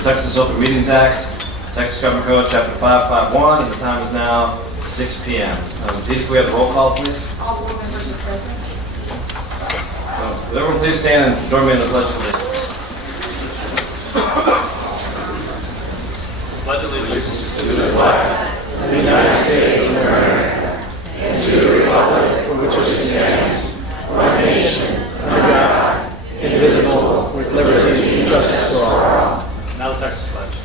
the Texas Open Meetings Act, Texas Government Code, Chapter 551, and the time is now 6 p.m. Didi, can we have the roll call, please? All board members are present. Would everyone please stand and join me in the Pledge of Allegiance? Pledge allegiance to the flag of the United States of America and to the republic for which it stands, one nation, under God, indivisible, with liberty and justice for all. Now the Texas Pledge.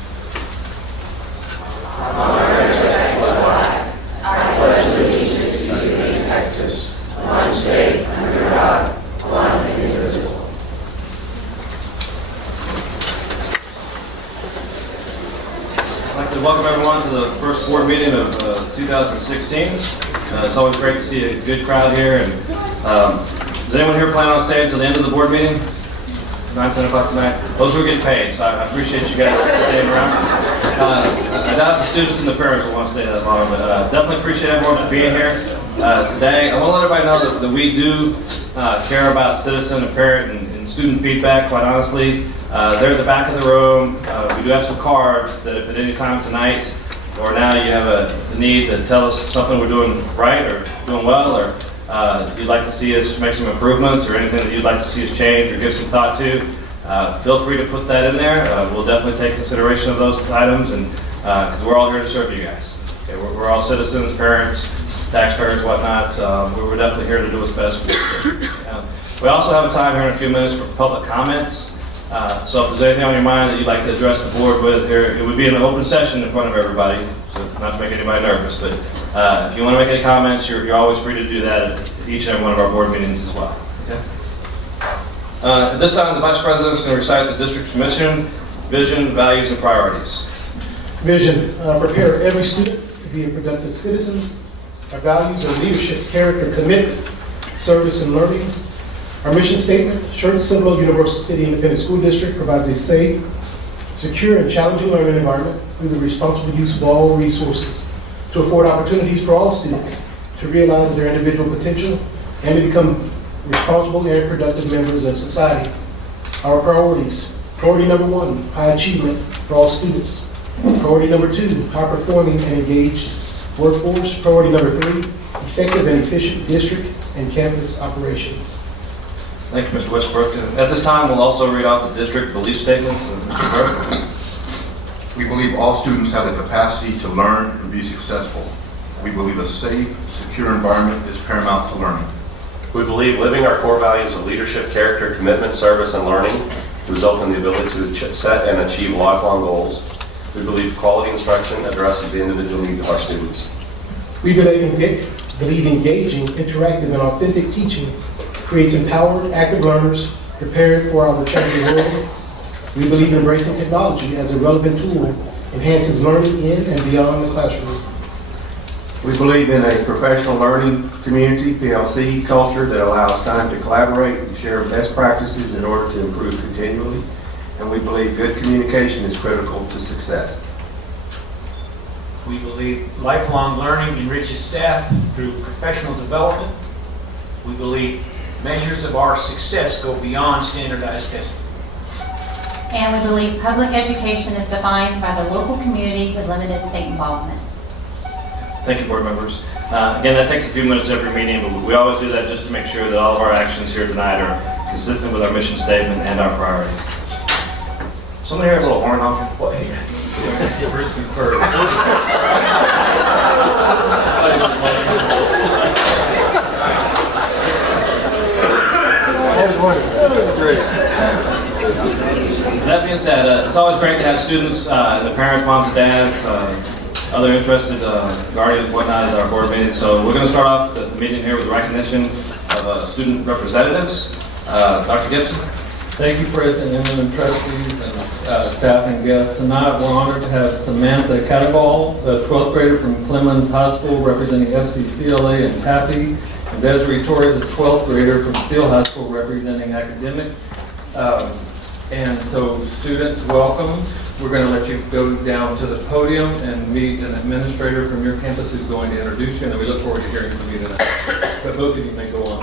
I pledge allegiance to the Texas, one state, under God, one indivisible. I'd like to welcome everyone to the first board meeting of 2016. It's always great to see a good crowd here. And does anyone here plan on staying until the end of the board meeting? 9, 10 o'clock tonight? Those who are getting paid, so I appreciate you guys staying around. I doubt if the students and the parents will want to stay that long, but definitely appreciate everyone for being here today. I want to let everybody know that we do care about citizen and parent and student feedback, quite honestly. They're at the back of the room. We do have some cards that if at any time tonight or now you have a need to tell us something we're doing right or doing well, or you'd like to see us make some improvements, or anything that you'd like to see us change or give some thought to, feel free to put that in there. We'll definitely take consideration of those items, and because we're all here to serve you guys. Okay, we're all citizens, parents, taxpayers, whatnot, so we're definitely here to do what's best for you. We also have a time here in a few minutes for public comments. So if there's anything on your mind that you'd like to address the board with here, it would be in an open session in front of everybody, so not to make anybody nervous, but if you want to make any comments, you're always free to do that at each and every one of our board meetings as well. Okay? At this time, the Vice President is going to recite the district's mission, vision, values, and priorities. Vision, prepare every student to be a productive citizen. Our values are leadership, character, commitment, service, and learning. Our mission statement, Schertz-Cibolo-Universal City Independent School District provides a safe, secure, and challenging learning environment through the responsible use of all resources to afford opportunities for all students to realize their individual potential and to become responsible and productive members of society. Our priorities: priority number 1, high achievement for all students. Priority number 2, high performing and engaged workforce. Priority number 3, effective and efficient district and campus operations. Thank you, Mr. Westbrook. At this time, we'll also read off the district belief statements. Mr. Burke. We believe all students have the capacity to learn and be successful. We believe a safe, secure environment is paramount to learning. We believe living our core values of leadership, character, commitment, service, and learning result in the ability to set and achieve lifelong goals. We believe quality instruction addresses the individual needs of our students. We believe engaging, interactive, and authentic teaching creates empowered, active learners prepared for our changing world. We believe embracing technology as a relevant tool enhances learning in and beyond the classroom. We believe in a professional learning community, PLC, culture that allows time to collaborate and share best practices in order to improve continually. And we believe good communication is critical to success. We believe lifelong learning enriches staff through professional development. We believe measures of our success go beyond standardized testing. And we believe public education is defined by the local community with limited state involvement. Thank you, board members. Again, that takes a few minutes every meeting, but we always do that just to make sure that all of our actions here tonight are consistent with our mission statement and our priorities. Someone hear a little horn honking? What? That being said, it's always great to have students, and the parents, moms and dads, other interested guardians, whatnot, at our board meeting. So we're going to start off the meeting here with recognition of student representatives. Dr. Gibson. Thank you, President, and trustees, and staff and guests. Tonight, we're honored to have Samantha Catterall, a 12th grader from Clemens High School, representing FCCLA and Taffy, and Desiree Torres, a 12th grader from Steele High School, representing academic. And so, students, welcome. We're going to let you go down to the podium and meet an administrator from your campus who's going to introduce you, and we look forward to hearing from you tonight. But both of you may go on.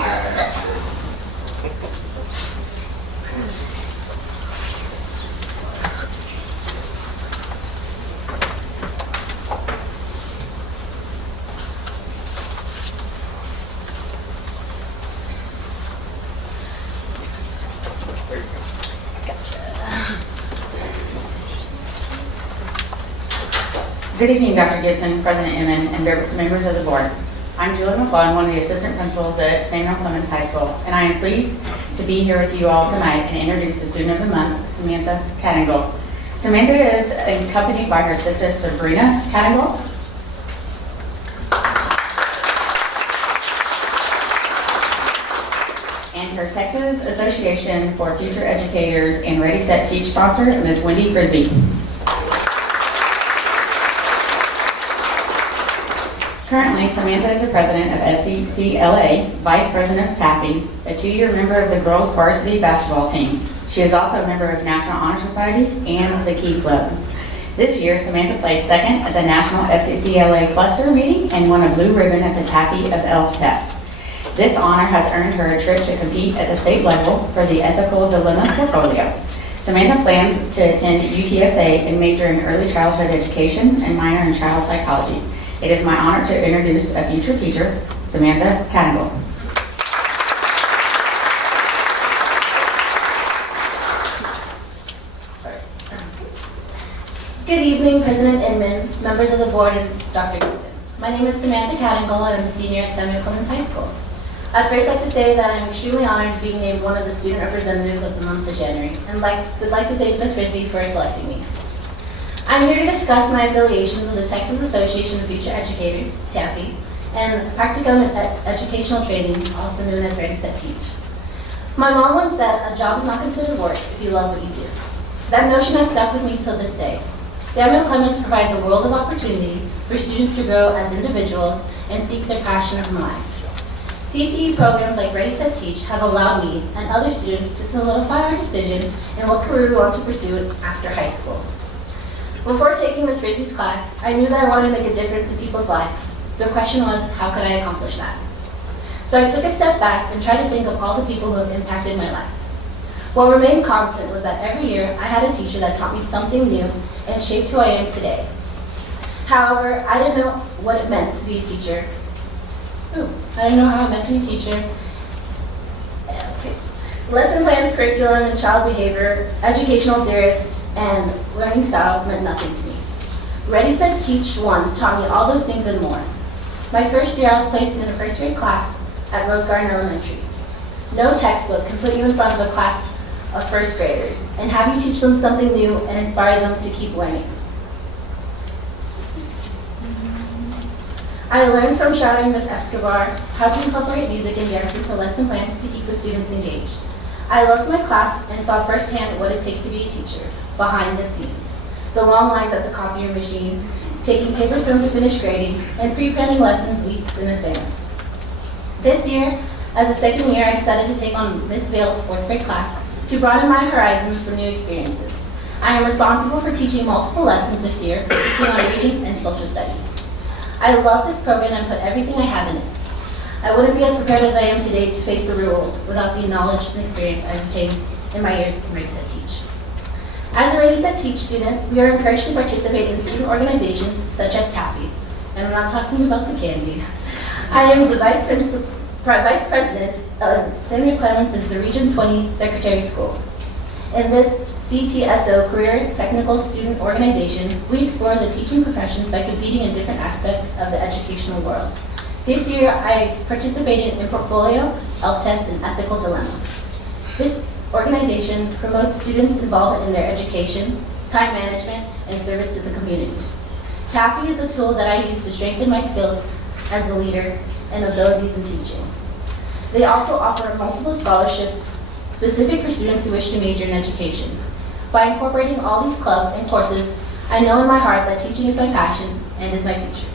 Good evening, Dr. Gibson, President Inman, and members of the board. I'm Julie McClellan, one of the assistant principals at Samuel Clemens High School, and I am pleased to be here with you all tonight and introduce the student of the month, Samantha Cattingle. Samantha is accompanied by her sister, Sabrina Cattingle. And her Texas Association for Future Educators and Ready, Set, Teach sponsor, Ms. Wendy Frisbee. Currently, Samantha is the president of SCUCISD, vice president of TAFE, a 2-year member of the girls varsity basketball team. She is also a member of National Honor Society and the Key Club. This year, Samantha placed second at the National SCCLA Cluster meeting and won a blue ribbon at the TAFE of ELF test. This honor has earned her a trip to compete at the state level for the Ethical Dilemma portfolio. Samantha plans to attend UTSA and major in early childhood education and minor in child psychology. It is my honor to introduce a future teacher, Samantha Cattingle. Good evening, President Inman, members of the board, and Dr. Gibson. My name is Samantha Cattingle, and I'm a senior at Samuel Clemens High School. I'd first like to say that I'm extremely honored being named one of the student representatives of the month of January, and would like to thank Ms. Frisbee for selecting me. I'm here to discuss my affiliations with the Texas Association of Future Educators, TAFE, and Practicum Educational Training, also known as Ready, Set, Teach. My mom once said, a job is not considered work if you love what you do. That notion has stuck with me till this day. Samuel Clemens provides a world of opportunity for students to grow as individuals and seek their passion of life. CTE programs like Ready, Set, Teach have allowed me and other students to solidify our decision in what career we want to pursue after high school. Before taking Ms. Frisbee's class, I knew that I wanted to make a difference in people's lives. The question was, how could I accomplish that? So I took a step back and tried to think of all the people who have impacted my life. What remained constant was that every year I had a teacher that taught me something new and shaped who I am today. However, I didn't know what it meant to be a teacher. I didn't know how it meant to be a teacher. Okay. Lesson plans, curriculum, and child behavior, educational theorist, and learning styles meant nothing to me. Ready, Set, Teach 1 taught me all those things and more. My first year, I was placed in a first grade class at Rose Garden Elementary. No textbook can put you in front of a class of first graders and have you teach them something new and inspire them to keep learning. I learned from shouting Ms. Escobar how to incorporate music and dance into lesson plans to keep the students engaged. I loved my class and saw firsthand what it takes to be a teacher, behind the scenes. The long lines at the copier machine, taking papers home to finish grading, and pre-planning lessons weeks in advance. This year, as a second year, I decided to take on Ms. Vale's 4th grade class to broaden my horizons for new experiences. I am responsible for teaching multiple lessons this year, focusing on reading and social studies. I love this program and put everything I have in it. I wouldn't be as prepared as I am today to face the real world without the knowledge and experience I've obtained in my years in Ready, Set, Teach. As a Ready, Set, Teach student, we are encouraged to participate in student organizations such as TAFE, and I'm not talking about the candy. I am the Vice President of Samuel Clemens as the Region 20 Secretary School. In this CTSO Career Technical Student Organization, we explore the teaching professions by competing in different aspects of the educational world. This year, I participated in Portfolio, ELF Test, and Ethical Dilemma. This organization promotes students' involvement in their education, time management, and service to the community. TAFE is a tool that I use to strengthen my skills as a leader and abilities in teaching. They also offer multiple scholarships specific for students who wish to major in education. By incorporating all these clubs and courses, I know in my heart that teaching is my passion and is my future.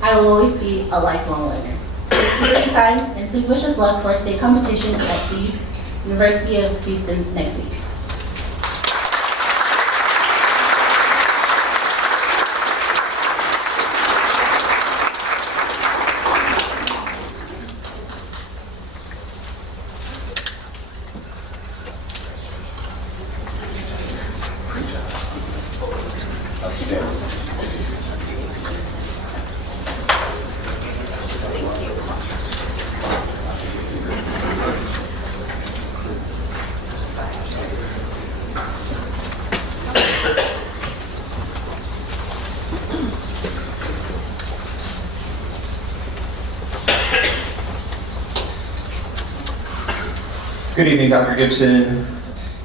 I will always be a lifelong learner. Thank you for your time, and please wish us luck for our state competition at the University of Houston next week. Good evening, Dr. Gibson,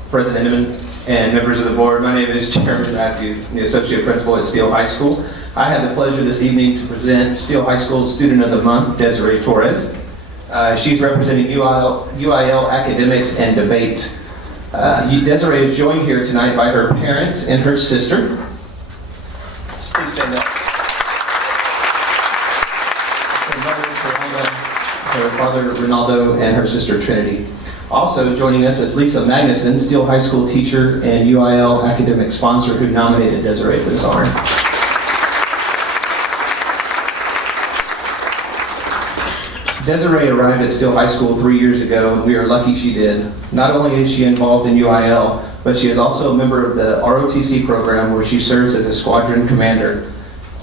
President Inman, and members of the board. My name is Chairman Matthews, the Associate Principal at Steele High School. I have the pleasure this evening to present Steele High School Student of the Month, Desiree Torres. She's representing UIL Academics and Debate. Desiree is joined here tonight by her parents and her sister. Please stand up. Her mother, Fernanda, her father, Ronaldo, and her sister, Trinity. Also joining us is Lisa Magnuson, Steele High School teacher and UIL academic sponsor who nominated Desiree for this honor. Desiree arrived at Steele High School 3 years ago, and we are lucky she did. Not only is she involved in UIL, but she is also a member of the ROTC program where she serves as a squadron commander.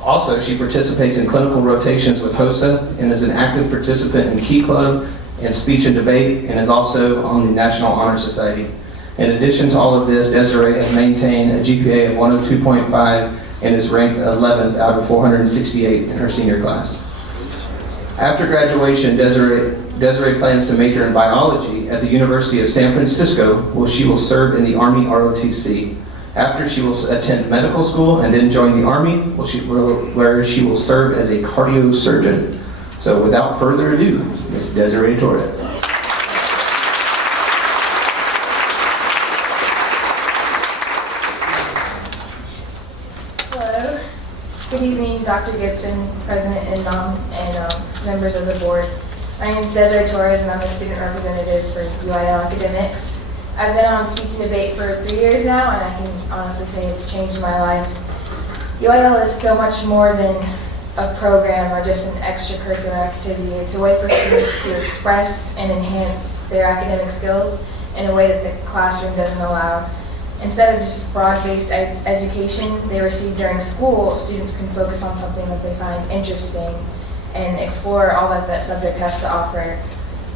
Also, she participates in clinical rotations with HOSA and is an active participant in Key Club and speech and debate, and is also on the National Honor Society. In addition to all of this, Desiree has maintained a GPA of 102.5 and is ranked 11th out of 468 in her senior class. After graduation, Desiree plans to major in biology at the University of San Francisco, where she will serve in the Army ROTC. After, she will attend medical school and then join the Army, where she will serve as a cardiosurgeon. So without further ado, Ms. Desiree Torres. Hello. Good evening, Dr. Gibson, President and members of the board. My name is Desiree Torres, and I'm a student representative for UIL Academics. I've been on speech and debate for 3 years now, and I can honestly say it's changed my life. UIL is so much more than a program or just an extracurricular activity. It's a way for students to express and enhance their academic skills in a way that the classroom doesn't allow. Instead of just broad-based education they receive during school, students can focus on something that they find interesting and explore all that that subject has to offer.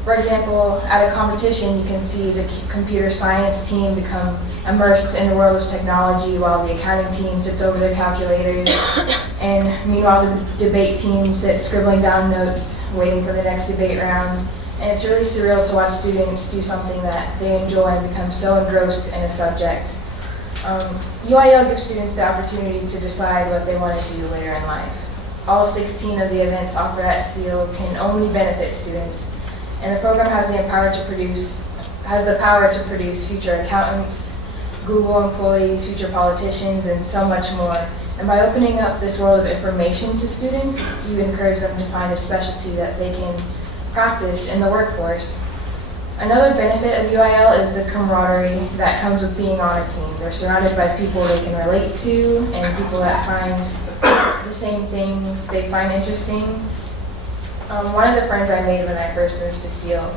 For example, at a competition, you can see the computer science team become immersed in the world of technology while the accounting team sits over their calculators. And meanwhile, the debate team sits scribbling down notes, waiting for the next debate round. And it's really surreal to watch students do something that they enjoy and become so engrossed in a subject. UIL gives students the opportunity to decide what they want to do later in life. All 16 of the events offered at Steele can only benefit students. And the program has the power to produce future accountants, Google employees, future politicians, and so much more. And by opening up this world of information to students, you encourage them to find a specialty that they can practice in the workforce. Another benefit of UIL is the camaraderie that comes with being on a team. They're surrounded by people they can relate to and people that find the same things they find interesting. One of the friends I made when I first moved to Steele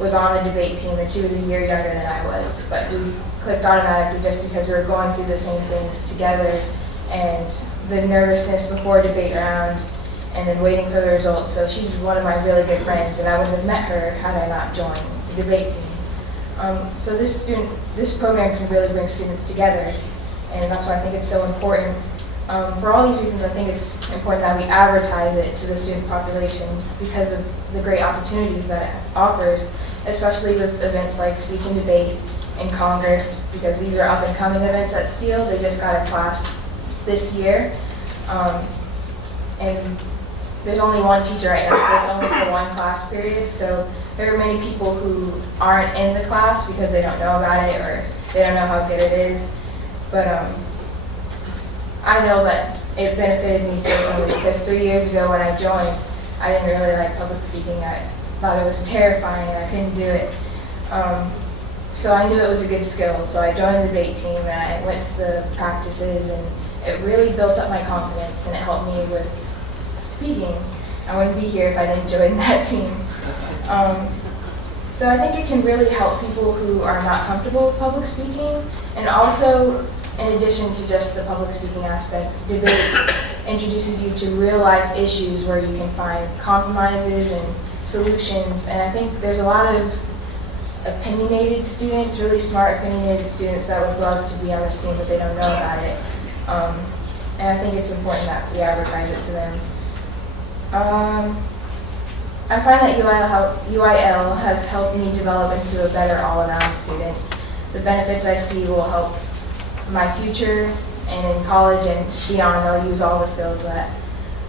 was on the debate team, and she was a year younger than I was, but we clicked automatically just because we were going through the same things together, and the nervousness before a debate round, and then waiting for the results. So she's one of my really good friends, and I wouldn't have met her had I not joined the debate team. So this program can really bring students together, and that's why I think it's so important. For all these reasons, I think it's important that we advertise it to the student population because of the great opportunities that it offers, especially with events like speech and debate in Congress, because these are up and coming events at Steele. They just got a class this year. And there's only one teacher right now, so it's only for one class period. So there are many people who aren't in the class because they don't know about it or they don't know how good it is. But I know that it benefited me personally because 3 years ago when I joined, I didn't really like public speaking. I thought it was terrifying and I couldn't do it. So I knew it was a good skill. So I joined the debate team and I went to the practices, and it really built up my confidence and it helped me with speaking. I wouldn't be here if I didn't join that team. So I think it can really help people who are not comfortable with public speaking, and also in addition to just the public speaking aspect, debate introduces you to real life issues where you can find compromises and solutions. And I think there's a lot of opinionated students, really smart opinionated students that would love to be on this team but they don't know about it. And I think it's important that we advertise it to them. I find that UIL has helped me develop into a better all-around student. The benefits I see will help my future, and in college and beyond, I'll use all the skills that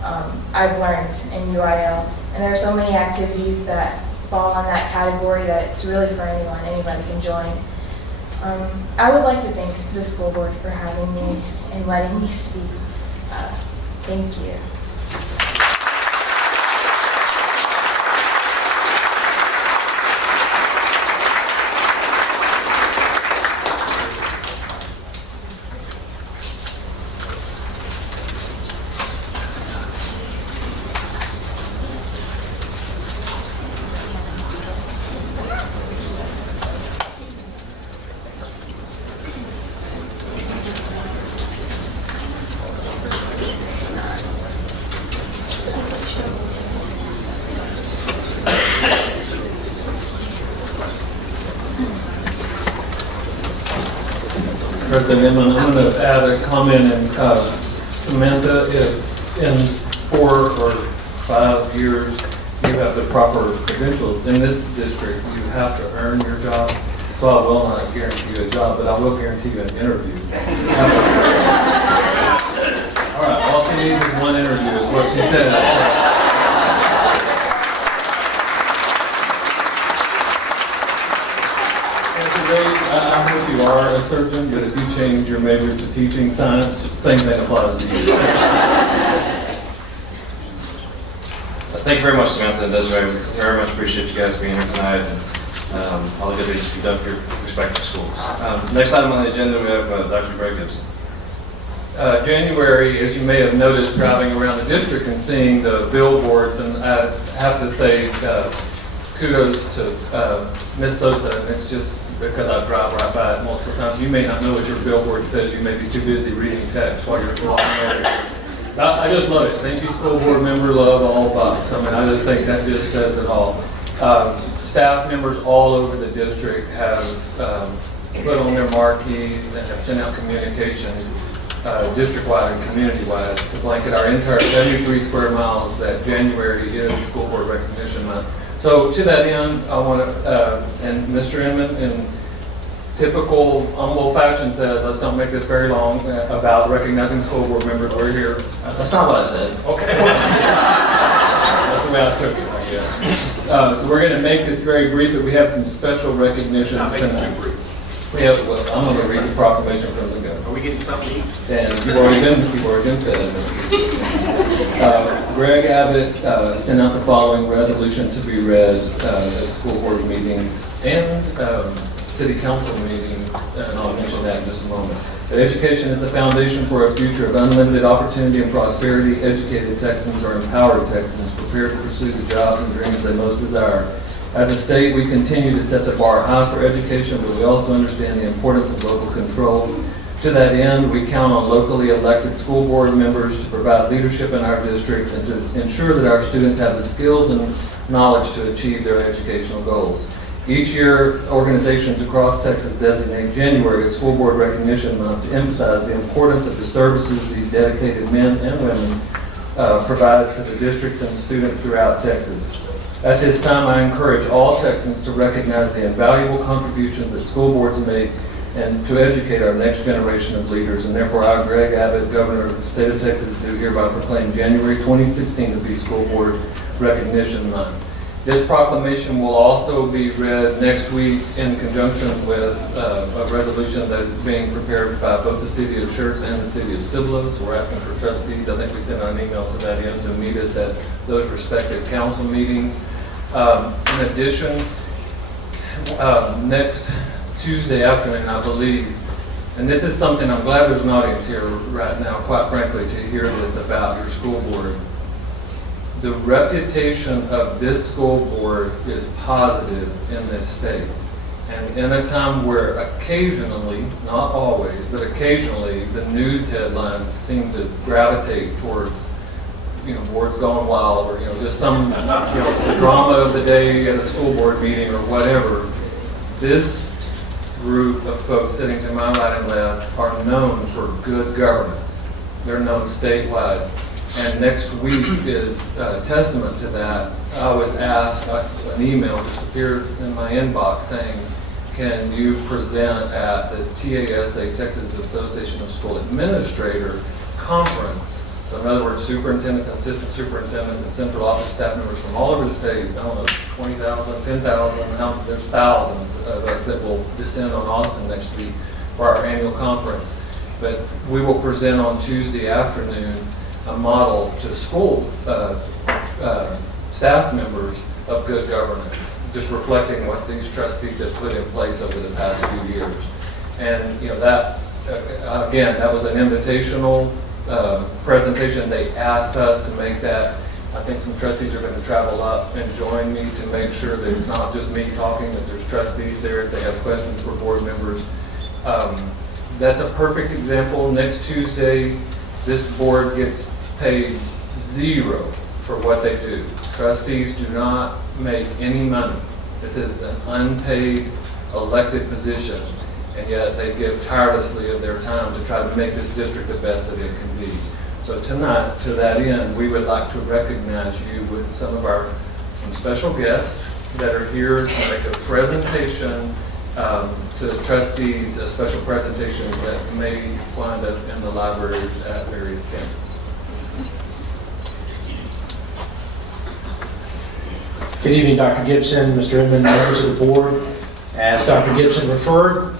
I've learned in UIL. And there are so many activities that fall in that category that it's really for anyone. Anybody can join. I would like to thank the school board for having me and letting me speak. Thank you. President Inman, I'm going to add a comment, and Samantha, if in 4 or 5 years you have the proper credentials in this district, you have to earn your job. So I will not guarantee you a job, but I will guarantee you an interview. All right, all she needs is one interview, is what she said. I hope you are a surgeon, but if you change your major to teaching science, same thing applies to you. Thank you very much, Samantha and Desiree. Very much appreciate you guys being here tonight, and all the good things you've done for your respective schools. Next item on the agenda, we have Dr. Greg Gibson. January, as you may have noticed, driving around the district and seeing the billboards, and I have to say kudos to Ms. Sosa, and it's just because I drive right by it multiple times. You may not know what your billboard says. You may be too busy reading text while you're walking over. I just love it. Thank you, school board member. Love all box. I mean, I just think that just says it all. Staff members all over the district have put on their marquees and have sent out communications district-wide and community-wide to blanket our entire 73 square miles that January is School Board Recognition Month. So to that end, I want to, and Mr. Inman, in typical humble fashion, said, let's don't make this very long, about recognizing school board members. We're here. That's not what I said. Okay. That's the way I took it, I guess. So we're going to make this very brief, but we have some special recognitions tonight. We have, well, I'm going to read the proclamation from the governor. Are we getting something to eat? And you've already been fed. Greg Abbott sent out the following resolution to be read at school board meetings and city council meetings, and I'll mention that in just a moment. That education is the foundation for a future of unlimited opportunity and prosperity. Educated Texans are empowered Texans, prepared to pursue the jobs and dreams they most desire. As a state, we continue to set the bar high for education, but we also understand the importance of local control. To that end, we count on locally elected school board members to provide leadership in our districts and to ensure that our students have the skills and knowledge to achieve their educational goals. Each year, organizations across Texas designate January as School Board Recognition Month to emphasize the importance of the services these dedicated men and women provide to the districts and students throughout Texas. At this time, I encourage all Texans to recognize the invaluable contributions that school boards make and to educate our next generation of leaders. And therefore, I, Greg Abbott, Governor of the State of Texas, do hereby proclaim January 2016 to be School Board Recognition Month. This proclamation will also be read next week in conjunction with a resolution that is being prepared by both the City of Schertz and the City of Cibolo. So we're asking for trustees. I think we sent out an email to that end to meet us at those respective council meetings. In addition, next Tuesday afternoon, I believe, and this is something I'm glad there's an audience here right now, quite frankly, to hear this about your school board. The reputation of this school board is positive in this state. And in a time where occasionally, not always, but occasionally, the news headlines seem to gravitate towards, boards going wild, or, just some, the drama of the day at a school board meeting or whatever. This group of folks sitting to my right and left are known for good governance. They're known statewide. And next week is testament to that. I was asked, an email just appeared in my inbox saying, can you present at the TASA, Texas Association of School Administrator Conference? So in other words, superintendents, assistant superintendents, and central office staff members from all over the state, I don't know, 20,000, 10,000, there's thousands of us that will descend on Austin next week for our annual conference. But we will present on Tuesday afternoon a model to school staff members of good governance, just reflecting what these trustees have put in place over the past few years. And that, again, that was an invitational presentation. They asked us to make that. I think some trustees are going to travel up and join me to make sure that it's not just me talking, that there's trustees there if they have questions for board members. That's a perfect example. Next Tuesday, this board gets paid zero for what they do. Trustees do not make any money. This is an unpaid elected position, and yet they give tirelessly of their time to try to make this district the best that it can be. So tonight, to that end, we would like to recognize you with some special guests that are here to make a presentation to the trustees, a special presentation that may wind up in the libraries at various campuses. Good evening, Dr. Gibson, Mr. Inman, members of the board. As Dr. Gibson referred,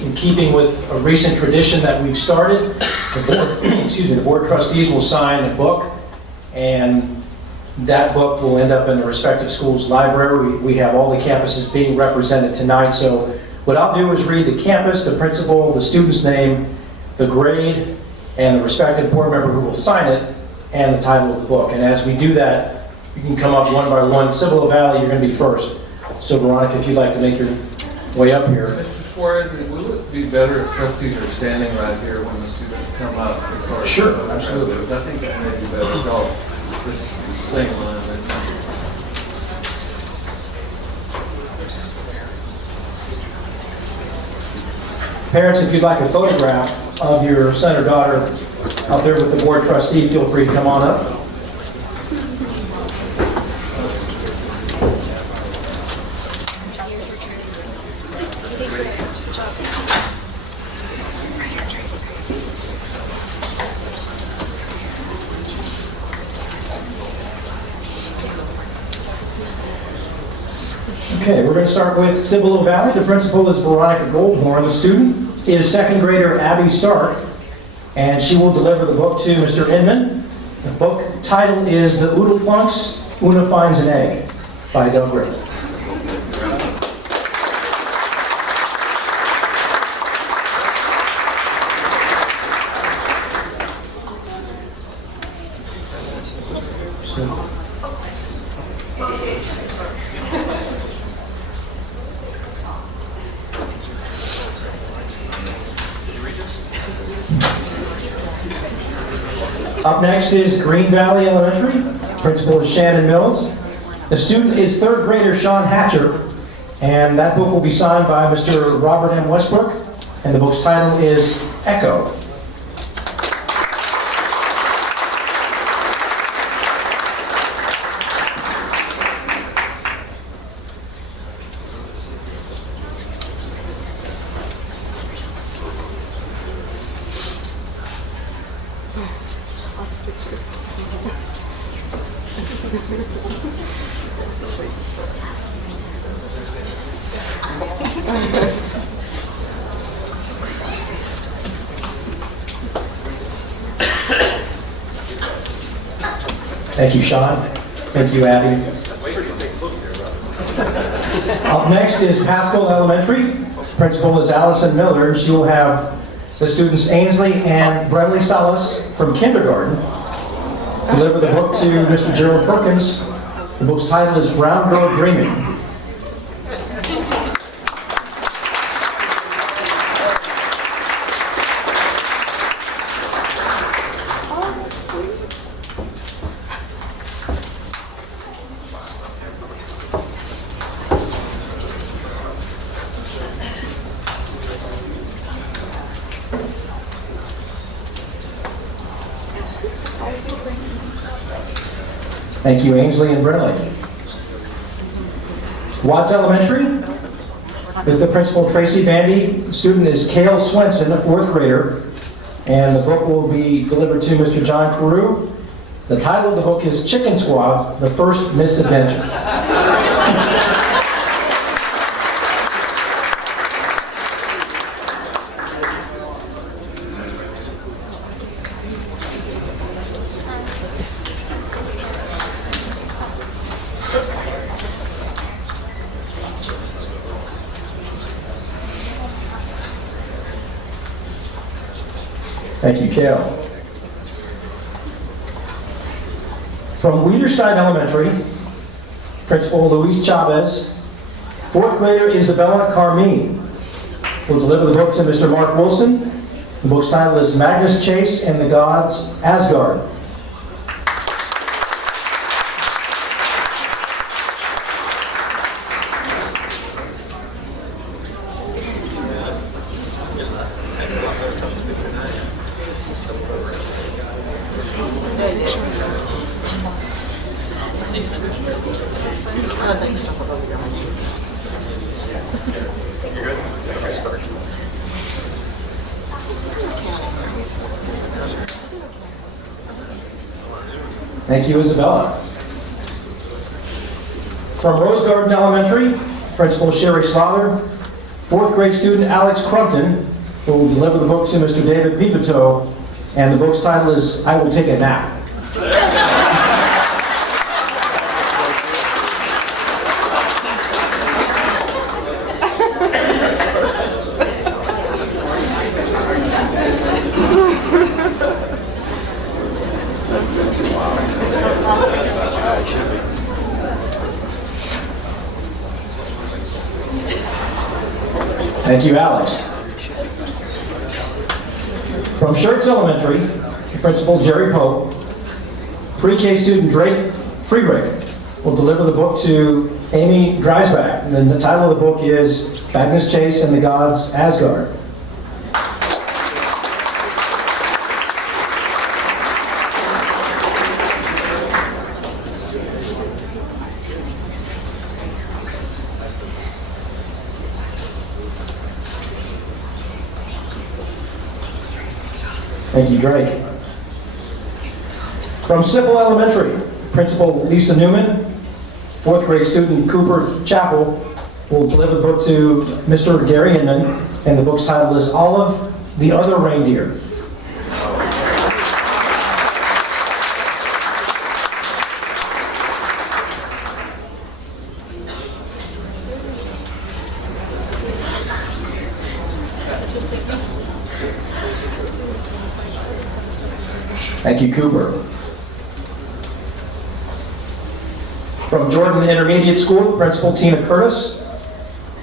in keeping with a recent tradition that we've started, the board trustees will sign a book, and that book will end up in the respective school's library. We have all the campuses being represented tonight, so what I'll do is read the campus, the principal, the student's name, the grade, and the respective board member who will sign it, and the title of the book. And as we do that, you can come up one by one. Cibolo Valley, you're going to be first. So Veronica, if you'd like to make your way up here. Mr. Suarez, will it be better if trustees are standing right here when the students come up? Sure, absolutely. I think that may be better. Go this same line. Parents, if you'd like a photograph of your son or daughter out there with the board trustee, feel free to come on up. Okay, we're going to start with Cibolo Valley. The principal is Veronica Goldhorn. The student is second grader Abby Stark, and she will deliver the book to Mr. Inman. The book title is The Oodlefunks, Una Finds an Egg by Doug Gray. Up next is Green Valley Elementary. Principal is Shannon Mills. The student is third grader Sean Hatcher, and that book will be signed by Mr. Robert M. Westbrook, and the book's title is Echo. Thank you, Sean. Thank you, Abby. Up next is Pascal Elementary. Principal is Allison Miller, and she will have the students Ainsley and Brentley Salas from kindergarten deliver the book to Mr. Gerald Perkins. The book's title is Brown Girl Dreaming. Thank you, Ainsley and Brinley. Watts Elementary, with the principal Tracy Bandy. The student is Cale Swenson, a 4th grader, and the book will be delivered to Mr. John Carew. The title of the book is Chicken Squad, The First Misadventure. Thank you, Cale. From Weederstein Elementary, Principal Luis Chavez, 4th grader Isabella Carmine will deliver the book to Mr. Mark Wilson. The book's title is Magnus Chase and the Gods Asgard. Thank you, Isabella. From Rose Garden Elementary, Principal Sherry Slaughter, 4th grade student Alex Crumpton will deliver the book to Mr. David Pipito, and the book's title is I Will Take a Nap. Thank you, Alex. From Schertz Elementary, Principal Jerry Pope, pre-K student Drake Friedrich will deliver the book to Amy Dreisbach. And then the title of the book is Magnus Chase and the Gods Asgard. Thank you, Drake. From Sipple Elementary, Principal Lisa Newman, 4th grade student Cooper Chappell will deliver the book to Mr. Gary Inman, and the book's title is Olive, the Other Reindeer. Thank you, Cooper. From Jordan Intermediate School, Principal Tina Curtis,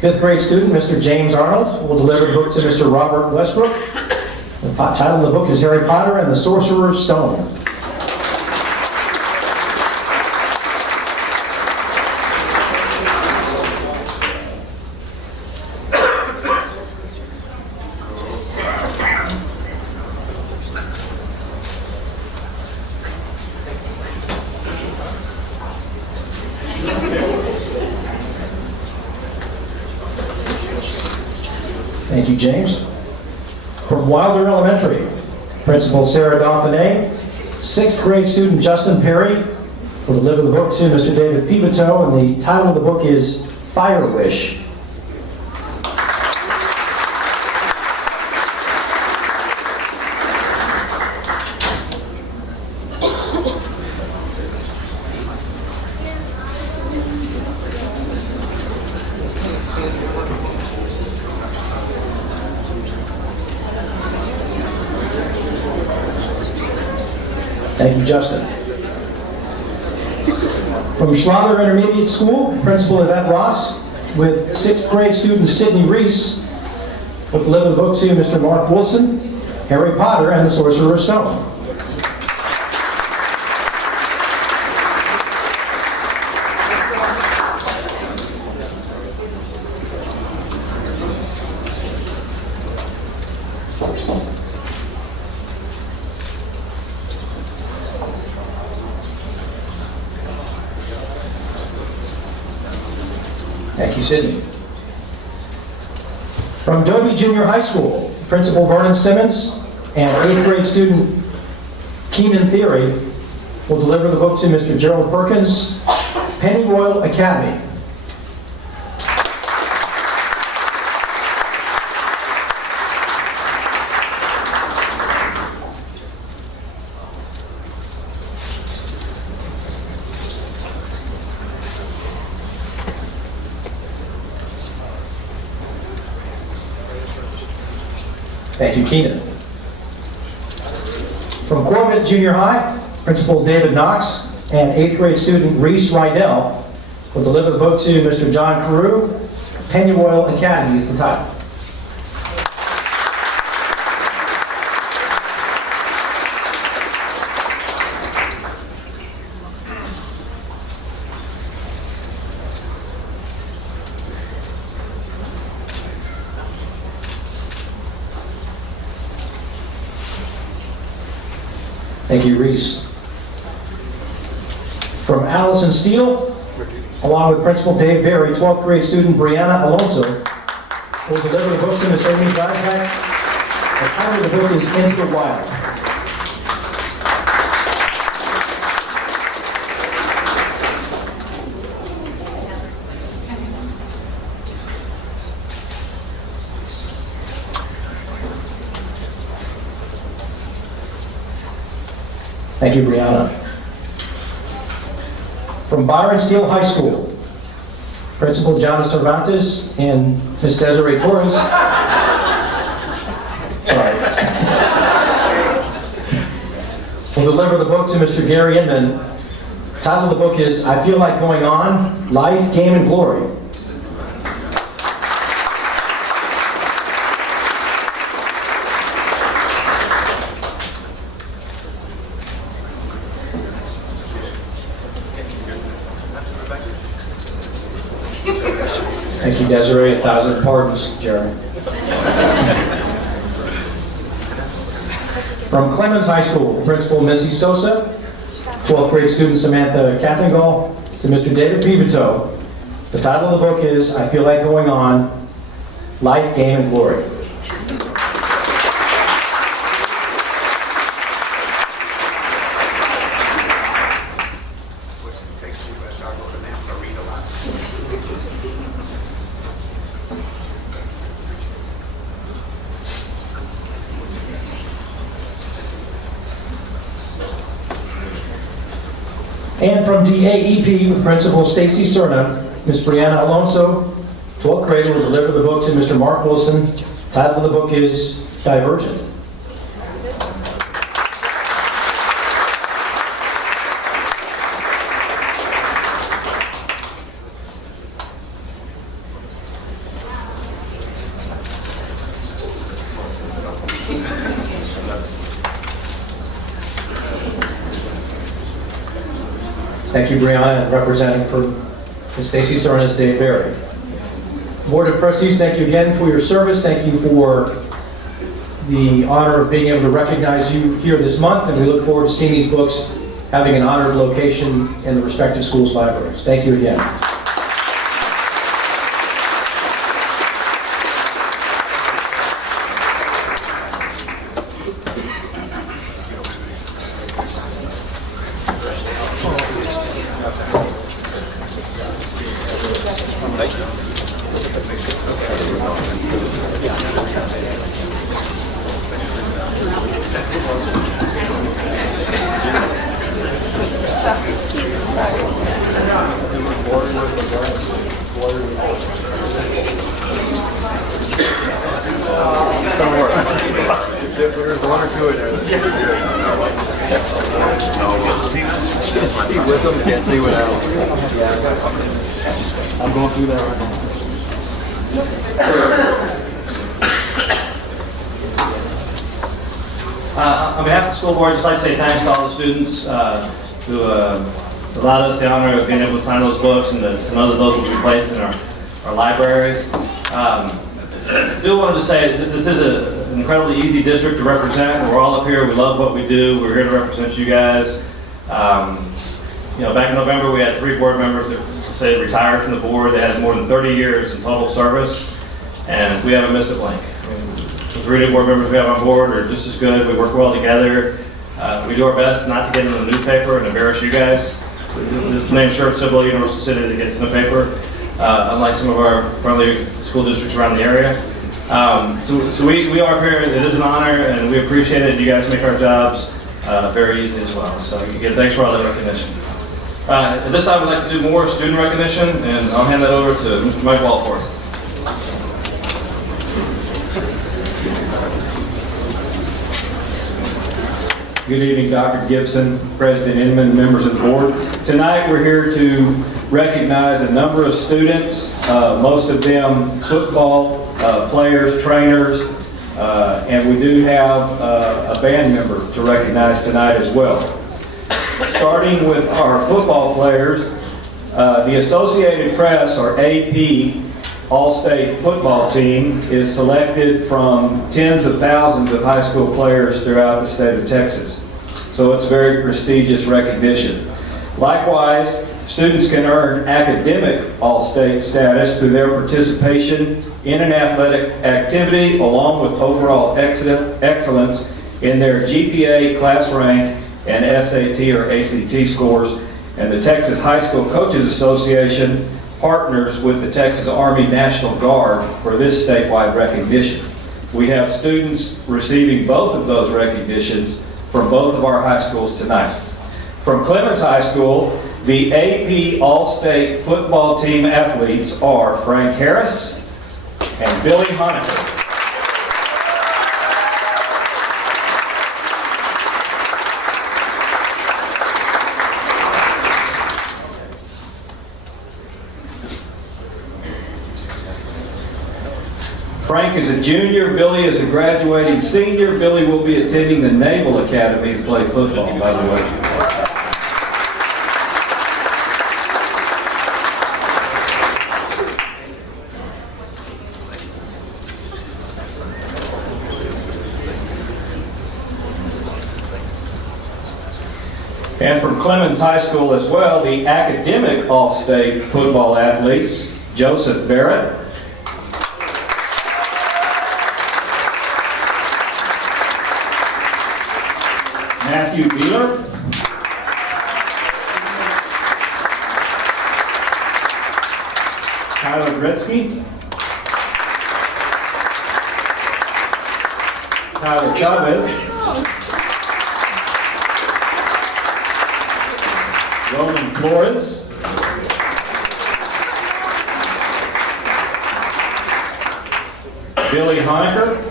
5th grade student Mr. James Arnold will deliver the book to Mr. Robert Westbrook. The title of the book is Harry Potter and the Sorcerer's Stone. Thank you, James. From Wilder Elementary, Principal Sarah Dauphiné, 6th grade student Justin Perry will deliver the book to Mr. David Pivito, and the title of the book is Fire Wish. Thank you, Justin. From Schlatter Intermediate School, Principal Yvette Ross, with 6th grade student Sydney Reese, will deliver the book to Mr. Mark Wilson, Harry Potter and the Sorcerer's Stone. Thank you, Sydney. From Dobie Junior High School, Principal Vernon Simmons and 8th grade student Keenan Theory will deliver the book to Mr. Gerald Perkins, Pennyroyal Academy. Thank you, Keenan. From Corbett Junior High, Principal David Knox and 8th grade student Reese Rydell will deliver the book to Mr. John Carew. Pennyroyal Academy is the title. Thank you, Reese. From Allison Steele, along with Principal Dave Berry, 12th grade student Brianna Alonso will deliver the book to Ms. Amy Dodgeback. The title of the book is Into the Wild. Thank you, Brianna. From Byron Steele High School, Principal John Cervantes and Ms. Desiree Torres. Sorry. Will deliver the book to Mr. Gary Inman. The title of the book is I Feel Like Going On, Life, Game, and Glory. Thank you, Desiree. 1,000 pardons, Jeremy. From Clemens High School, Principal Missy Sosa, 12th grade student Samantha Kathengall, to Mr. David Pivito. The title of the book is I Feel Like Going On, Life, Game, and Glory. And from DAEP with Principal Stacy Cerna, Ms. Brianna Alonso, 12th grader, will deliver the book to Mr. Mark Wilson. The title of the book is Divergent. Thank you, Brianna, and representing for Ms. Stacy Cerna's Dave Berry. Board of Trustees, thank you again for your service. Thank you for the honor of being able to recognize you here this month, and we look forward to seeing these books having an honored location in the respective schools' libraries. Thank you again. Can't see with them, can't see without them. I'm going through that right On behalf of the school board, I'd just like to say thanks to all the students who allowed us the honor of being able to sign those books and to know that those will be placed in our libraries. I do want to say that this is an incredibly easy district to represent. We're all up here. We love what we do. We're here to represent you guys. back in November, we had 3 board members that say retired from the board. They had more than 30 years in total service, and we haven't missed a blank. I mean, the 3 new board members we have on board are just as good. We work well together. We do our best not to get in the newspaper and embarrass you guys. This is named Schertz-Cibolo-Universal City that gets in the paper, unlike some of our friendly school districts around the area. So we are here. It is an honor, and we appreciate it. You guys make our jobs very easy as well. So again, thanks for all that recognition. At this time, we'd like to do more student recognition, and I'll hand that over to Mr. Mike Walforth. Good evening, Dr. Gibson, President Inman, members of the board. Tonight we're here to recognize a number of students, most of them football players, trainers, and we do have a band member to recognize tonight as well. Starting with our football players, the Associated Press, or AP, All-State football team is selected from tens of thousands of high school players throughout the state of Texas. So it's very prestigious recognition. Likewise, students can earn academic All-State status through their participation in an athletic activity along with overall excellence in their GPA, class rank, and SAT or ACT scores. And the Texas High School Coaches Association partners with the Texas Army National Guard for this statewide recognition. We have students receiving both of those recognitions from both of our high schools tonight. From Clemens High School, the AP All-State football team athletes are Frank Harris and Billy Honecker. Frank is a junior, Billy is a graduating senior. Billy will be attending the Naval Academy to play football, by the way. And from Clemens High School as well, the academic All-State football athletes, Joseph Barrett, Matthew Beeler, Tyler Gretzky, Tyler Chavez, Roman Flores, Billy Honecker,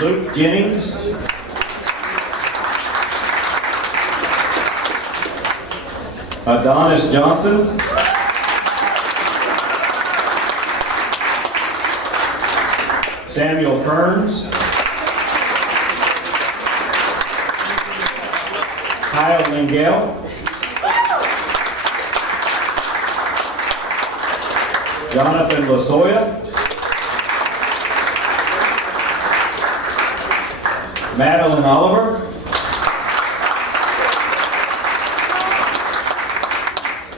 Luke Jennings, Adonis Johnson, Samuel Kearns, Kyle Lingell, Jonathan Lasoya, Madeline Oliver,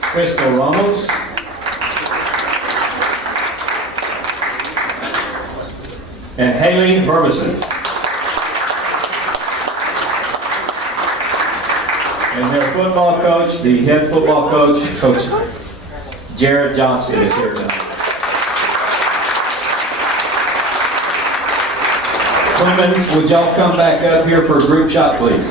Crystal Ramos, and Haley Burbison. And their football coach, the head football coach, Coach Jared Johnson, is here tonight. Clemens, would y'all come back up here for a group shot, please?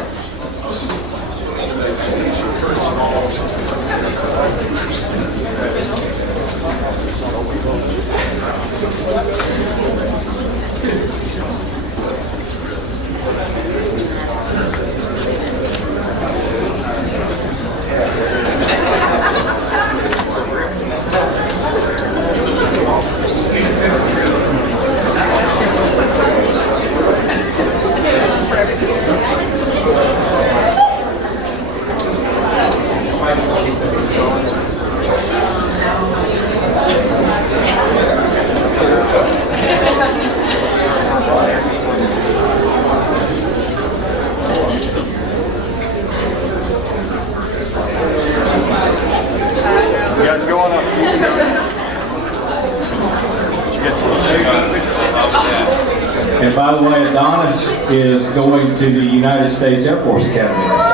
And by the way, Adonis is going to the United States Air Force Academy.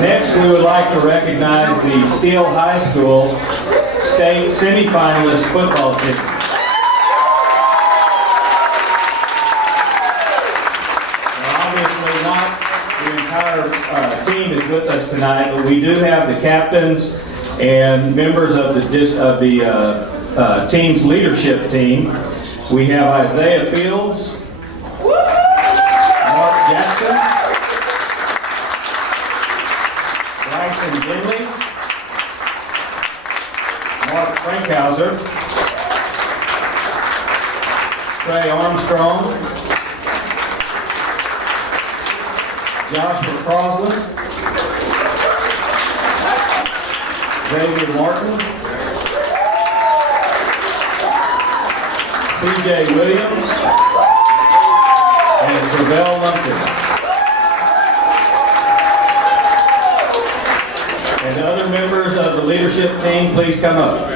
Next, we would like to recognize the Steele High School state semifinalist football team. Now, obviously, not the entire team is with us tonight, but we do have the captains and members of the team's leadership team. We have Isaiah Fields, Mark Jackson, Bryson Dinley, Mark Frankhauser, Trey Armstrong, Joshua Crosland, Xavier Martin, C.J. Williams, and Terrell Lumpkin. And the other members of the leadership team, please come up.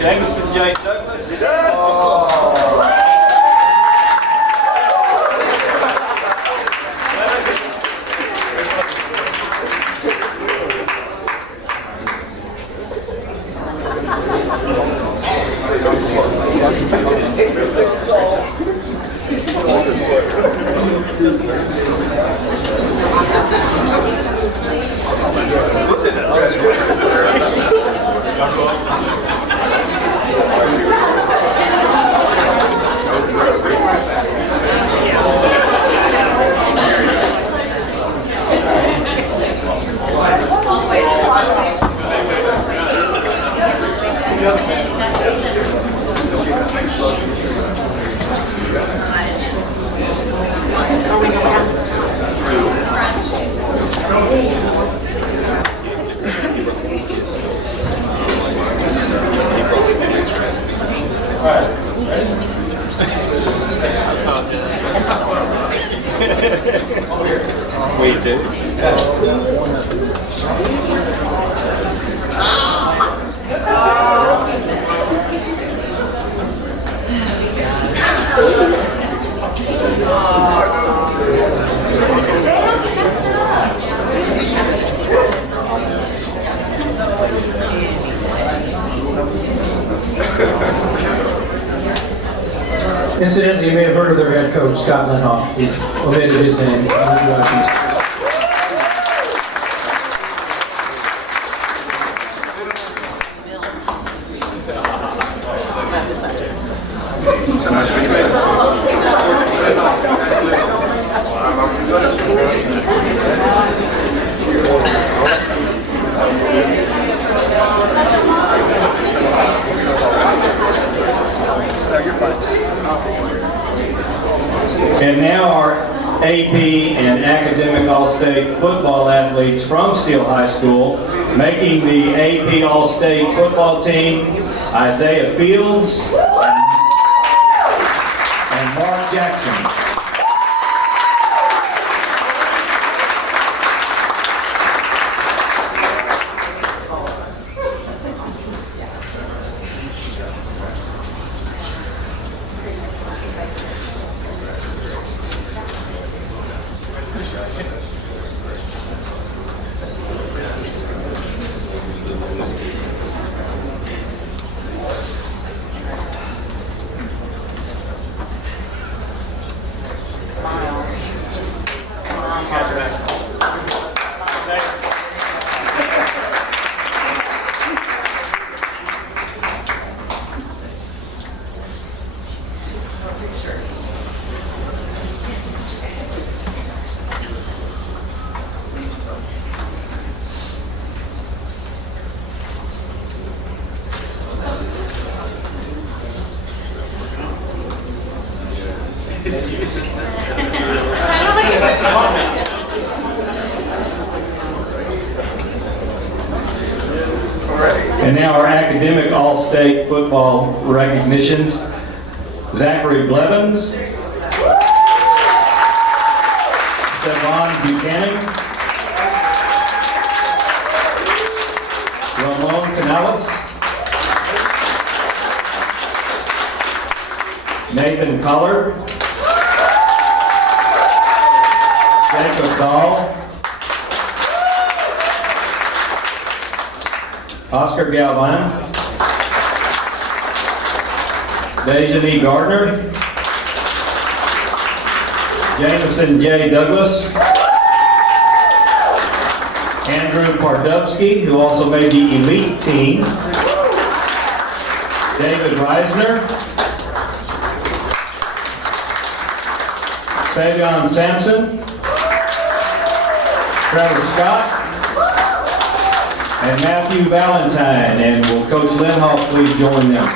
Jameson J. Douglas. We do. Incidentally, you may have heard of their head coach, Scott Lenhoff. He omitted his name. And now our AP and academic All-State football athletes from Steele High School, making the AP All-State football team, Isaiah Fields and Mark Jackson. And now our academic all-state football recognitions. Zachary Blevins, Stephon Buchanan, Ramon Canales, Nathan Collard, Jacob Dahl, Oscar Galvan, Dejanee Gardner, Jameson J. Douglas, Andrew Pardubsky, who also made the elite team, David Reisner, Savion Sampson, Trevor Scott, and Matthew Valentine. And will Coach Lindhoff please join them?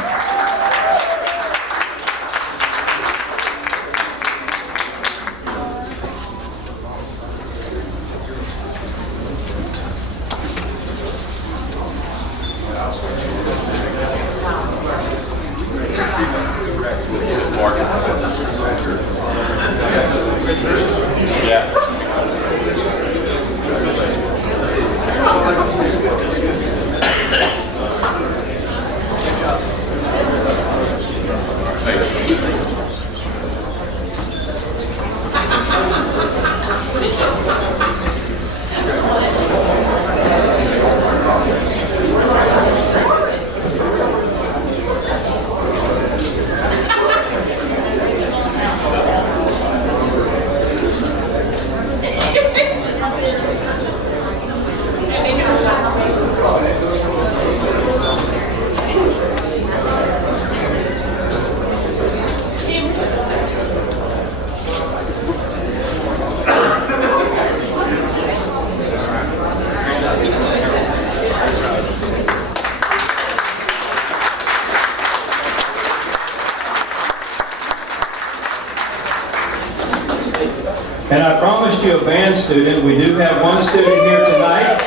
And I promised you a band student. We do have one student here tonight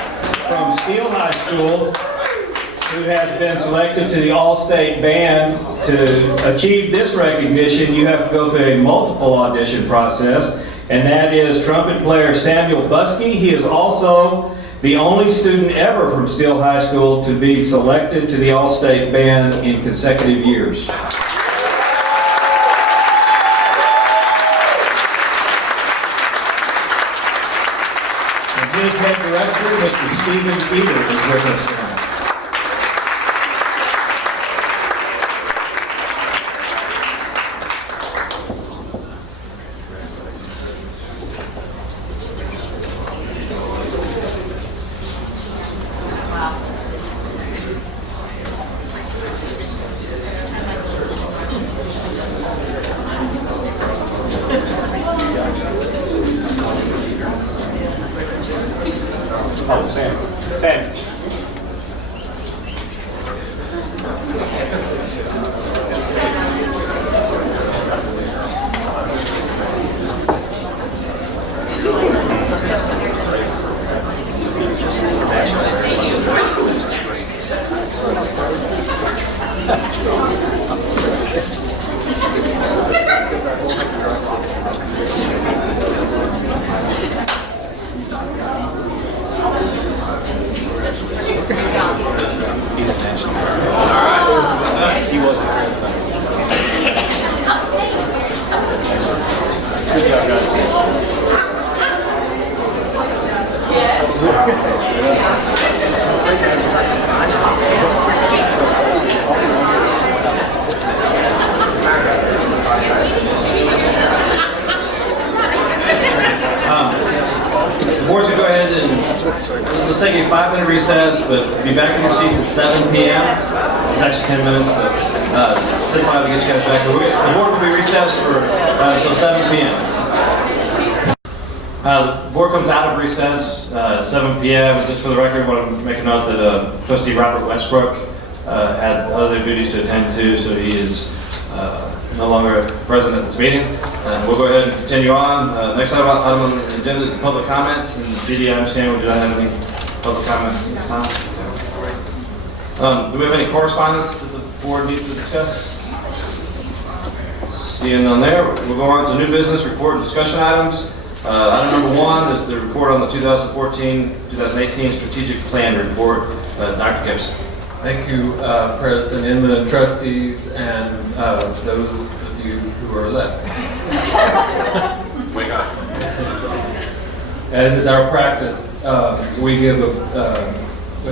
from Steele High School who has been selected to the All-State Band. To achieve this recognition, you have to go through a multiple audition process, and that is trumpet player Samuel Buskey. He is also the only student ever from Steele High School to be selected to the All-State Band in consecutive years. His head director, Mr. Stephen Eater, is with us tonight. Oh, Sam. Sam. Boards will go ahead and let's take a 5-minute recess, but be back in your seats at 7 p.m. It's actually 10 minutes, but sit by to get you guys back. The board will be recessed for until 7 p.m. The board comes out of recess at 7 p.m. Just for the record, I want to make a note that Trustee Robert Westbrook had other duties to attend to, so he is no longer present at this meeting. And we'll go ahead and continue on. Next item on the agenda is public comments. And Didi, I understand we do not have any public comments at this time. Do we have any correspondence that the board needs to discuss? Seeing none there, we'll go on to new business report and discussion items. Item number 1 is the report on the 2014-2018 strategic plan report. Dr. Gibson. Thank you, President Inman and trustees, and those of you who are left. Wake up. As is our practice, we give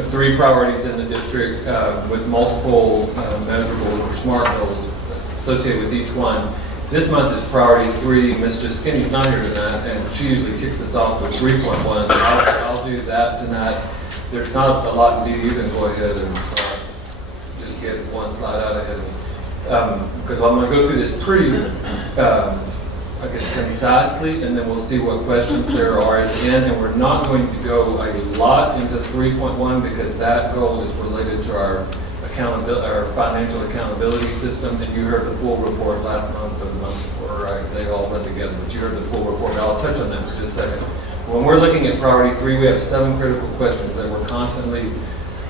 3 priorities in the district with multiple measurable or SMART goals associated with each one. This month is priority 3. Ms. Skinny's not here tonight, and she usually kicks us off with 3.1. I'll do that tonight. There's not a lot to do. You can go ahead and just get one slide out ahead of me. Because I'm going to go through this pretty, I guess, concisely, and then we'll see what questions there are at the end. And we're not going to go a lot into 3.1 because that goal is related to our financial accountability system. And you heard the full report last month or the month before, right? They all run together, but you heard the full report. I'll touch on that for just a second. When we're looking at priority 3, we have 7 critical questions that we're constantly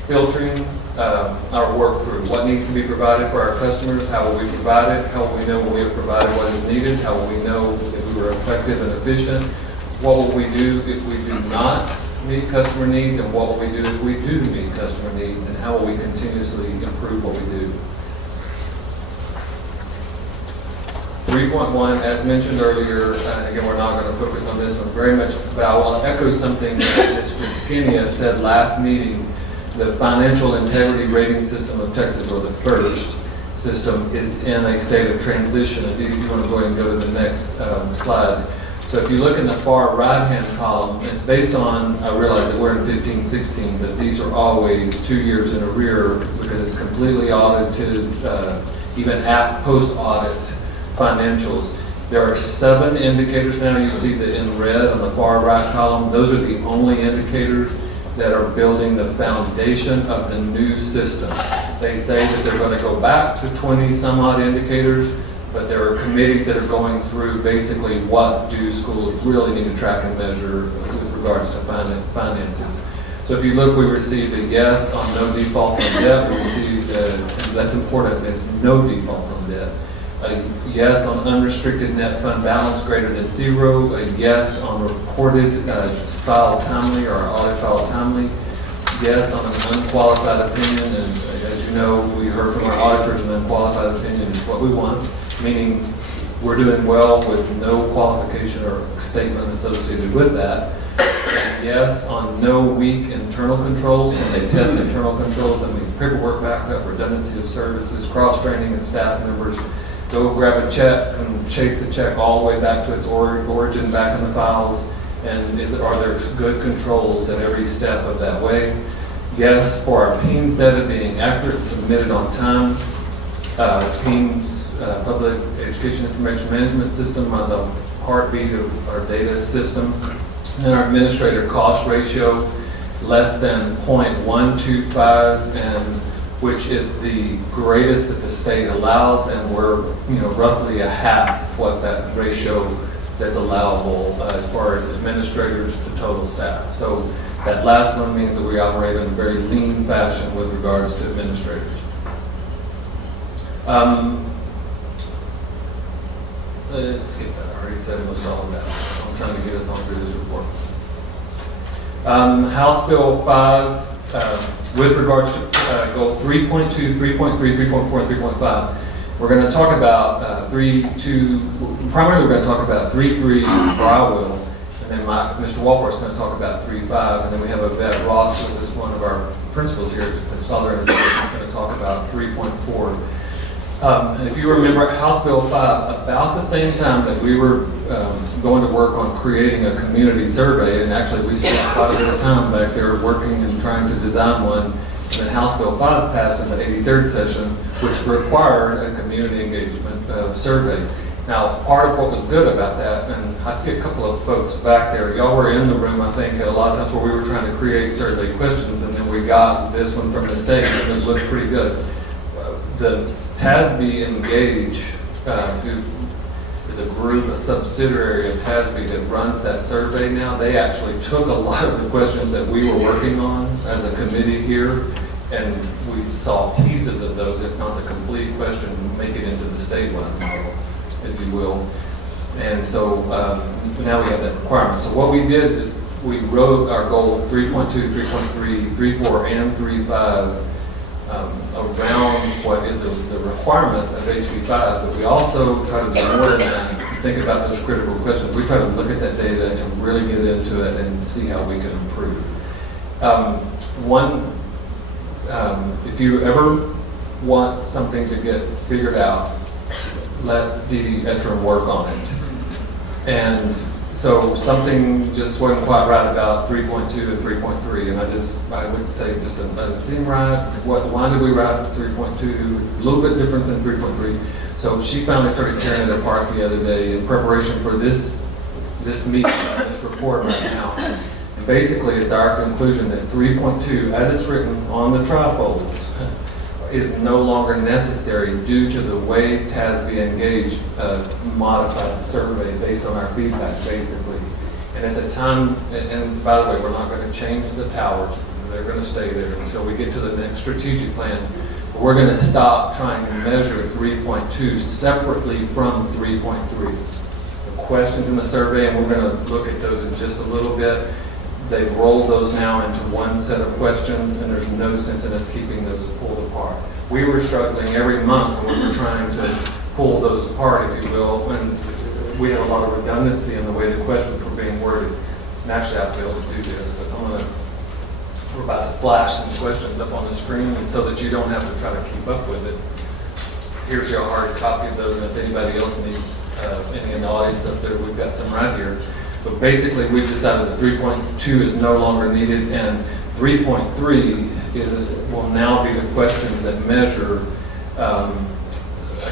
filtering our work through. What needs to be provided for our customers? How will we provide it? How will we know when we have provided what is needed? How will we know if we were effective and efficient? What will we do if we do not meet customer needs? And what will we do if we do meet customer needs? And how will we continuously improve what we do? 3.1, as mentioned earlier, and again, we're not going to focus on this one very much, but I will echo something that Mr. Skinny said last meeting. The Financial Integrity Rating System of Texas, or the FIRST system, is in a state of transition. And if you want to go ahead and go to the next slide. So if you look in the far right-hand column, it's based on, I realize that we're in 15-16, but these are always 2 years in arrear because it's completely audited, even post-audit financials. There are 7 indicators now. You see that in red on the far right column. Those are the only indicators that are building the foundation of the new system. They say that they're going to go back to 20 some odd indicators, but there are committees that are going through basically what do schools really need to track and measure with regards to finances. So if you look, we received a yes on no default on debt. We received, that's important, it's no default on debt. A yes on unrestricted net fund balance greater than 0. A yes on reported file timely or audit file timely. Yes on an unqualified opinion. And as you know, we heard from our auditors, an unqualified opinion is what we want, meaning we're doing well with no qualification or statement associated with that. And yes on no weak internal controls. When they test internal controls, that means paperwork backup, redundancy of services, cross-training and staff members. Go grab a check and chase the check all the way back to its origin back in the files. And are there good controls at every step of that way? Yes, for our PEIMS data being accurate, submitted on time. PEIMS, Public Education Information Management System, on the heartbeat of our data system. And our administrator cost ratio less than 0.125, and which is the greatest that the state allows, and we're roughly a half what that ratio that's allowable as far as administrators to total staff. So that last one means that we operate in a very lean fashion with regards to administrators. Let's skip that. I already said most all of that. I'm trying to get us on through this report. House Bill 5. With regards to goal 3.2, 3.3, 3.4, and 3.5, we're going to talk about primarily we're going to talk about 3.3, or I will, and then Mr. Walford is going to talk about 3.5, and then we have Yvette Ross, who is one of our principals here at Southern, is going to talk about 3.4. And if you remember House Bill 5, about the same time that we were going to work on creating a community survey, and actually we spent quite a bit of time back there working and trying to design one, and then House Bill 5 passed in the 83rd session, which required a community engagement survey. Now, part of what was good about that, and I see a couple of folks back there, y'all were in the room, I think, at a lot of times where we were trying to create survey questions, and then we got this one from the state, and it looked pretty good. the TASB Engage, who is a group, a subsidiary of TASB that runs that survey now, they actually took a lot of the questions that we were working on as a committee here, and we saw pieces of those, if not the complete question, make it into the statewide model, if you will. And so now we have that requirement. So what we did is we wrote our goal 3.2, 3.3, 3.4, and 3.5 around what is the requirement of HB5, but we also try to do more than that, think about those critical questions. We try to look at that data and really get into it and see how we can improve. If you ever want something to get figured out, let the veteran work on it. And so something just wasn't quite right about 3.2 and 3.3, and I would say just doesn't seem right. Why did we write 3.2? It's a little bit different than 3.3. So she finally started tearing it apart the other day in preparation for this meeting, this report right now. And basically, it's our conclusion that 3.2, as it's written on the trifolds, is no longer necessary due to the way TASB Engage modified the survey based on our feedback, basically. And at the time, and by the way, we're not going to change the towers. They're going to stay there until we get to the next strategic plan. But we're going to stop trying to measure 3.2 separately from 3.3. The questions in the survey, and we're going to look at those in just a little bit. They've rolled those now into one set of questions, and there's no sense in us keeping those pulled apart. We were struggling every month when we were trying to pull those apart, if you will, and we had a lot of redundancy in the way the questions were being worded. And actually, I'll be able to do this, but we're about to flash some questions up on the screen, and so that you don't have to try to keep up with it. Here's your hard copy of those, and if anybody else needs any in the audience up there, we've got some right here. But basically, we've decided that 3.2 is no longer needed, and 3.3 will now be the questions that measure, I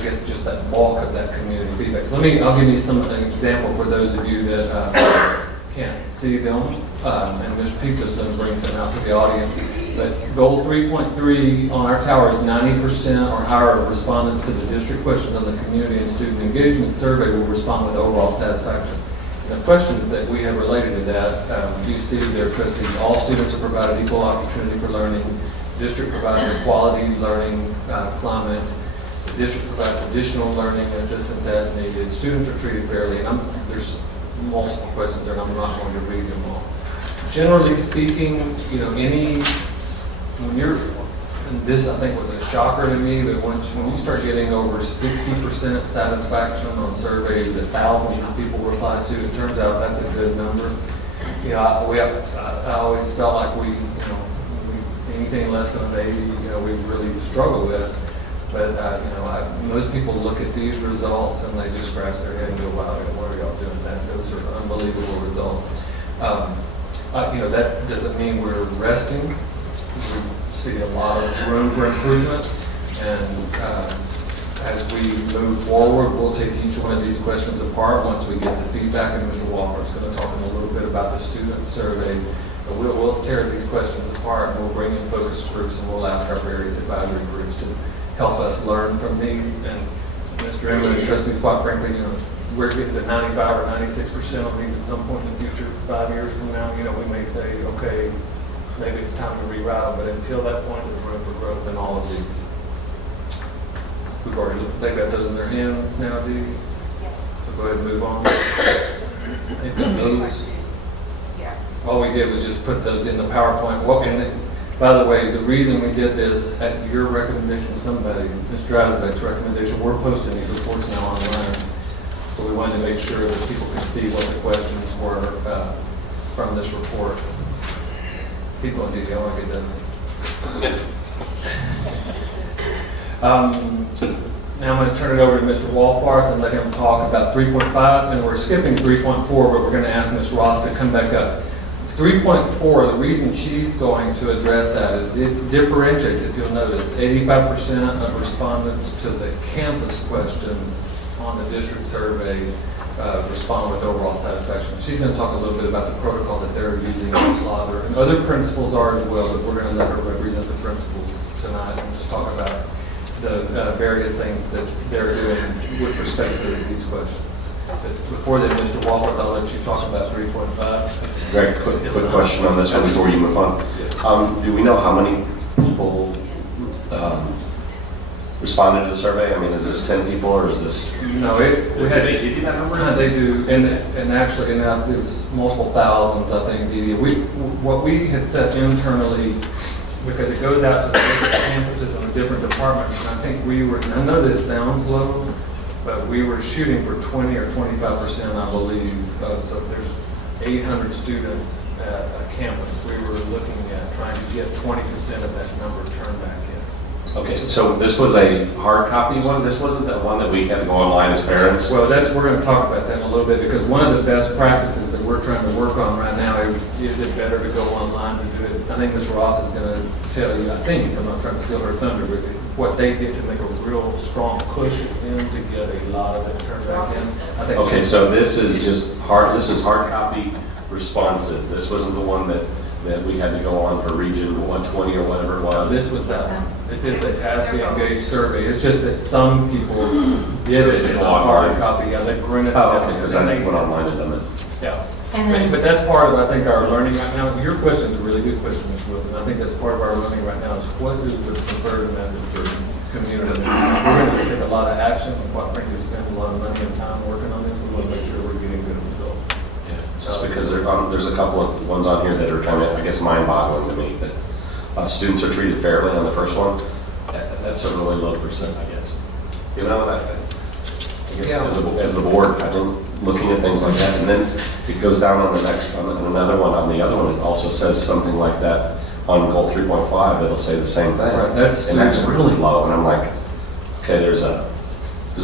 guess, just that bulk of that community feedback. So I'll give you an example for those of you that can't see them, and Ms. Pika is going to bring some out to the audience. But goal 3.3 on our tower is 90% or higher of respondents to the district questions on the community and student engagement survey will respond with overall satisfaction. The questions that we have related to that, you see there, trustees, all students are provided equal opportunity for learning. The district provides a quality learning climate. The district provides additional learning assistance as needed. Students are treated fairly. And there's multiple questions there, and I'm not going to read them all. Generally speaking, when you're, and this I think was a shocker to me, but when you start getting over 60% satisfaction on surveys that thousands of people reply to, it turns out that's a good number. I always felt like anything less than an 80, we really struggle with. But most people look at these results and they just scratch their head and go, "Wow, what are y'all doing? Those are unbelievable results." That doesn't mean we're resting. We see a lot of room for improvement, and as we move forward, we'll take each one of these questions apart once we get the feedback, and Mr. Walker is going to talk a little bit about the student survey. But we'll tear these questions apart, and we'll bring in focus groups, and we'll ask our various advisory groups to help us learn from these. And Mr. Emily and trustees, quite frankly, we're getting to 95 or 96% on these at some point in the future. 5 years from now, we may say, okay, maybe it's time to rewrite them, but until that point, there's room for growth in all of these. They've got those in their hands now, do you? Yes. So go ahead and move on. They've got those. Yeah. All we did was just put those in the PowerPoint. By the way, the reason we did this at your recommendation, Mr. Dreisbeck's recommendation, we're posting these reports now online. So we wanted to make sure that people could see what the questions were from this report. People in detail, I want to get done. Now I'm going to turn it over to Mr. Walpart and let him talk about 3.5, and we're skipping 3.4, but we're going to ask Ms. Ross to come back up. 3.4, the reason she's going to address that is it differentiates, if you'll notice, 85% of respondents to the campus questions on the district survey respond with overall satisfaction. She's going to talk a little bit about the protocol that they're using in Slaughter, and other principals are as well, but we're going to let her represent the principals tonight and just talk about the various things that they're doing with respect to these questions. But before then, Mr. Walworth, I'll let you talk about 3.5. Greg, quick question on this one before you move on. Do we know how many people responded to the survey? I mean, is this 10 people or is this? No, we had. Did they give you that number? They do, and actually, now there's multiple thousands, I think, what we had set internally, because it goes out to the different campuses and the different departments, and I think and I know this sounds low, but we were shooting for 20 or 25%, I believe. So if there's 800 students at a campus, we were looking at trying to get 20% of that number turned back in. Okay, so this was a hard copy one? This wasn't the one that we had to go online as parents? Well, we're going to talk about that in a little bit, because one of the best practices that we're trying to work on right now is it better to go online to do it? I think Ms. Ross is going to tell you, I think, I'm not trying to steal her thunder, but what they did to make a real strong push in to get a lot of it turned back in. I think Okay, so this is just hard copy responses. This wasn't the one that we had to go on for region 120 or whatever it was. This was that one. This is the ASBE engaged survey. It's just that some people did it in a hard copy. Yeah, they printed it out. Oh, okay, because I went online and done it. Yeah. And then- But that's part of, I think, our learning right now. Your question is a really good question, Ms. Wilson. I think that's part of our learning right now is what is the preferred method for community? We're going to take a lot of action and quite frankly spend a lot of money and time working on this. We want to make sure we're getting good results. Just because there's a couple of ones on here that are kind of, I guess, mind-boggling to me, that students are treated fairly on the first one. That's a really low percent, I guess. You know, I guess as the board, I've been looking at things like that, and then it goes down on the next one, and another one on the other one, it also says something like that on goal 3.5, it'll say the same thing. Right, that's really low, and I'm like, okay, there's a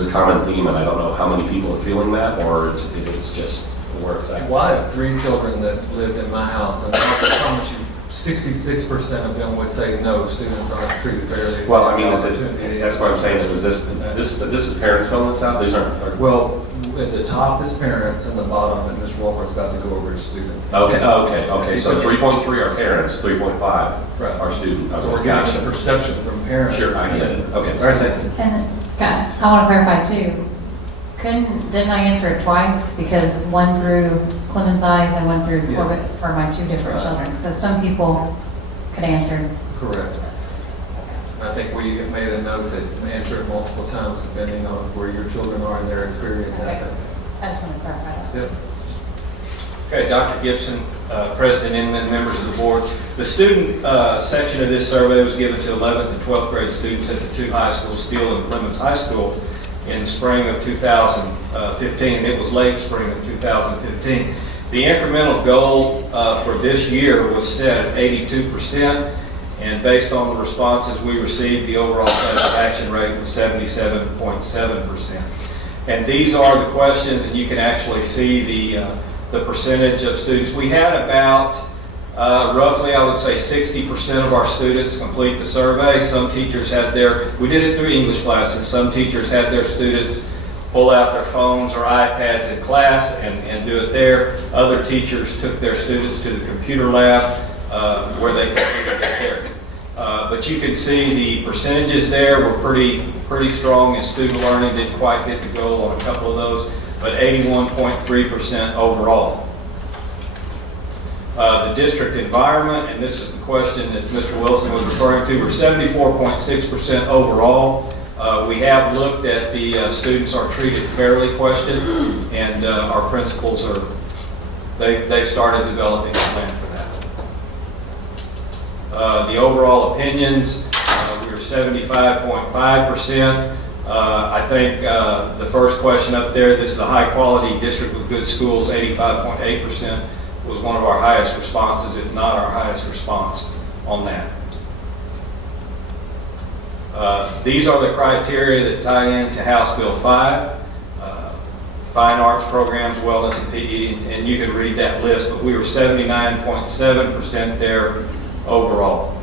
common theme, and I don't know how many people are feeling that, or it's just where it's at. Well, I have 3 children that lived in my house, and I promise you, 66% of them would say no, students aren't treated fairly. Well, I mean, that's what I'm saying, is this is parents filling this out? These aren't. Well, at the top is parents, and the bottom, and Ms. Walker's about to go over to students. Okay, so 3.3 are parents, 3.5 Right. are students. So we're getting a perception from parents. Sure, I get it. Okay. All right, thank you. And I want to clarify too, didn't I answer it twice? Because one through Clemens Eyes and one through Corbett for my 2 different children. So some people could answer. Correct. I think we have made a note that answer it multiple times depending on where your children are in their experience. Okay. I just want to clarify that. Yep. Okay, Dr. Gibson, President Inman, members of the board. The student section of this survey was given to 11th and 12th grade students at the 2 high schools, Steele and Clemens High School, in spring of 2015, and it was late spring of 2015. The incremental goal for this year was set at 82%, and based on the responses we received, the overall satisfaction rate was 77.7%. And these are the questions, and you can actually see the percentage of students. We had about roughly, I would say 60% of our students complete the survey. Some teachers had we did it through English classes, some teachers had their students pull out their phones or iPads in class and do it there. Other teachers took their students to the computer lab where they could get there. But you can see the percentages there were pretty strong in student learning. Didn't quite hit the goal on a couple of those, but 81.3% overall. The district environment, and this is the question that Mr. Wilson was referring to, we're 74.6% overall. We have looked at the students are treated fairly question, and our principals they've started developing a plan for that. The overall opinions, we were 75.5%. I think the first question up there, this is a high quality district with good schools, 85.8%. Was one of our highest responses, if not our highest response on that. These are the criteria that tie into House Bill 5, fine arts programs, wellness, and PE, and you can read that list, but we were 79.7% there overall.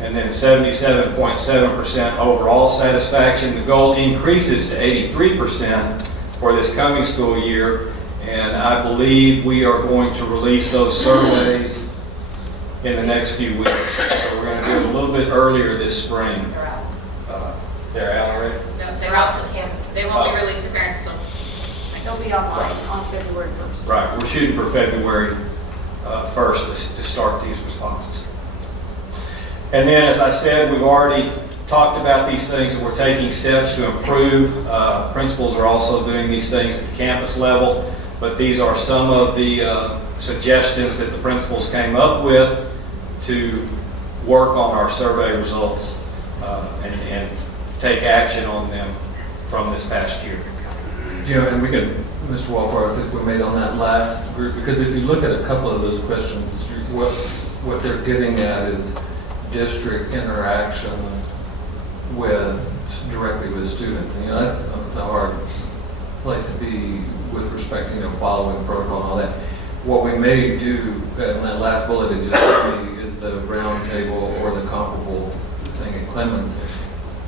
And then 77.7% overall satisfaction. The goal increases to 83% for this coming school year, and I believe we are going to release those surveys in the next few weeks. So we're going to do it a little bit bit earlier this spring. They're out. They're out already? No, they're out to campus. They won't be released to parents till. They'll be online on February 1st. Right, we're shooting for February 1st to start these responses. And then, as I said, we've already talked about these things, and we're taking steps to improve. Principals are also doing these things at the campus level, but these are some of the suggestions that the principals came up with to work on our survey results and take action on them from this past year. And we could, Mr. Walker, I think we made on that last group, because if you look at a couple of those questions, what they're getting at is district interaction directly with students. And, that's a hard place to be with respect to, following protocol and all that. What we may do, in that last bullet it just gave me, is the round table or the comparable thing at Clemens,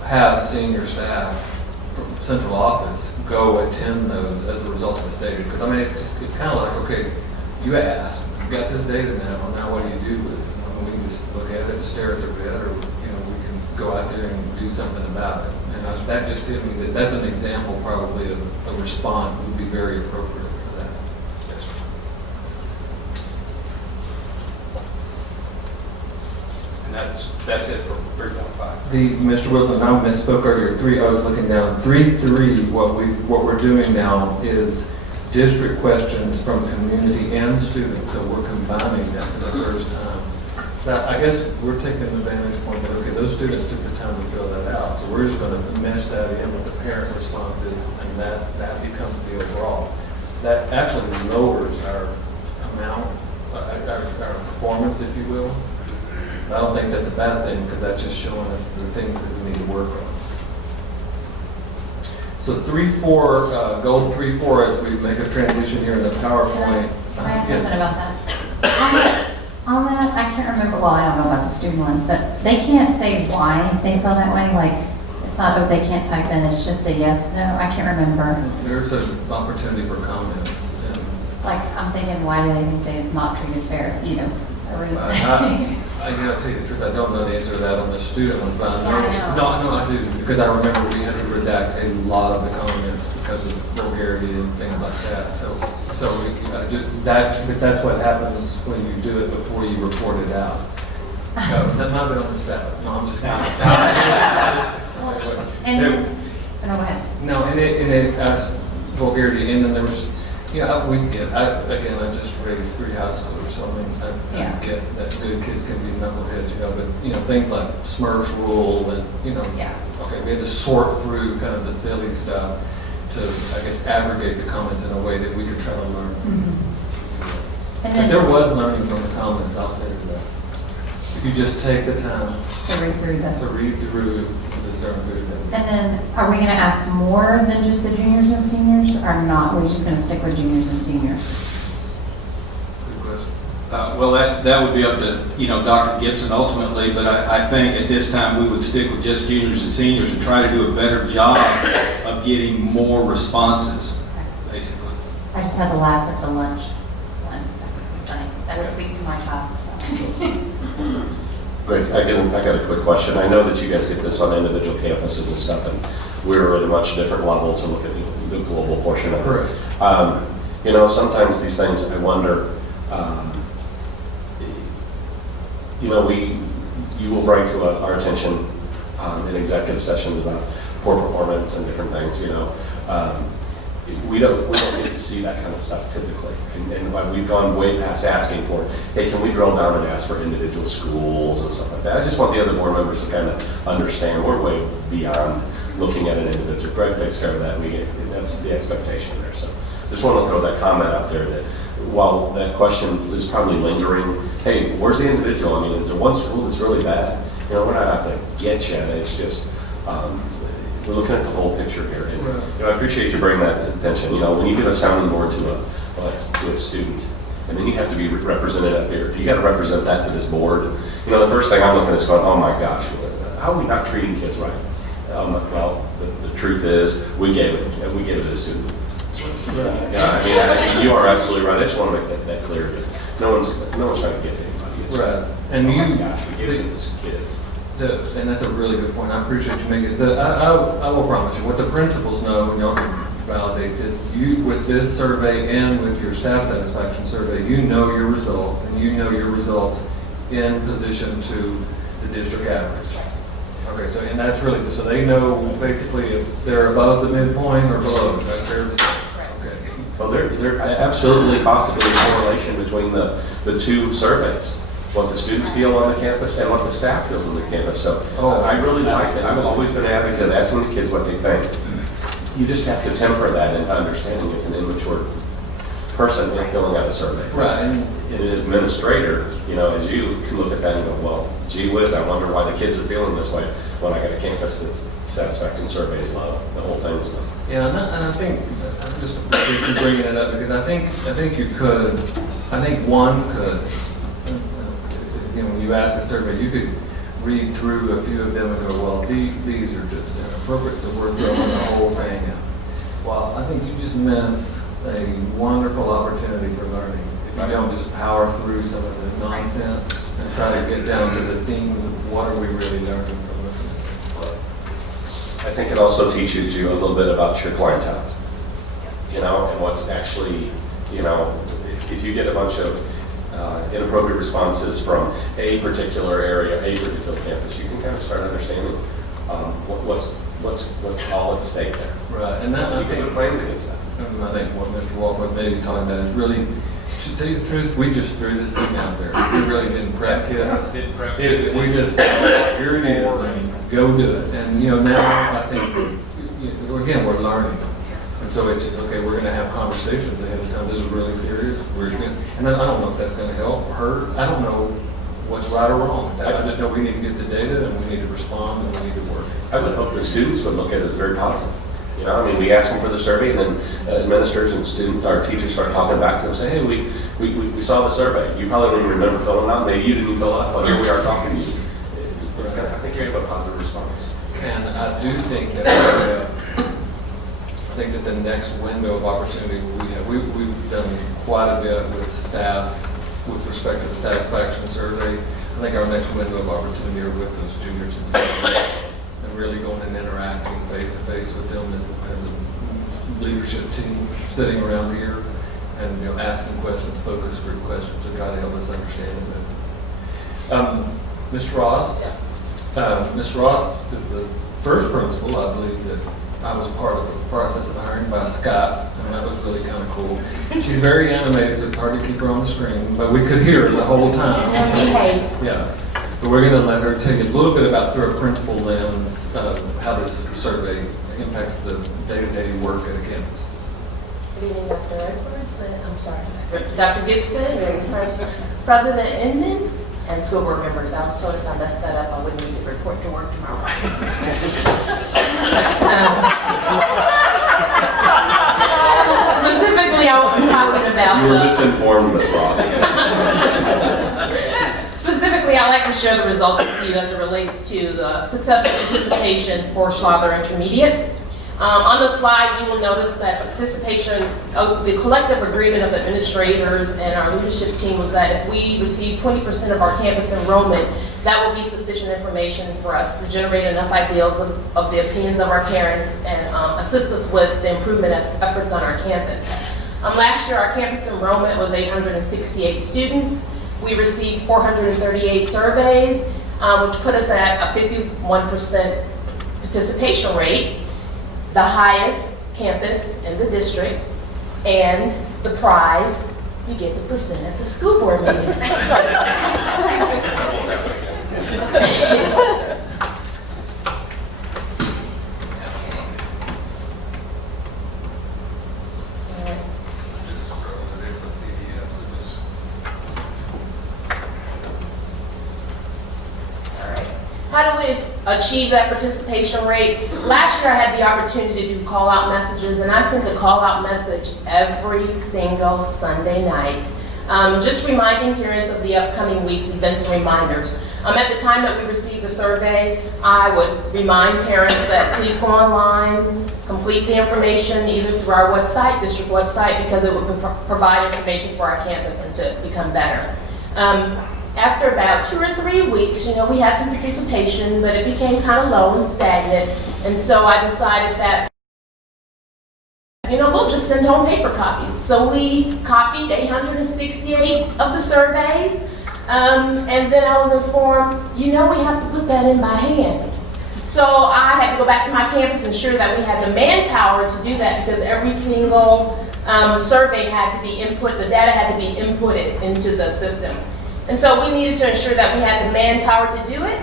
have senior staff from central office go attend those as a result of this data. Because it's kind of like, okay, you asked, you got this data now what do you do with it? We can just look at it and stare at their bed, or we can go out there and do something about it. And that just hit me that's an example probably of a response that would be very appropriate for that. Yes, sir. And that's it for 3.5. Mr. Wilson, I misspoke earlier. I was looking down. 3.3. What we're doing now is district questions from community and students. So we're combining that for the first time. Now, I guess we're taking the vantage point that, okay, those students took the time to fill that out, so we're just going to mesh that in with the parent responses, and that becomes the overall. That actually lowers our amount, our performance, if you will. I don't think that's a bad thing, because that's just showing us the things that we need to work on. So 3.4, goal 3.4, as we make a transition here in the PowerPoint. Can I ask something about that? On that, I can't remember, well, I don't know about the student one, but they can't say why they feel that way, like, it's not that they can't type in, it's just a yes, no, I can't remember. There's an opportunity for comments. Like, I'm thinking, why do they think they're not treated fair, a reason. I gotta tell you the truth, I don't know the answer to that on the student one, but I Yeah, know. No, I do, because I remember we had to redact a lot of the comments because of vulgarity and things like that. So that's what happens when you do it before you report it out. No, not that on the staff. No, I'm just kind of. No, go ahead. No, and it adds vulgarity, and then there was, I just raised 3 high schoolers, so I get that good kids can be knuckleheads, but things like Smurfs rule and okay, we had to sort through kind of the silly stuff to, I guess, aggregate the comments in a way that we could try to learn. Mm-hmm. And there was learning from the comments, I'll tell you that. If you just take the time To read through them. to read through and discern through them. And then, are we going to ask more than just the juniors and seniors, or not? We're just going to stick with juniors and seniors? Good question. Well, that would be up to, Dr. Gibson ultimately, but I think at this time we would stick with just juniors and seniors and try to do a better job of getting more responses, basically. I just had to laugh at the lunch one. That was funny. That would speak to my child. So. Great. I got a quick question. I know that you guys get this on individual campuses and stuff, and we're at a much different level to look at the global portion of it. Correct. Sometimes these things, I wonder, you will bring to our attention in executive sessions about poor performance and different things, we don't get to see that kind of stuff typically. And we've gone way past asking for, hey, can we drill down and ask for individual schools and stuff like that? I just want the other board members to kind of understand we're way beyond looking at an individual. Greg takes care of that. That's the expectation there. So just want to throw that comment out there that while that question is probably lingering, hey, where's the individual? I mean, is there one school that's really bad? We're not out to get you. It's just, we're looking at the whole picture here. And, I appreciate you bringing that to attention. When you give a sounding board to a student, and then you have to be represented up here, you got to represent that to this board. The first thing I'm looking at is going, oh my gosh, how are we not treating kids right? Well, the truth is, we gave it to the student. You are absolutely right. I just want to make that clear. That no one's trying to get to anybody. It's just, And oh you, my gosh, we gave it to these kids. And that's a really good point. I appreciate you making it. I will promise you, what the principals know, and y'all can validate this, with this survey and with your staff satisfaction survey, you know your results, and you know your results in position to the district average. Okay, so, and that's really, so they know basically if they're above the midpoint or below, is that fair to say? Okay. Well, there absolutely possibly a correlation between the two surveys, what the students feel on the campus and what the staff feels on the campus. So I really like it. I've always been an advocate of asking the kids what they think. You just have to temper that into understanding it's an immature person filling out a survey. Right. And as an administrator, as you can look at that and go, well, gee whiz, I wonder why the kids are feeling this way when I got a campus that's satisfaction survey is low. The whole thing is low. Yeah, and I think, I just appreciate you bringing it up, because I think you could, I think one could, when you ask a survey, you could read through a few of them and go, well, these are just inappropriate, so we're throwing the whole thing out. Well, I think you just miss a wonderful opportunity for learning if you don't just power through some of the nonsense and try to get down to the themes of what are we really learning from this. I think it also teaches you a little bit about your clientele, and what's actually, if you get a bunch of inappropriate responses from a particular area, a particular campus, you can kind of start understanding what's all at stake there. Right, and that, you can put plans against that. I think what Mr. Walker maybe is talking about is really, to tell you the truth, we just threw this thing out there. We really didn't prep kids. We just, here it is, I mean, go do it. And, now I think, again, we're learning. And so it's just, okay, we're going to have conversations ahead of time. This is really serious. And I don't know if that's going to help or hurt. I don't know what's right or wrong. I just know we need to get the data and we need to respond and we need to work. I would hope the students would look at it as very positive. We ask them for the survey, and then administrators and students, our teachers start talking back to them, say, hey, we saw the survey. You probably don't even remember filling it out. Maybe you didn't fill it out, but here we are talking to you. I think you're going to have a positive response. And I do think that the next window of opportunity we've done quite a bit with staff with respect to the satisfaction survey. I think our next window of opportunity are with those juniors and seniors, and really going and interacting face to face with them as a leadership team sitting around here and asking questions, focus group questions, to try to help us understand it. Ms. Ross. Yes. Ms. Ross is the first principal, I believe, that I was part of the process of hiring by Scott, and that was really kind of cool. She's very animated, so it's hard to keep her on the screen, but we could hear her the whole time. Yeah. But we're going to let her tell you a little bit about, through a principal lens, how this survey impacts the day-to-day work at a campus. Good evening, Dr. Edwards, and I'm sorry, Dr. Gibson, and President Inman, and school board members. I was told if I messed that up, I wouldn't need to report to work tomorrow. Specifically, I'm talking about. You were misinformed, Ms. Ross. Specifically, I like to share the results with you as it relates to the successful participation for Schlager Intermediate. On the slide, you will notice that the participation, the collective agreement of administrators and our leadership team was that if we receive 20% of our campus enrollment, that will be sufficient information for us to generate enough ideals of the opinions of our parents and assist us with the improvement efforts on our campus. Last year, our campus enrollment was 868 students. We received 438 surveys, which put us at a 51% participation rate, the highest campus in the district, and the prize, you get the percent at the school board meeting. How do we achieve that participation rate? Last year I had the opportunity to do call-out messages, and I sent a call-out message every single Sunday night, just reminding parents of the upcoming week's events and reminders. At the time that we received the survey, I would remind parents that please go online, complete the information either through our website, district website, because it would provide information for our campus and to become better. after about 2 or 3 weeks, we had some participation, but it became kind of low and stagnant. And so I decided that, we'll just send home paper copies. So we copied 868 of the surveys. And then I was informed, we have to put that in by hand. So I had to go back to my campus and ensure that we had the manpower to do that, because every single survey had to be input, the data had to be inputted into the system. And so we needed to ensure that we had the manpower to do it,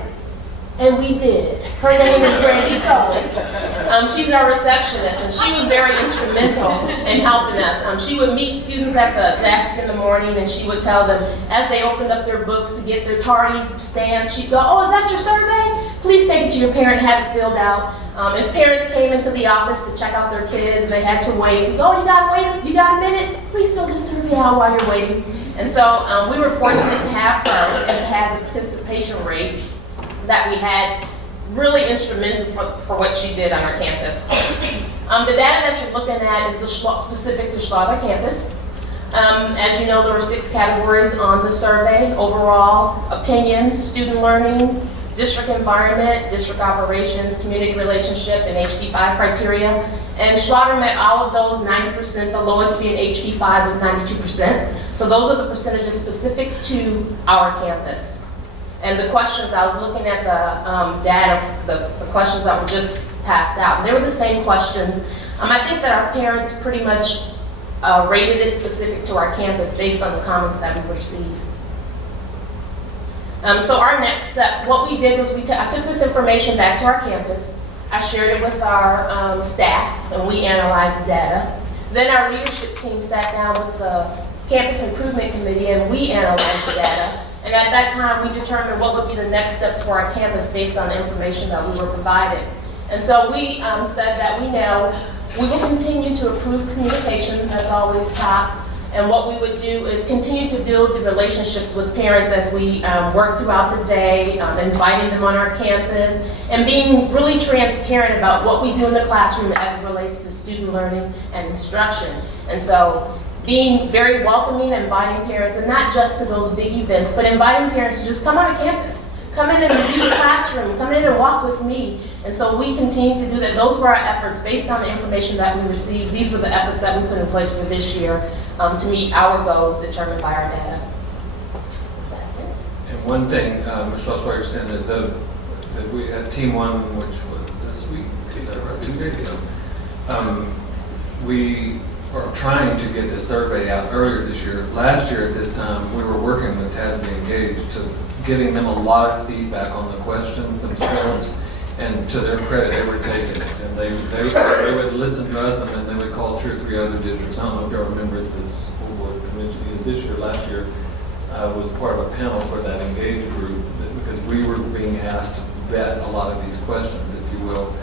and we did. Her name is Brandy Cohen. She's our receptionist, and she was very instrumental in helping us. She would meet students at the desk in the morning, and she would tell them, as they opened up their books to get their tardy stamps, she'd go, "Oh, is that your survey? Please take it to your parent, have it filled out." As parents came into the office to check out their kids, they had to wait. We go, "Oh, you gotta wait, you got a minute? Please fill the survey out while you're waiting." And so we were fortunate to have her and to have the participation rate that we had, really instrumental for what she did on our campus. The data that you're looking at is specific to Schwaber campus. As you know, there were 6 categories on the survey: overall, opinion, student learning, district environment, district operations, community relationship, and HP5 criteria. And Schwaber met all of those, 90%, the lowest being HP5 with 92%. So those are the percentages specific to our campus. And the questions, I was looking at the data, the questions that were just passed out. They were the same questions. I think that our parents pretty much rated it specific to our campus based on the comments that we received. So our next steps, what we did was I took this information back to our campus. I shared it with our staff, and we analyzed the data. Then our leadership team sat down with the Campus Improvement Committee, and we analyzed the data. And at that time, we determined what would be the next steps for our campus based on the information that we were provided. And so we said that we will continue to improve communication, that's always top. And what we would do is continue to build the relationships with parents as we work throughout the day, inviting them on our campus, and being really transparent about what we do in the classroom as it relates to student learning and instruction. And so being very welcoming, inviting parents, and not just to those big events, but inviting parents to just come on campus. Come in and view the classroom, come in and walk with me. And so we continue to do that. Those were our efforts based on the information that we received. These were the efforts that we put in place for this year to meet our goals determined by our data. That's it. And one thing, Ms. Rossweiler said that we had Team 1, which was this week, is that right, 2 days ago. We are trying to get this survey out earlier this year. Last year at this time, we were working with TASB Engaged to giving them a lot of feedback on the questions themselves, and to their credit, they were taking it. And they would listen to us, and then they would call 2 or 3 other districts. I don't know if y'all remember at the school board convention either this year, last year, was part of a panel for that Engaged group, because we were being asked to vet a lot of these questions, if you will.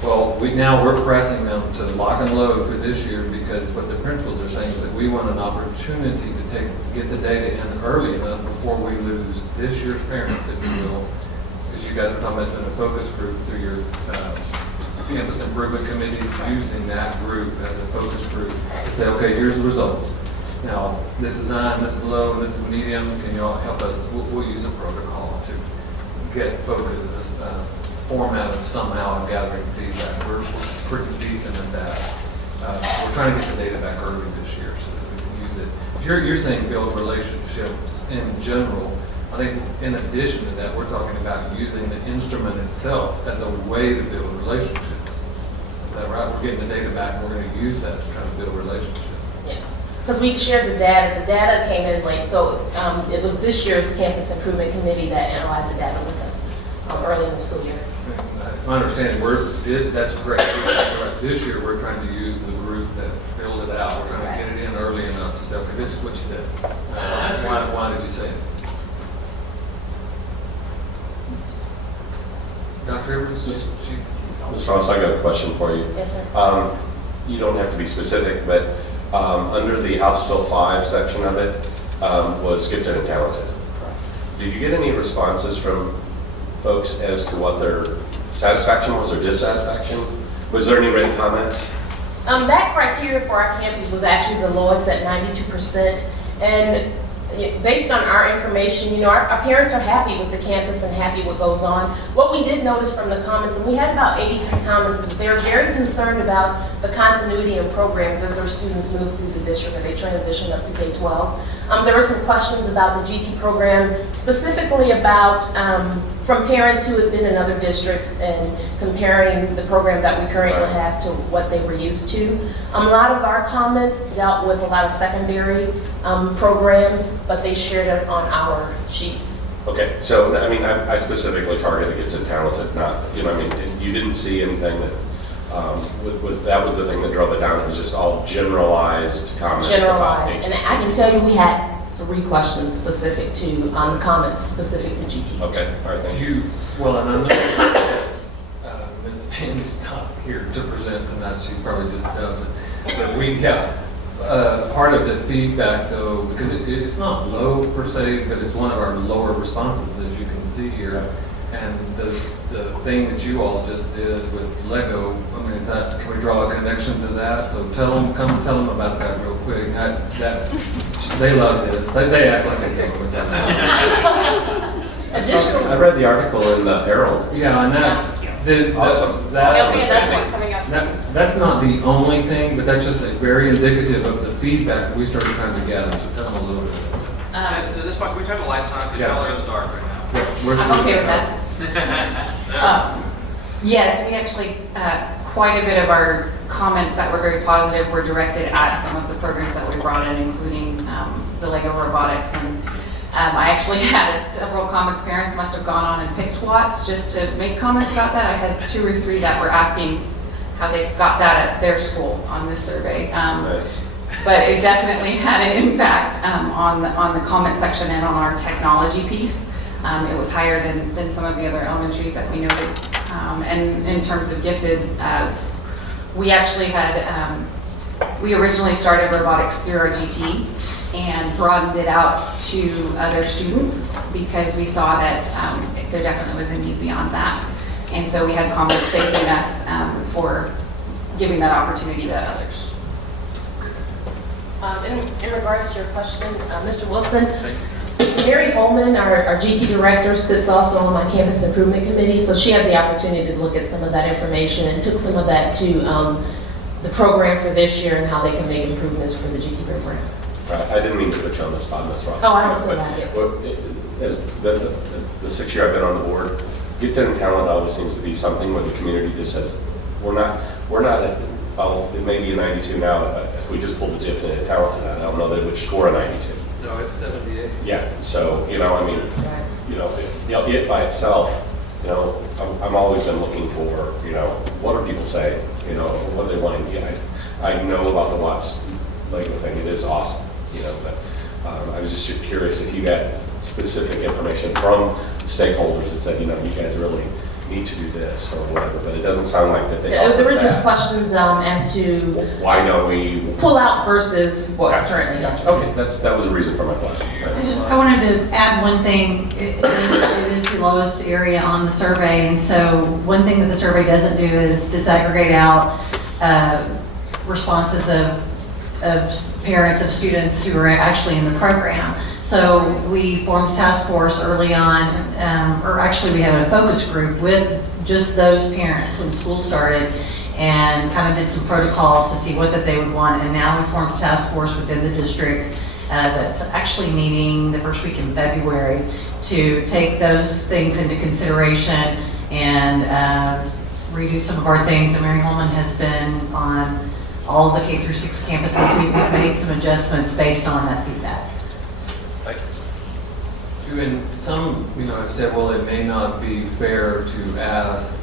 Well, we're pressing them to lock and load for this year, because what the principals are saying is that we want an opportunity to get the data in early enough before we lose this year's parents, if you will. Because you guys are talking about doing a focus group through your campus improvement committees, using that group as a focus group to say, okay, here's the results. Now, this is high, this is low, and this is medium. Can you all help us? We'll use a protocol to get focus. Format of somehow gathering feedback. We're pretty decent at that. We're trying to get the data back early this year so that we can use it. You're saying build relationships in general. I think in addition to that, we're talking about using the instrument itself as a way to build relationships. Is that right? We're getting the data back, and we're going to use that to try to build relationships. Yes, because we shared the data. The data came in late, so it was this year's Campus Improvement Committee that analyzed the data with us early in the school year. It's my understanding, that's great. This year, we're trying to use the group that filled it out. We're trying to get it in early enough to say, okay, this is what you said. Why did you say it? Dr. Rivers? Ms. Ross, I got a question for you. Yes, sir. You don't have to be specific, but under the House Bill 5 section of it was gifted and talented. Did you get any responses from folks as to what their satisfaction was or dissatisfaction? Was there any written comments? That criteria for our campus was actually the lowest at 92%. And based on our information, you know, our parents are happy with the campus and happy what goes on. What we did notice from the comments, and we had about 83 comments, is they're very concerned about the continuity of programs as our students move through the district or they transition up to K-12. There were some questions about the GT program, specifically about from parents who had been in other districts and comparing the program that we currently have to what they were used to. A lot of our comments dealt with a lot of secondary programs, but they shared it on our sheets. Okay, so, I mean, I specifically targeted gifted and talented, not, you know, I mean, you didn't see anything that, that was the thing that drove it down. It was just all generalized comments. Generalized, and I can tell you we had 3 questions specific to, the comments specific to GT. Okay, all right, thank you. Well, and I know Ms. Pam's not here to present tonight, she's probably just done. But we got part of the feedback though, because it's not low per se, but it's one of our lower responses, as you can see here. And the thing that you all just did with Lego, I mean, can we draw a connection to that? So come tell them about that real quick. They love this. They act like they came with that. I read the article in the Herald. Yeah, and Awesome. There'll be another one coming up soon. That's not the only thing, but that's just very indicative of the feedback that we started trying to gather. So tell them a little bit about that. At this point, can we turn the lights on because y'all are in the dark right now? Yeah, I'm okay with that. Yes, we actually, quite a bit of our comments that were very positive were directed at some of the programs that we brought in, including the Lego robotics. And I actually had several comments. Parents must have gone on and picked Watts just to make comments about that. I had 2 or 3 that were asking how they got that at their school on this survey. Nice. But it definitely had an impact on the comment section and on our technology piece. It was higher than some of the other elementaries that we noted. And in terms of gifted, we actually had, we originally started robotics through our GT and broadened it out to other students because we saw that there definitely was a need beyond that. And so we had comments thanking us for giving that opportunity to others. In regards to your question, Mr. Wilson, Mary Holman, our GT director, sits also on my campus improvement committee, so she had the opportunity to look at some of that information and took some of that to the program for this year and how they can make improvements for the GT program. Right, I didn't mean to put you on the spot, Ms. Ross. Oh, I don't feel like it. As the 6th year I've been on the board, gifted and talent always seems to be something where the community just says, we're not at, well, it may be a 92 now, but if we just pulled the gifted and talented out, I don't know that it would score a 92. No, it's 78. Yeah, so, you know, I mean, you know, it by itself, you know, I've always been looking for, you know, what are people saying, you know, what are they wanting? Yeah, I know about the Watts Lego thing, it is awesome, you know, but I was just curious if you got specific information from stakeholders that said, you know, you guys really need to do this or whatever, but it doesn't sound like that they There were just questions as to why don't we pull out versus what's currently done. Okay, that was a reason for my question. I wanted to add one thing. It is the lowest area on the survey, and so one thing that the survey doesn't do is disaggregate out responses of parents of students who are actually in the program. So we formed a task force early on, or actually we had a focus group with just those parents when school started and kind of did some protocols to see what that they would want. And now we formed a task force within the district that's actually meeting the first week in February to take those things into consideration and redo some of our things. And Mary Holman has been on all the K through 6 campuses. We've made some adjustments based on that feedback. And some, you know, have said, well, it may not be fair to ask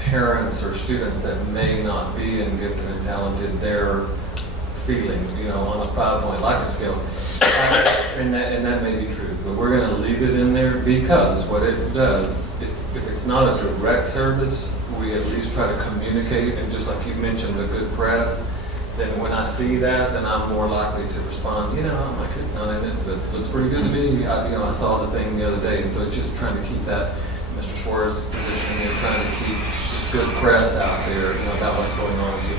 parents or students that may not be in gifted and talented their feeling, you know, on a 5-point Likert scale. And that may be true, but we're going to leave it in there because what it does, if it's not a direct service, we at least try to communicate, and just like you mentioned, the good press, then when I see that, then I'm more likely to respond, you know, my kid's not in it, but it looks pretty good to me. I saw the thing the other day, and so it's just trying to keep that, Mr. Schwartz's position, you know, trying to keep just good press out there, you know, about what's going on with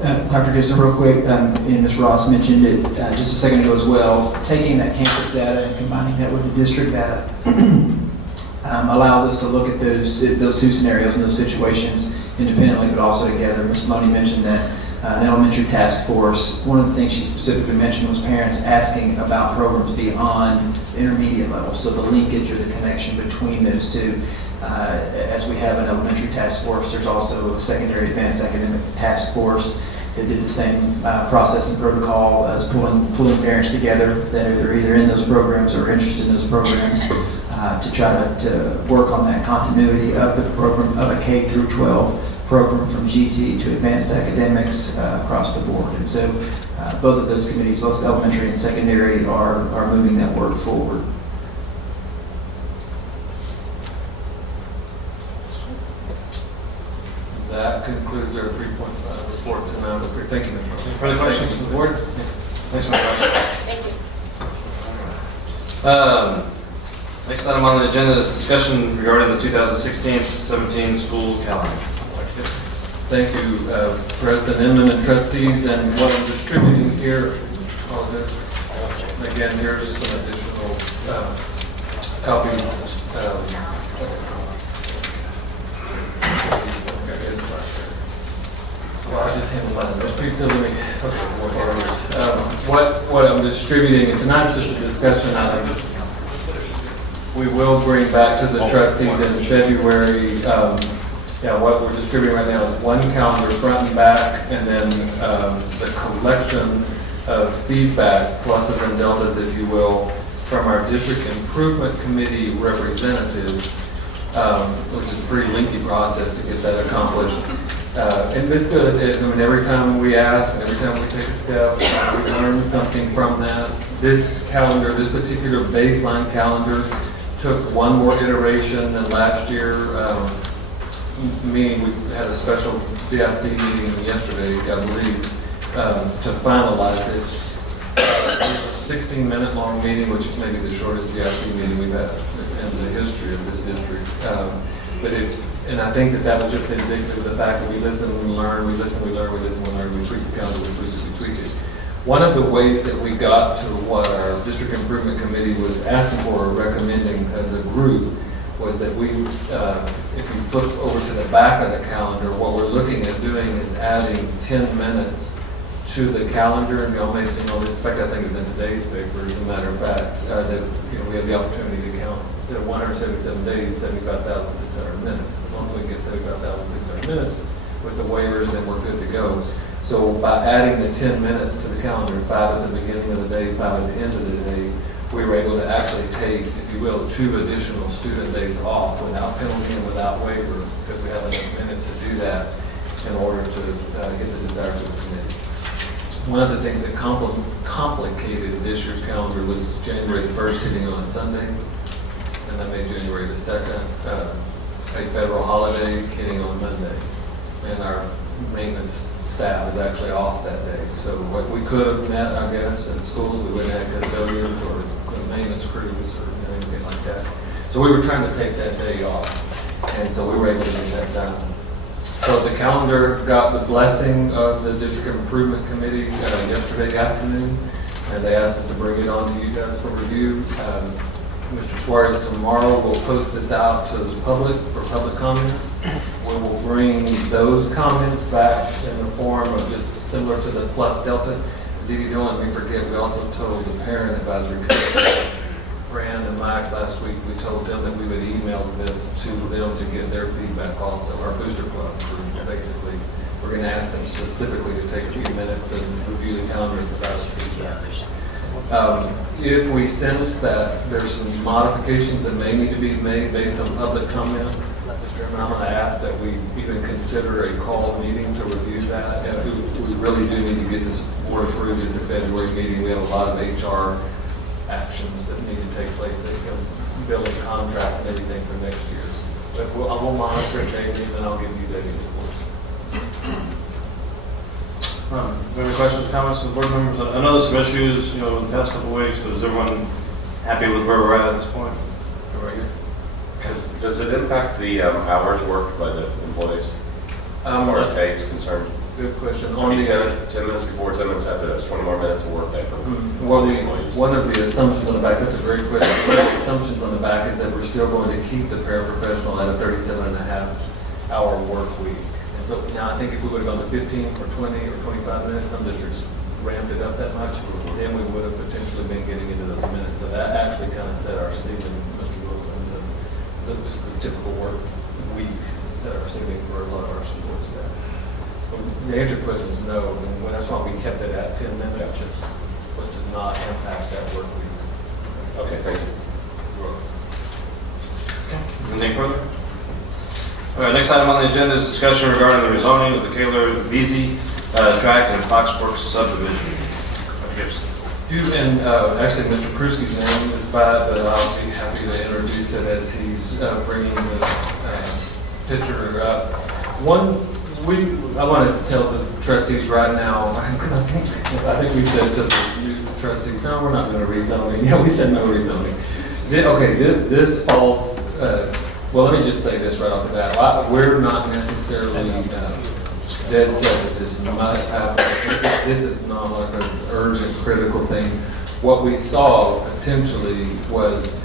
it. Dr. Gibson, real quick, and Ms. Ross mentioned it just a second ago as well, taking that campus data and combining that with the district data allows us to look at those two scenarios and those situations independently, but also together. Ms. Loney mentioned that an elementary task force, one of the things she specifically mentioned was parents asking about programs beyond the intermediate level, so the linkage or the connection between those two. As we have an elementary task force, there's also a secondary advanced academic task force that did the same process and protocol as pulling parents together that are either in those programs or interested in those programs to try to work on that continuity of the program of a K through 12 program from GT to advanced academics across the board. And so both of those committees, both elementary and secondary, are moving that work forward. That concludes our 3.5 report tonight. Thank you, Mr. Ross. Any further questions from the board? Thanks, Mr. Ross. Thank you. Next item on the agenda is discussion regarding the 2016-17 school calendar. Thank you, President Inman and trustees, and what I'm distributing here, again, here's some additional copies. Well, I just handled less. What I'm distributing, and tonight's just a discussion item. We will bring back to the trustees in February. What we're distributing right now is one calendar front and back, and then the collection of feedback, pluses and deltas, if you will, from our district improvement committee representatives, which is a pretty lengthy process to get that accomplished. And it's good. Every time we ask and every time we take a step, we learn something from that. This calendar, this particular baseline calendar, took one more iteration than last year. Meaning we had a special DIC meeting yesterday, I believe, to finalize it. It was a 16-minute long meeting, which is maybe the shortest DIC meeting we've had in the history of this district. And I think that was just indicative of the fact that we listen, we learn, we listen, we learn, we listen, we learn, we tweak the calendar, we tweak it. One of the ways that we got to what our district improvement committee was asking for or recommending as a group was that we, if you flip over to the back of the calendar, what we're looking at doing is adding 10 minutes to the calendar, and y'all may have seen all this. In fact, I think it's in today's paper, as a matter of fact, that we have the opportunity to count, instead of 177 days, 75,600 minutes. As long as we can get 75,600 minutes with the waivers, then we're good to go. So by adding the 10 minutes to the calendar, 5 at the beginning of the day, 5 at the end of the day, we were able to actually take, if you will, 2 additional student days off without penalty and without waiver, because we have enough minutes to do that in order to get the desired to the committee. One of the things that complicated this year's calendar was January 1st hitting on a Sunday, and that made January the 2nd a federal holiday hitting on Monday. And our maintenance staff is actually off that day. So what we could have met, I guess, in schools, we wouldn't have custodians or maintenance crews or anything like that. So we were trying to take that day off, and so we were able to get that done. So the calendar got the blessing of the District Improvement Committee yesterday afternoon, and they asked us to bring it on to you guys for review. Mr. Suarez tomorrow will post this out to the public for public comment. We will bring those comments back in the form of just similar to the plus delta. Didi, don't let me forget, we also told the parent advisory committee, Fran and Mike last week, we told them that we would email this to them to get their feedback also, our booster club group. Basically, we're going to ask them specifically to take a few minutes to review the calendar and provide us feedback. If we sense that there's some modifications that may need to be made based on public comment, Mr. Chairman, I'm going to ask that we even consider a call meeting to review that. And we really do need to get this board approved at the February meeting. We have a lot of HR actions that need to take place. They can build contracts and everything for next year. But I will monitor it daily, and then I'll give you daily reports. Any questions, comments from the board members? I know there's some issues, in the past couple of weeks, but is everyone happy with where we're at this point? Everybody good? Does it impact the hours worked by the employees as far as pay is concerned? Good question. Only 10 minutes before, 10 minutes after, that's 20 more minutes of work day for Well, employees. one of the assumptions on the back, that's a great question. One of the assumptions on the back is that we're still going to keep the paraprofessional at a 37.5-hour work week. And so now I think if we would have gone to 15 or 20 or 25 minutes, some districts ramped it up that much, then we would have potentially been getting into those minutes. So that actually kind of set our ceiling, Mr. Wilson, the typical work week set our ceiling for a lot of our support staff. The answer to your question is no, and that's why we kept it at 10 minutes, was to not impact that work week. Okay, thank you. Anything further? All right, next item on the agenda is discussion regarding the rezoning of the Kaler-Beasy tract and Foxbrook subdivision. Dr. Gibson. And actually, Mr. Pruski's name is by, but I'll be happy to introduce it as he's bringing the picture up. I want to tell the trustees right now, because I think we said to the new trustees, no, we're not going to rezoning. Yeah, we said no rezoning. Okay, this falls, well, let me just say this right off the bat. We're not necessarily dead set that this must happen. This is not like an urgent, critical thing. What we saw potentially was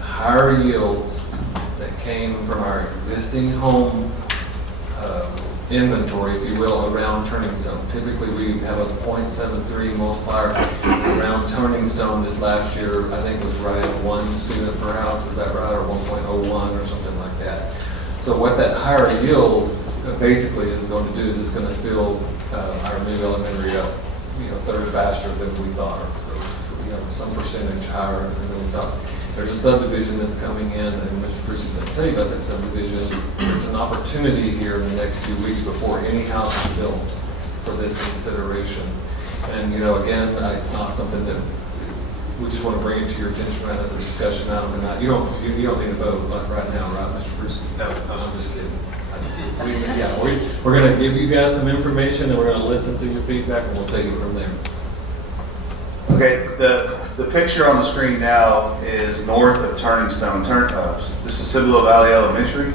higher yields that came from our existing home inventory, if you will, around Turning Stone. Typically, we have a 0.73 multiplier around Turning Stone. This last year, I think was right at 1 student per house. Is that right? Or 1.01 or something like that. So what that higher yield basically is going to do is it's going to fill our new elementary up, third faster than we thought, or some percentage higher than we thought. There's a subdivision that's coming in, and Mr. Bruce is going to tell you about that subdivision. There's an opportunity here in the next few weeks before any house is built for this consideration. And again, it's not something that we just want to bring it to your attention right as a discussion item. And you don't need to vote like right now, right, Mr. Bruce? No, I'm just kidding. We're going to give you guys some information, and we're going to listen to your feedback, and we'll take it from there. Okay, the picture on the screen now is north of Turning Stone. This is Cibolo Valley Elementary,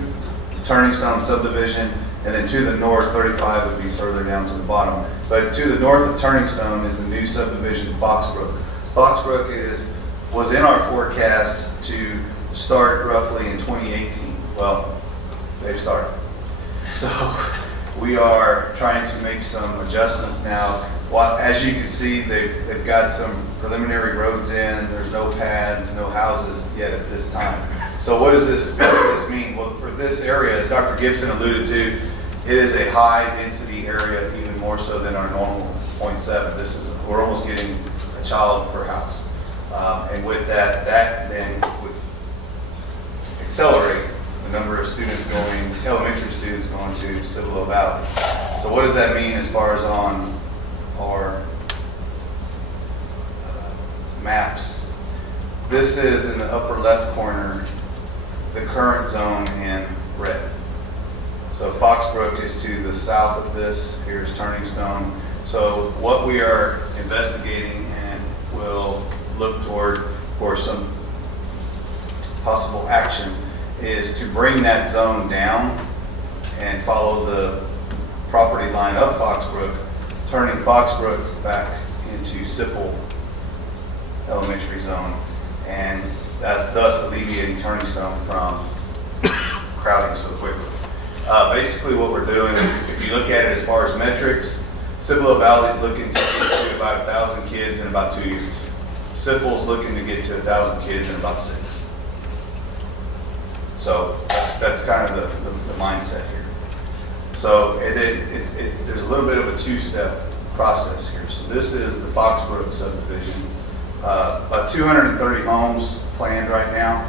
Turning Stone subdivision, and then to the north, 35 would be further down to the bottom. But to the north of Turning Stone is the new subdivision, Foxbrook. Foxbrook was in our forecast to start roughly in 2018. Well, they've started. So we are trying to make some adjustments now. As you can see, they've got some preliminary roads in. There's no pads, no houses yet at this time. So what does this mean? Well, for this area, as Dr. Gibson alluded to, it is a high density area, even more so than our normal 0.7. We're almost getting a child per house. And with that then would accelerate the number of students elementary students going to Cibolo Valley. So what does that mean as far as on our maps? This is in the upper left corner, the current zone in red. So Foxbrook is to the south of this. Here's Turning Stone. So what we are investigating and will look toward for some possible action is to bring that zone down and follow the property line of Foxbrook, turning Foxbrook back into Sipple Elementary Zone, and thus alleviating Turning Stone from crowding so quickly. Basically what we're doing, if you look at it as far as metrics, Cibolo Valley is looking to get to about 1,000 kids in about 2 years. Sipple's looking to get to 1,000 kids in about 6. So that's kind of the mindset here. So there's a little bit of a two-step process here. So this is the Foxbrook subdivision. About 230 homes planned right now.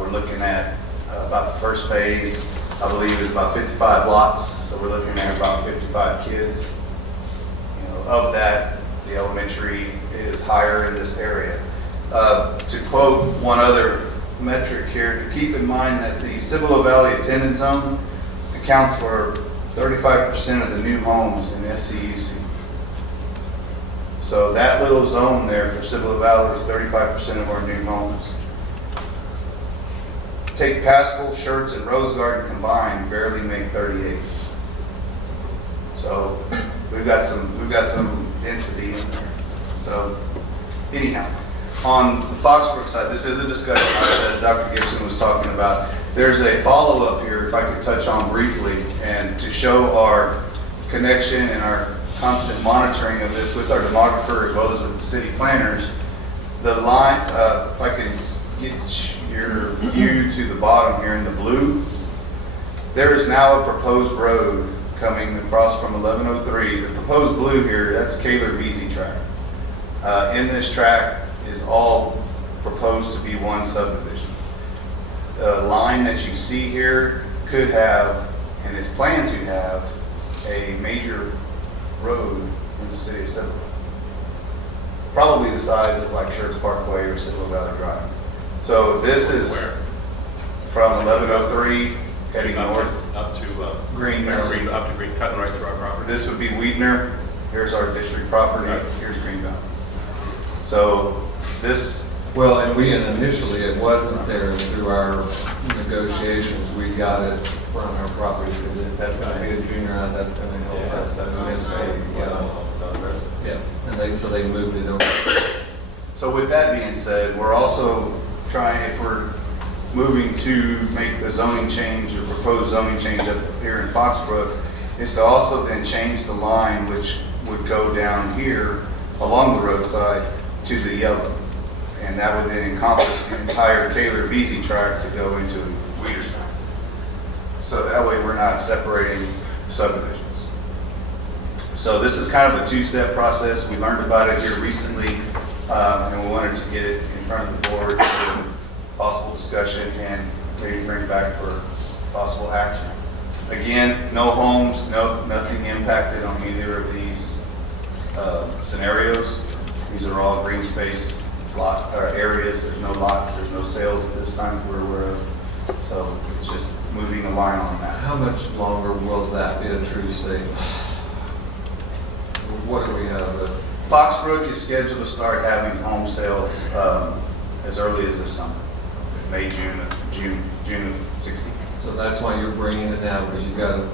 We're looking at about the first phase, I believe, is about 55 lots. So we're looking at about 55 kids. Of that, the elementary is higher in this area. To quote one other metric here, to keep in mind that the Cibolo Valley attendance zone accounts for 35% of the new homes in SCUC. So that little zone there for Cibolo Valley is 35% of our new homes. Take Paschal, Schertz, and Rose Garden combined, barely make 38. So we've got some density in there. So anyhow, on the Foxbrook side, this is a discussion that Dr. Gibson was talking about. There's a follow-up here, if I could touch on briefly, and to show our connection and our constant monitoring of this with our demographer as well as with the city planners. The line, if I can get your view to the bottom here in the blue, there is now a proposed road coming across from 1103. The proposed blue here, that's Kaler-Veazey tract. In this tract is all proposed to be one subdivision. The line that you see here could have, and is planned to have, a major road in the city of Cibolo. Probably the size of like Schertz Parkway or Cibolo Valley Drive. So this is from 1103 heading north up to Green, up to Green, cutting right through our property. This would be Weidner. Here's our district property. Right. Here's Green Valley. So this. Well, and initially, it wasn't there through our negotiations. We got it from our property because if that's going to be a junior high, that's going to help us. That's going to say, yeah. And so they moved it over. So with that being said, we're also trying, if we're moving to make the zoning change or proposed zoning change up here in Foxbrook, is to also then change the line which would go down here along the roadside to the yellow. And that would then encompass the entire Kaler-Veazey tract to go into Weiderstown. So that way we're not separating subdivisions. So this is kind of a two-step process. We learned about it here recently, and we wanted to get it in front of the board for possible discussion and maybe bring it back for possible action. Again, no homes, nothing impacted on either of these scenarios. These are all green space areas. There's no lots, there's no sales at this time we're aware of. So it's just moving a line on that. How much longer will that be a true state? What do we have? Foxbrook is scheduled to start having home sales as early as this summer, May, June of 16. So that's why you're bringing it now, because you've got a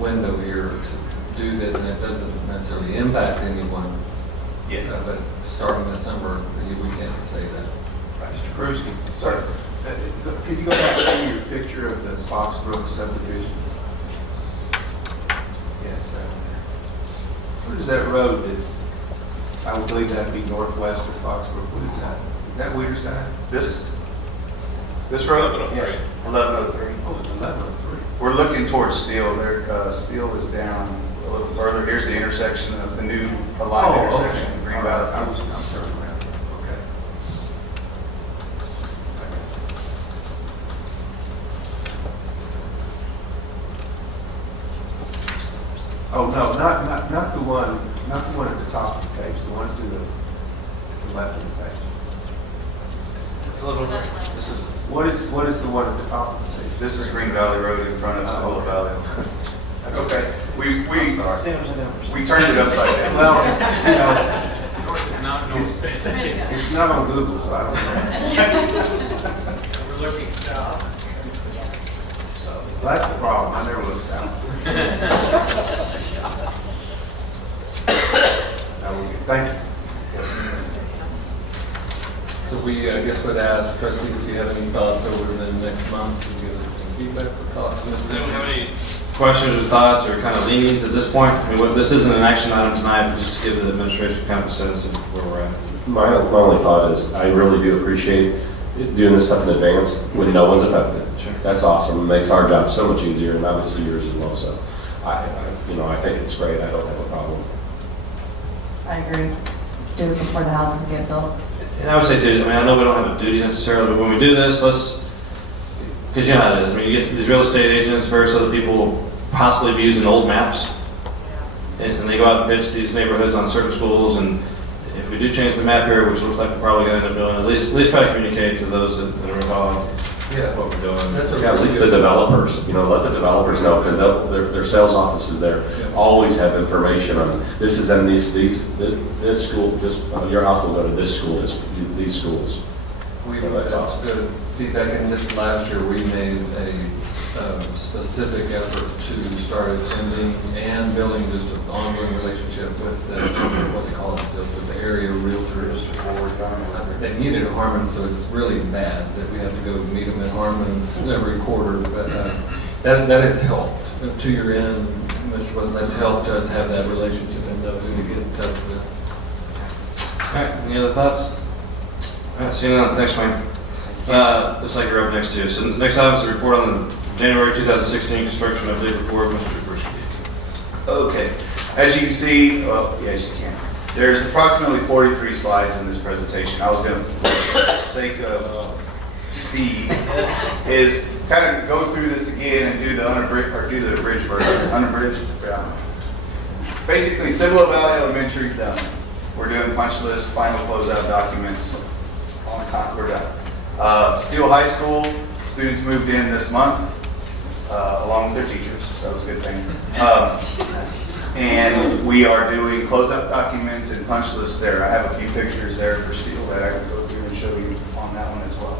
window here to do this, and it doesn't necessarily impact anyone. Yeah. But starting this summer, we can't say that. Mr. Krusky. Sir. Could you go back to your picture of the Foxbrook subdivision? Yes. What is that road that, I would believe that would be northwest of Foxbrook? What is that? Is that Weiderstown? This road? 1103. 1103. Oh, it's 1103. We're looking towards Steel. Steel is down a little further. Here's the intersection of the new aligned intersection in Green Valley. I'm turning around. Okay. Oh, no, not the one at the top of the page, the one to the left of the page. What is the one at the top of the page? This is Green Valley Road in front of Schertz Valley. That's okay. We turned it upside down. Well, you know, it's not on Google, so I don't know. We're looking south. Well, that's the problem. I never look south. Thank you. So we, I guess, would ask trustees if you have any thoughts over the next month to give us some feedback for thoughts. Does anyone have any questions or thoughts or kind of leanings at this point? I mean, this isn't an action item tonight, but just to give the administration kind of a sense of where we're at. My only thought is I really do appreciate doing this stuff in advance when no one's affected. Sure. That's awesome. It makes our job so much easier, and obviously yours as well. So, I think it's great. I don't have a problem. I agree. Do it before the houses get built. And I would say too, I mean, I know we don't have a duty necessarily, but when we do this, because you know how it is. I mean, you get these real estate agents, various other people will possibly be using old maps. And they go out and pitch these neighborhoods on certain schools, and if we do change the map here, which looks like we're probably going to end up doing, at least try to communicate to those that are involved what we're doing. At least the developers, let the developers know, because their sales offices there always have information on this is in this school, your house will go to this school, these schools. That's good feedback. And this last year, we made a specific effort to start attending and building just an ongoing relationship with what they call themselves, with the area realtors. They meet at Harmon, so it's really bad that we have to go meet them at Harmon's every quarter, but that has helped. To your end, Mr. Weston, that's helped us have that relationship and know who to get in touch with. All right, any other thoughts? All right, seeing none, thanks, Wayne. Looks like you're up next too. So the next item is a report on the January 2016 construction update report, Mr. Bruski. Okay, as you can see, yes you can. There's approximately 43 slides in this presentation. I was going to, for the sake of speed, is kind of go through this again and do the unabridged, or do the abridged version. Unabridged? Yeah. Basically, Cibolo Valley Elementary done. We're doing punch list, final closeout documents. On time, we're done. Steele High School, students moved in this month, along with their teachers. So that was a good thing. And we are doing closeout documents and punch lists there. I have a few pictures there for Steele that I can go through and show you on that one as well.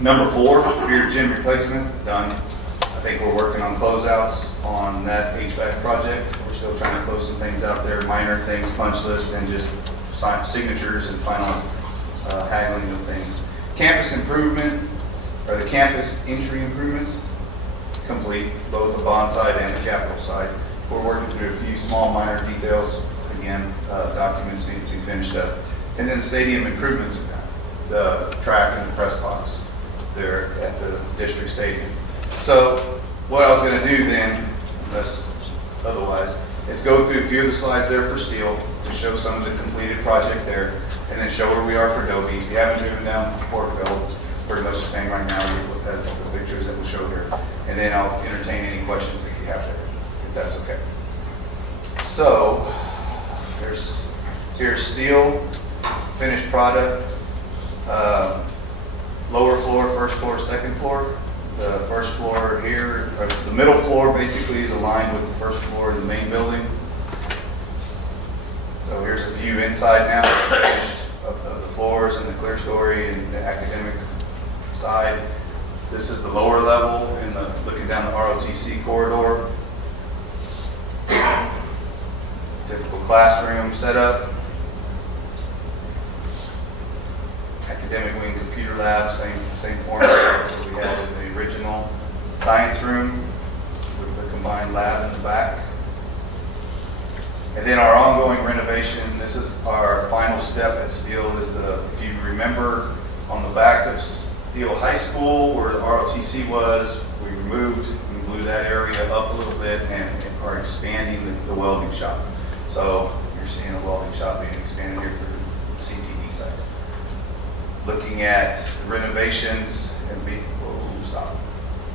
Number 4, rear gym replacement, done. I think we're working on closeouts on that HVAC project. We're still trying to close some things out there, minor things, punch list, and just signatures and final haggling of things. Campus improvement, or the campus entry improvements, complete, both the bond side and the capital side. We're working through a few small minor details. Again, documents need to be finished up. And then stadium improvements, the track and the press box there at the district stadium. So what I was going to do then, unless otherwise, is go through a few of the slides there for Steele to show some of the completed project there, and then show where we are for Dobie. If you haven't driven down Portville, pretty much the same right now. We look at the pictures that we'll show here, and then I'll entertain any questions that you have there, if that's okay. So here's Steele, finished product. Lower floor, first floor, second floor. The first floor here, or the middle floor basically is aligned with the first floor of the main building. So here's a view inside now of the floors and the clear story and the academic side. This is the lower level in the looking down the ROTC corridor. Typical classroom setup. Academic wing computer lab, same format that we had in the original science room with the combined lab in the back. And then our ongoing renovation, this is our final step at Steele, is if you remember on the back of Steele High School where the ROTC was, we blew that area up a little bit and are expanding the welding shop. So you're seeing a welding shop being expanded here for the CTE site. Looking at the renovations and stop.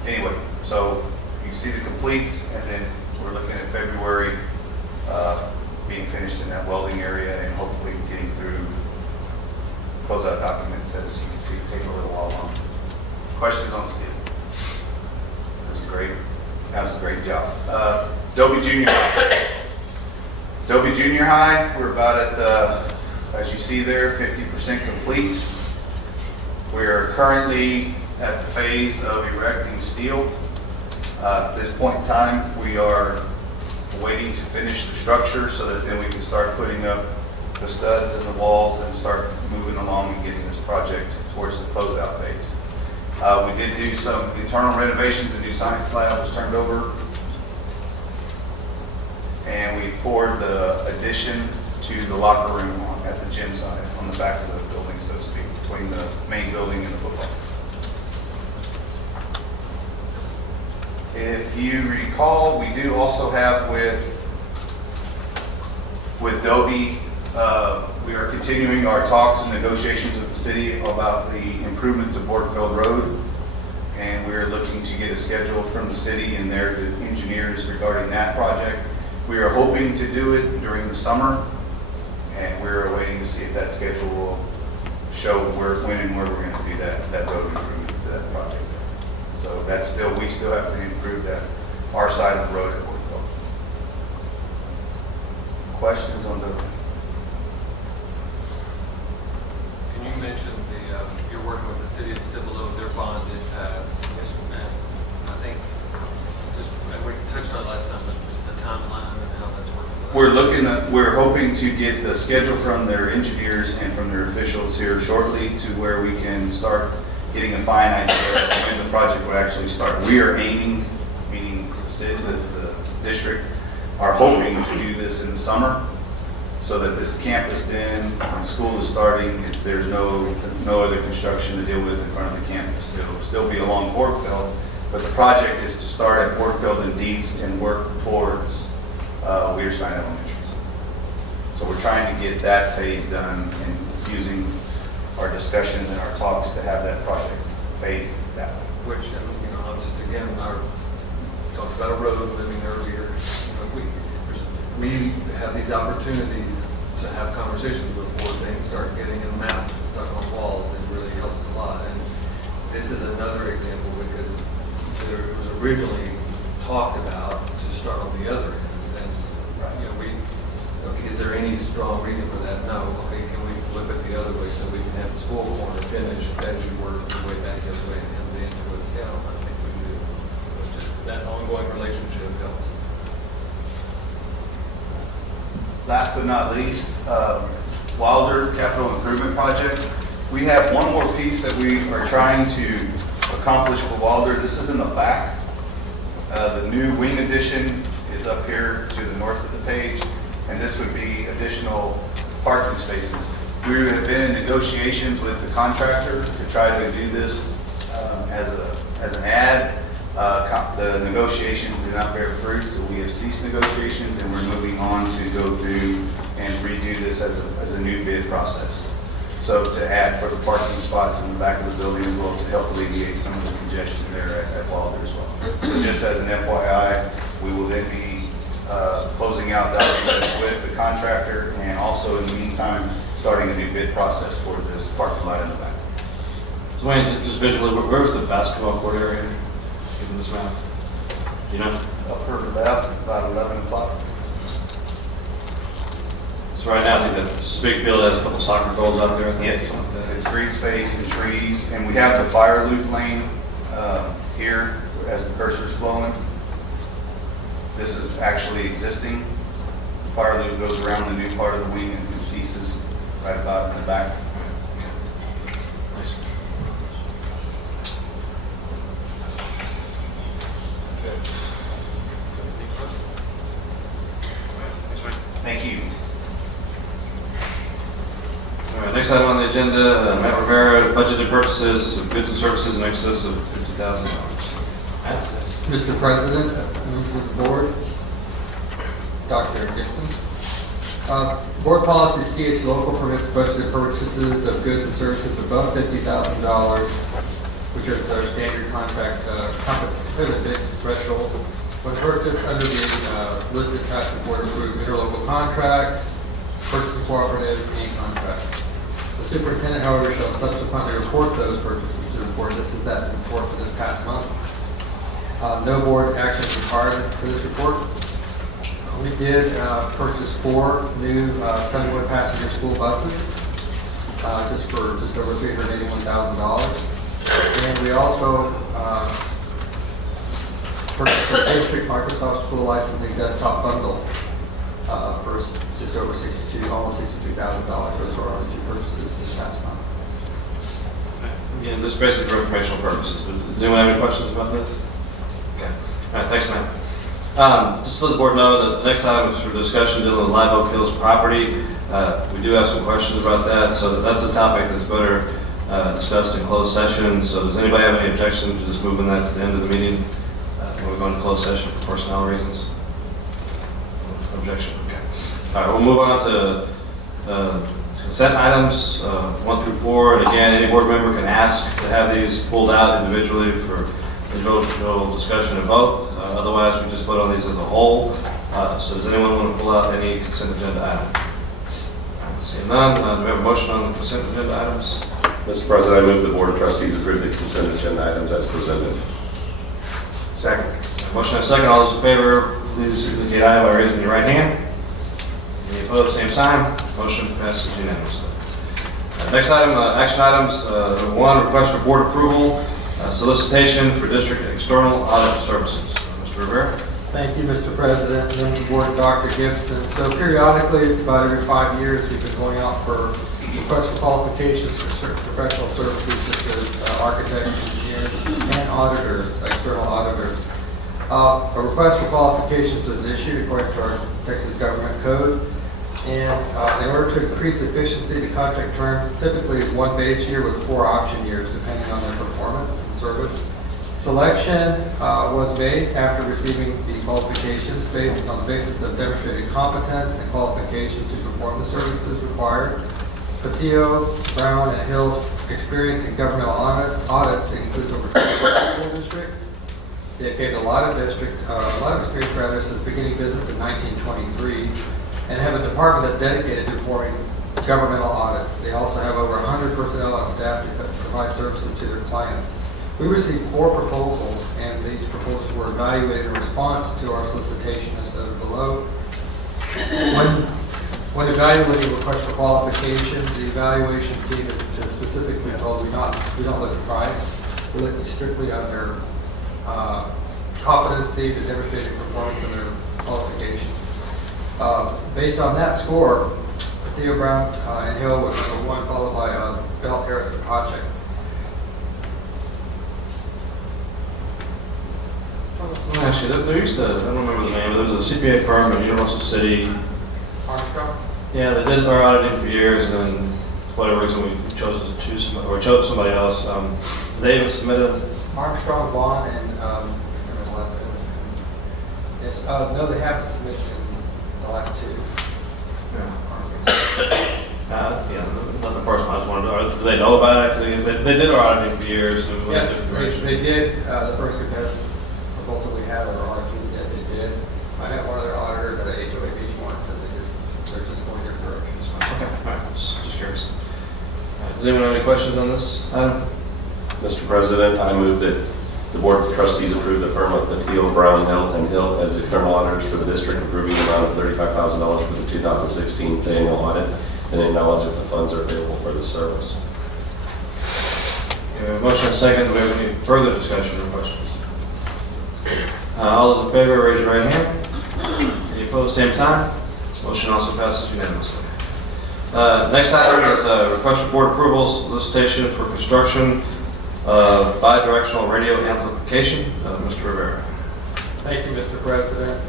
Anyway, so you see the completes, and then we're looking at February being finished in that welding area and hopefully getting through closeout documents, as you can see, taking a little while longer. Questions on Steele? That was a great job. Dobie Junior High. Dobie Junior High, we're about at the, as you see there, 50% complete. We're currently at the phase of erecting steel. At this point in time, we are waiting to finish the structure so that then we can start putting up the studs and the walls and start moving along and getting this project towards the closeout phase. We did do some internal renovations. A new science lab was turned over. And we poured the addition to the locker room at the gym side on the back of the building, so to speak, between the main building and the football. If you recall, we do also have with Dobie, we are continuing our talks and negotiations with the city about the improvements of Bordenfield Road, and we are looking to get a schedule from the city and their engineers regarding that project. We are hoping to do it during the summer, and we're waiting to see if that schedule will show when and where we're going to do that road improvement to that project. So that's we still have to improve that, our side of the road at Bordenfield. Questions on the? Can you mention you're working with the city of Cibolo, their bond did pass, and we're hoping to get the schedule from their engineers and from their officials here shortly to where we can start getting a fine idea of when the project would actually start. We are aiming, meaning the city, the district, are hoping to do this in the summer so that this campus then, when school is starting, if there's no other construction to deal with in front of the campus. It'll still be along Porterfield, but the project is to start at Porterfield and Dietz and work towards Weirstein Elementary. So we're trying to get that phase done and using our discussions and our talks to have that project phased that way. Which, I'll just again, I talked about a road living earlier. If we have these opportunities to have conversations before things start getting in maps and stuck on walls, it really helps a lot. And this is another example because there was originally talked about to start on the other end. And, okay, is there any strong reason for that? No. Okay, can we flip it the other way so we can have the school corner finished as we work the way back the other way and have the input? Yeah, I think we do. It's just that ongoing relationship helps. Last but not least, Wilder Capital Improvement Project. We have one more piece that we are trying to accomplish for Wilder. This is in the back. The new wing addition is up here to the north of the page, and this would be additional parking spaces. We have been in negotiations with the contractor to try to do this as an ad. The negotiations did not bear fruit, so we have ceased negotiations and we're moving on to go through and redo this as a new bid process. So to add for the parking spots in the back of the building as well to help alleviate some of the congestion there at Wilder as well. So just as an FYI, we will then be closing out documents with the contractor and also in the meantime starting a new bid process for this parking lot in the back. So Wayne, just visually, where's the basketball court area in this map? Do you know? Up here to the left, about 11 o'clock. So right now, I think that this big field has a couple soccer goals out there. I think. Yes, it's green space and trees, and we have the fire loop lane here as the cursor's flowing. This is actually existing. The fire loop goes around the new part of the wing and ceases right about in the back. Nice. Thank you. All right, next item on the agenda, Matt Rivera, budgeted purchases of goods and services in excess of $50,000. Mr. President, members of the board, Dr. Gibson. Board policy CH local permits budgeted purchases of goods and services above $50,000, which is our standard contract competitive threshold. When purchased under the listed tax and board approved interlocal contracts, purchasing cooperative, any contract. The superintendent, however, shall subsequently report those purchases to the board. This is that report for this past month. No board action is required for this report. We did purchase 4 new Sunwood passenger school buses, just over $381,000. And we also purchased a district Microsoft school licensing desktop bundle for just over almost $62,000. Those were our 2 purchases this past month. Again, this is basically for informational purposes. Does anyone have any questions about this? Okay. All right, thanks, Matt. Just to let the board know that the next item is for discussion dealing with Live Oak Hills property. We do have some questions about that, so that's the topic that's better discussed in closed session. So does anybody have any objection to just moving that to the end of the meeting when we go into closed session for personnel reasons? Objection, okay. All right, we'll move on to consent items 1 through 4. And again, any board member can ask to have these pulled out individually for individual discussion and vote. Otherwise, we just vote on these as a whole. So does anyone want to pull out any consent agenda item? Seeing none, do we have a motion on the consent agenda items? Mr. President, I move the Board of Trustees approve the consent agenda items as presented. Second. Motion and second. All those in favor, please indicate aye by raising your right hand. Any opposed, same sign. Motion passes unanimously. Next item, action items. 1, request for board approval, solicitation for district external audit services. Mr. Rivera. Thank you, Mr. President, and members of the board, Dr. Gibson. So periodically, it's about every 5 years, we've been going out for requests for qualifications for certain professional services such as architects, engineers, and auditors, external auditors. A request for qualifications was issued according to our Texas Government Code. And in order to increase efficiency, the contract term typically is 1 base year with 4 option years, depending on their performance and service. Selection was made after receiving the qualifications based on the basis of demonstrated competence and qualifications to perform the services required. Patillo, Brown, and Hill's experience in governmental audits includes over 20 school districts. They've gained a lot of experience since beginning business in 1923, and have a department that's dedicated to performing governmental audits. They also have over 100 personnel on staff to provide services to their clients. We received 4 proposals, and these proposals were evaluated in response to our solicitation as noted below. When evaluating requests for qualifications, the evaluation team is specifically told we don't look at price. We look strictly on their competency, the demonstrated performance, and their qualifications. Based on that score, Theo Brown and Hill was number 1, followed by Bell Harrison Project. Actually, there used to, I don't remember the name, but there was a CPA firm in Universal City. Armstrong? Yeah, they did our auditing for years, and then for whatever reason we chose to choose somebody, or chose somebody else. They even submitted. Armstrong, Vaughn, and yes, no, they haven't submitted in the last 2. Yeah, nothing personal. I just wanted to. Do they know about it? They did our auditing for years. And Yes, they did. The first competitive proposal we had, or RFP that they did. I met one of their auditors at a HOA meeting once, and they're just going their direction. Okay, all right. Just curious. Does anyone have any questions on this item? Mr. President, I move that the Board of Trustees approve the firm of Patillo, Brown, Hill, and Hill as external auditors for the district, approving the amount of $35,000 for the 2016 annual audit, and acknowledge that the funds are available for this service. Okay, motion and second. Do we have any further discussion or questions? All those in favor, raise your right hand. Any opposed, same sign. Motion also passes unanimously. Next item is request for board approval solicitation for construction bi-directional radio amplification. Mr. Rivera. Thank you, Mr. President.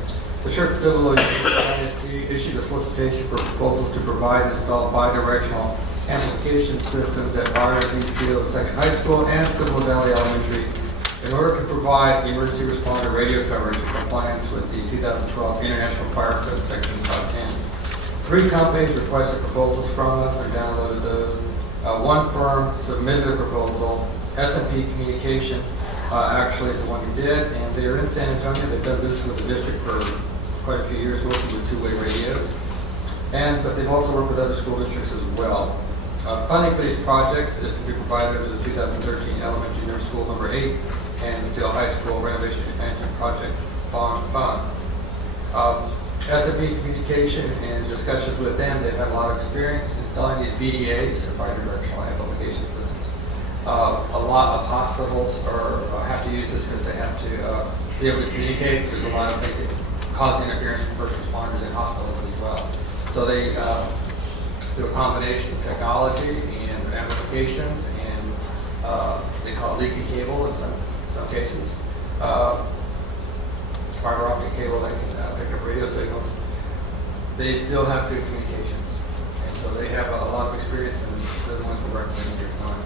The Schertz-Cibolo-Universal issued a solicitation for proposals to provide and install bi-directional amplification systems at Byron East Field Second High School and Cibolo Valley Elementary in order to provide emergency responder radio coverage in compliance with the 2012 International Fire Code Section 510. 3 companies requested proposals from us and downloaded those. One firm submitted a proposal. S&P Communication actually is the one who did, and they're in San Antonio. They've done business with the district for quite a few years, working with 2-way radios. But they've also worked with other school districts as well. Funding for these projects is to be provided under the 2013 Elementary Middle School Number 8 and the Steele High School Renovation Expansion Project bond funds. S&P Communication, in discussions with them, they've had a lot of experience installing these BDAs, or bidirectional amplification systems. A lot of hospitals have to use this because they have to be able to communicate. There's a lot of things that cause interference with first responders in hospitals as well. So they do a combination of technology and amplifications, and they call it leaky cable in some cases. Fiber optic cable that can pick up radio signals. They still have good communications, and so they have a lot of experience, and they're the ones we're recommending here tonight.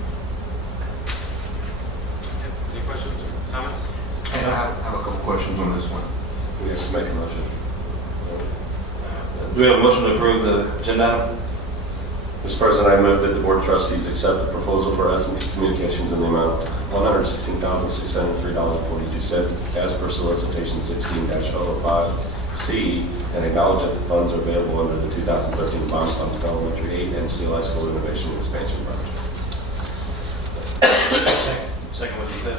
Any questions or comments? I have a couple questions on this one. We have to make a motion. Do we have a motion to approve the agenda item? Mr. President, I move that the Board of Trustees accept the proposal for S&P Communications in the amount of $116,603.42 as per solicitation 16-005C, and acknowledge that the funds are available under the 2013 bond fund for Elementary 8 and Steele High School Renovation Expansion Project. Second what you said.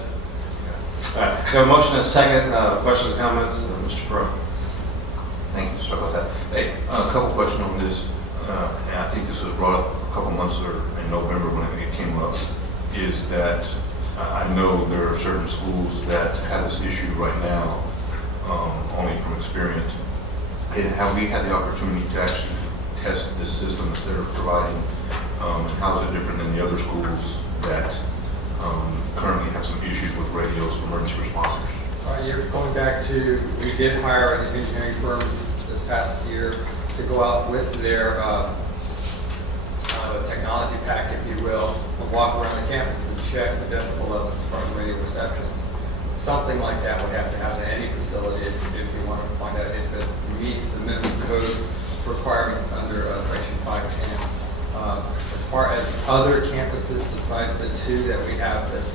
All right. We have a motion and a second. Questions or comments? Mr. Pro. Thank you. Sorry about that. Hey, a couple questions on this, and I think this was brought up a couple months or in November when it came up, is that I know there are certain schools that have this issue right now only from experience. And have we had the opportunity to actually test this system that they're providing? And how is it different than the other schools that currently have some issues with radios for emergency responders? You're going back to, we did hire an engineering firm this past year to go out with their technology pack, if you will, and walk around the campus and check the decibel levels as far as radio reception. Something like that would have to happen at any facility if you want to find out if it meets the minimum code requirements under Section 510. As far as other campuses besides the two that we have this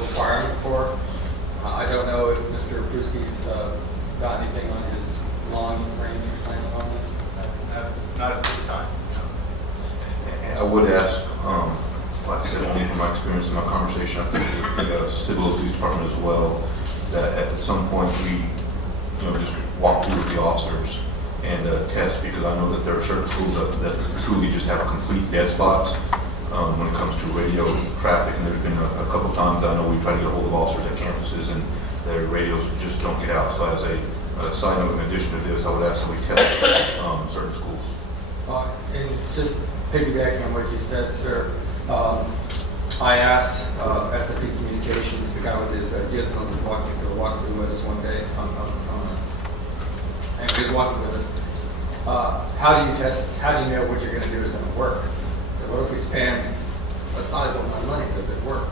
requirement for, I don't know if Mr. Pruski's got anything on his long-range plan on this. Not at this time. I would ask, like I said, only from my experience in my conversation, I think with the Cibolo Police Department as well, that at some point we, just walk through with the officers and test, because I know that there are certain schools that truly just have complete dead spots when it comes to radio traffic. And there's been a couple times I know we try to get a hold of officers at campuses and their radios just don't get out. So as a side note, in addition to this, I would ask that we test certain schools. And just piggybacking on what you said, sir, I asked SFP Communications, the guy with his gizmo was walking through a walkthrough with us one day, and he was walking with us. How do you test, how do you know what you're going to do is going to work? So what if we spend a sizable amount of money, does it work?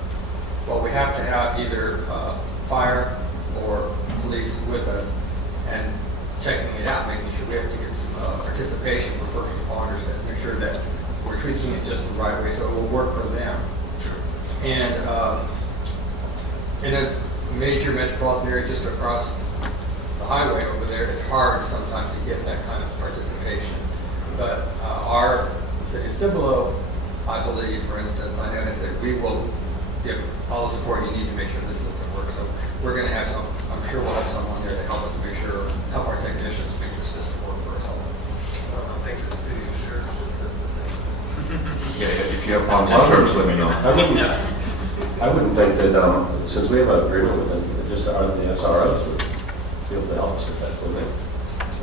Well, we have to have either fire or police with us and checking it out, making sure we have to get some participation for first responders to make sure that we're tweaking it just the right way so it will work for them. And in a major metropolitan area just across the highway over there, it's hard sometimes to get that kind of participation. But our city of Cibolo, I believe, for instance, I know I said we will give all the support you need to make sure this system works. So we're going to have some, I'm sure we'll have someone there to help us make sure, help our technicians make the system work for us all. I think the city of Schertz just said the same. Yeah, if you have problems with Schertz, let me know. I mean, I wouldn't think that, since we have an agreement with them, just the SROs would be able to help us with that, wouldn't they?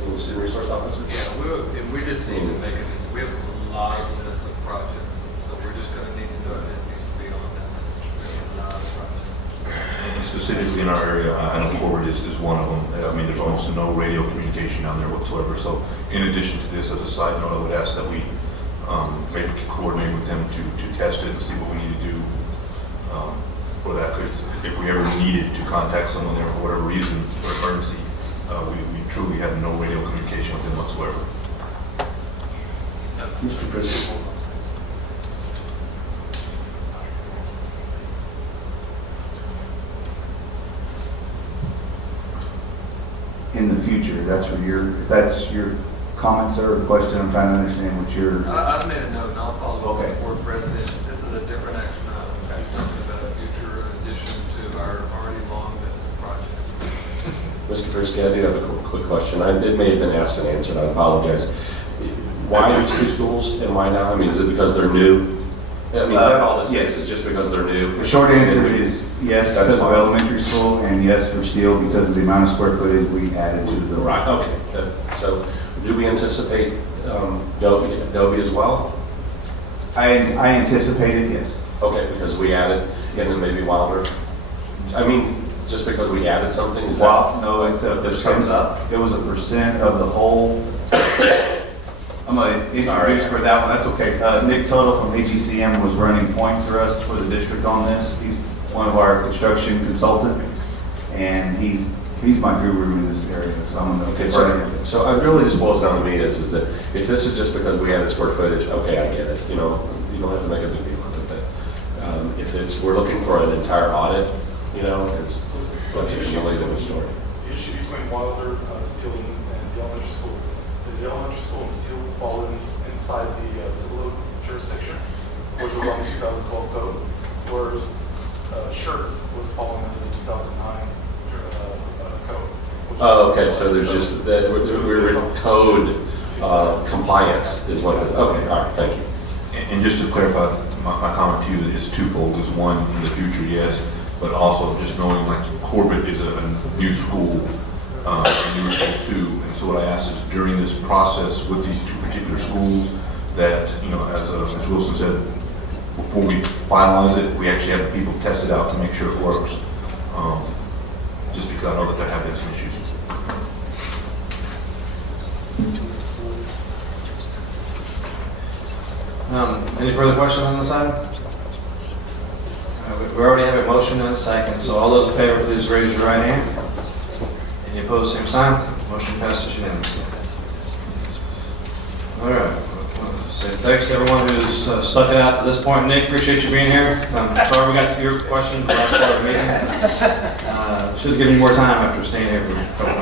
The student resource officer? Yeah, we just need to make it, we have a long list of projects, so we're just going to need to know if this needs to be on that list. We have a lot of projects. And specifically in our area, I know Forward is one of them. I mean, there's almost no radio communication down there whatsoever. So in addition to this, as a side note, I would ask that we maybe coordinate with them to test it and see what we need to do for that. Because if we ever needed to contact someone there for whatever reason, for emergency, we truly have no radio communication with them whatsoever. Mr. President. In the future, that's what if that's your comments or the question, I'm trying to understand what your. I've made a note and I'll follow up Okay. with the board president. This is a different action item. It's something about a future addition to our already long list of projects. Mr. Persky, I do have a quick question. It may have been asked and answered. I apologize. Why these two schools and why now? I mean, is it because they're new? I mean, is that all this yes. is just because they're new? The short answer is yes, That's because of fine. elementary school, and yes for steel because of the amount of square footage we added to the building. Right, okay. Good. So do we anticipate Adobe as well? I anticipated yes. Okay, because we added, Yes. and maybe Wilder. I mean, just because we added something, is Well, no, it's a this percent. comes up? It was a percent of the whole. I'm going to introduce for that one. That's okay. Nick Tuttle from AGCM was running point for us for the district on this. He's one of our construction consultants, and he's my guru in this area. So I'm going to. Okay, so it really just boils down to me is that if this is just because we added square footage, okay, I get it. You know, you don't have to make a big deal of it. But if we're looking for an entire audit, you know, that's usually the story. The issue between Wilder, Steele, and the elementary school is the elementary school and Steele fall inside the Cibolo jurisdiction, which was on the 2012 code, where Schertz was falling under the 2009 code. Oh, okay, so there's just, we're in code compliance is what, okay, all right, thank you. And just to clarify, my comment to you is twofold. Is one, in the future, yes, but also just knowing like Corbett is a new school. and you were too. And so what I asked is during this process with these two particular schools that, you know, as Ms. Wilson said, before we finalize it, we actually have the people test it out to make sure it works. Just because I know that they're having some issues. Any further questions on this item? We already have a motion and a second, so all those in favor, please raise your right hand. Any opposed, same sign. Motion passes unanimously. All right. So thanks to everyone who's stuck it out to this point. Nick, appreciate you being here. Sorry we got to your questions last part of the meeting. Should have given you more time after staying here for a couple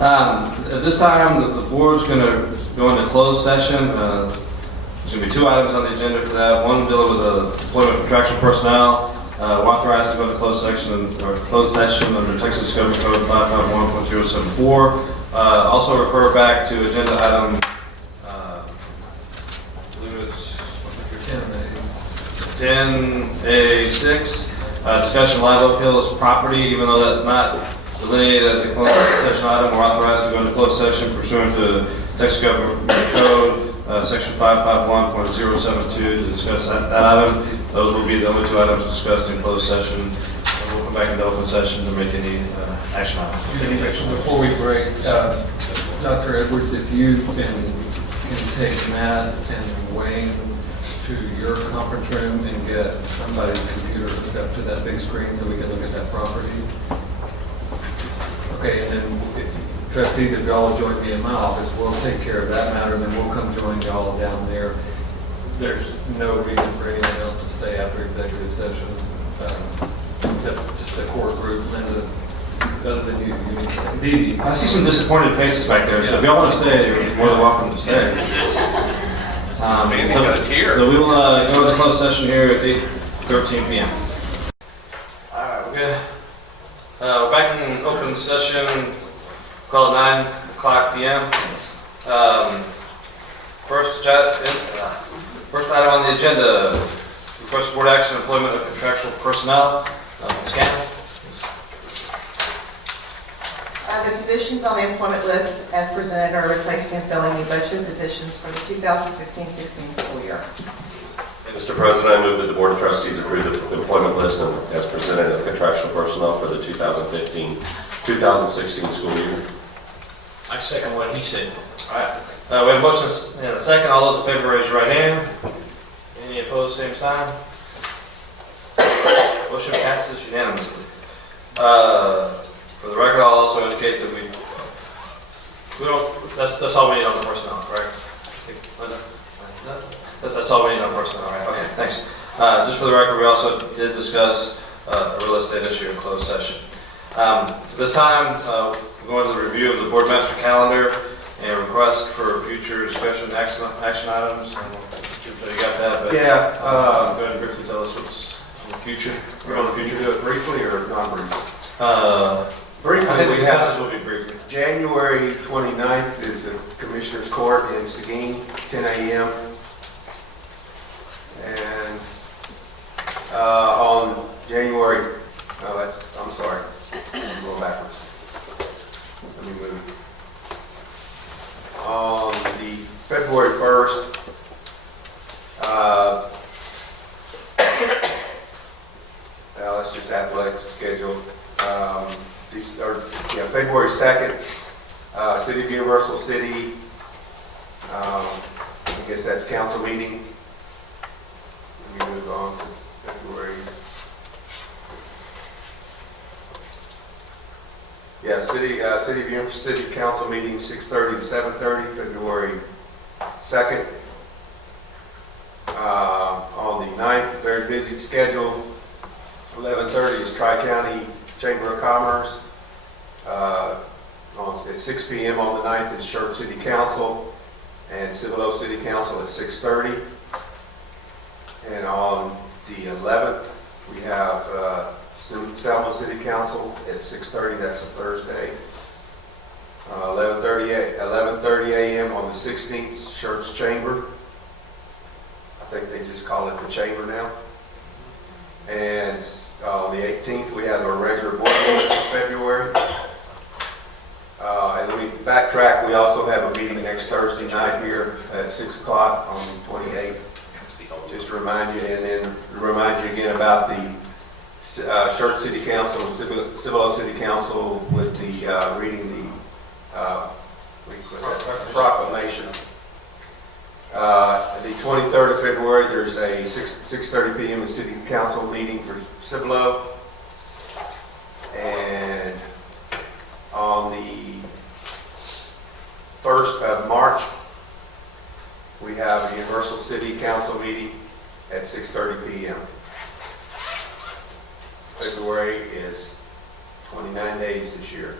hours. At this time, the board's going to go into closed session. There's going to be two items on the agenda for that. One dealing with employment of contractual personnel. We're authorized to go into closed session under Texas Government Code 551.074. Also refer back to agenda item 10A6, discussion live oak hills property. Even though that's not delineated as a closed session item, we're authorized to go into closed session pursuant to Texas Government Code section 551.072 to discuss that item. Those will be the only two items discussed in closed session. And we'll come back into open session to make any action items. Before we break, Dr. Edwards, if you can take Matt and Wayne to your conference room and get somebody's computer hooked up to that big screen so we can look at that property. Okay, and then trustees, if y'all will join me in my office, we'll take care of that matter, and then we'll come join y'all down there. There's no reason for anyone else to stay after executive session, except just a core group. Linda, other than you need to Dee. I see some disappointed faces back there, so if y'all want to stay, you're more than welcome to stay. So we will go into closed session here at 8:13 p.m. All right, we're good. We're back in open session. Call it 9 o'clock p.m. First item on the agenda, request board action, employment of contractual personnel. Ms. Campbell. The positions on the employment list as presented are replacing and filling the budgeted positions for the 2015-16 school year. Mr. President, I move that the Board of Trustees approve the employment list as presented of contractual personnel for the 2015-2016 school year. I second what he said. All right. We have a motion and a second. All those in favor, raise your right hand. Any opposed, same sign. Motion passes unanimously. For the record, I'll also indicate that we don't. That's all we need on the personnel, correct? Linda? That's all we need on personnel, right? Okay, thanks. Just for the record, we also did discuss a real estate issue in closed session. This time, we're going to the review of the board master calendar and request for future discussion action items. You got that? But, yeah. Go ahead and briefly tell us what's in the future. We're going to the future. Do it briefly or non-briefly? Briefly, I think we the have consensus will be briefly. January 29th is the Commissioner's Court in Seguin, 10 a.m. And on January, I'm sorry, I'm going backwards. Let me move. On the February 1st, that's just athletics schedule. February 2nd, City of Universal City, I guess that's council meeting. Let me move on to February. Yeah, City of Universal City Council meeting 6:30 to 7:30, February 2nd. On the 9th, very busy schedule. 11:30 is Tri-County Chamber of Commerce. At 6 p.m. on the 9th is Schertz City Council and Cibolo City Council at 6:30. And on the 11th, we have Selma City Council at 6:30. That's a Thursday. 11:30 a.m. on the 16th, Schertz Chamber. I think they just call it the Chamber now. And on the 18th, we have our regular board meeting in February. 6 o'clock on the 28th. Just to remind you, and then remind you again about the Schertz City Council and Cibolo City Council with the reading the proclamation. The 23rd of February, there's a 6:30 p.m. City Council meeting for Cibolo. And on the 1st of March, we have a Universal City Council meeting at 6:30 p.m. February is 29 days this year.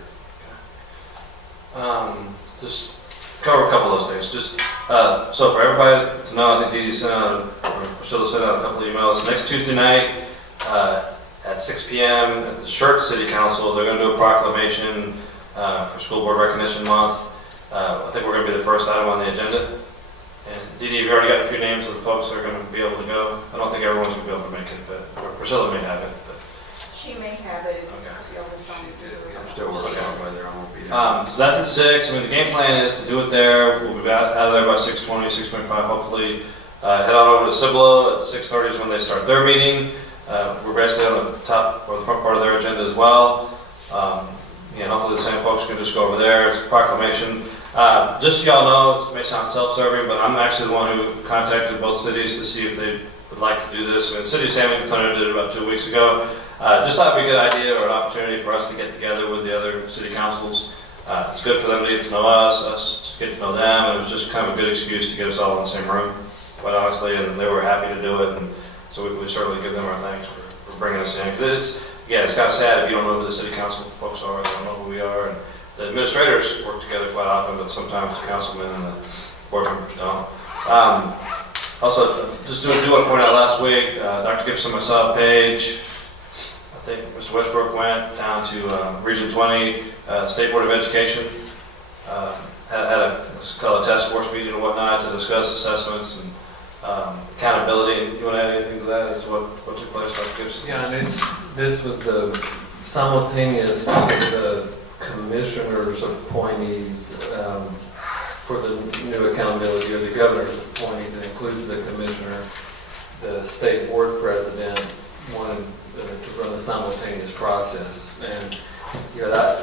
Just cover a couple of those things. Just so for everybody to know, I think Dee Dee sent out, or Priscilla sent out a couple of emails. Next Tuesday night at 6 p.m. at the Schertz City Council, they're going to do a proclamation for School Board Recognition Month. I think we're going to be the first item on the agenda. And Dee Dee, you've already got a few names of the folks that are going to be able to go. I don't think everyone's going to be able to make it, but Priscilla may have it. But. She may have it. Okay. I'm still working out whether I won't be there. So that's at 6. I mean, the game plan is to do it there. We'll be out of there by 6:20, 6:25, hopefully. Head on over to Cibolo at 6:30 is when they start their meeting. We're basically on the top or the front part of their agenda as well. And hopefully the same folks can just go over there. It's a proclamation. Just so y'all know, it may sound self-serving, but I'm actually the one who contacted both cities to see if they would like to do this. I mean, the city of San Antonio did it about 2 weeks ago. Just thought it'd be a good idea or an opportunity for us to get together with the other city councils. It's good for them to get to know us to get to know them, and it was just kind of a good excuse to get us all in the same room, quite honestly, and they were happy to do it, and so we certainly give them our thanks for bringing us in. It's kind of sad if you don't know who the city council folks are, they don't know who we are, and the administrators work together quite often, but sometimes the councilmen and the board members don't. Also, just do want to point out last week, Dr. Gibson, I saw a page. I think Mr. Westbrook went down to Region 20, State Board of Education, had a task force meeting and whatnot to discuss assessments and accountability. You want to add anything to that as to what took place, Dr. Gibson? Yeah, and this was the simultaneous to the commissioner's appointees for the new accountability, or the governor's appointees. It includes the commissioner, the state board president wanted to run a simultaneous process. And I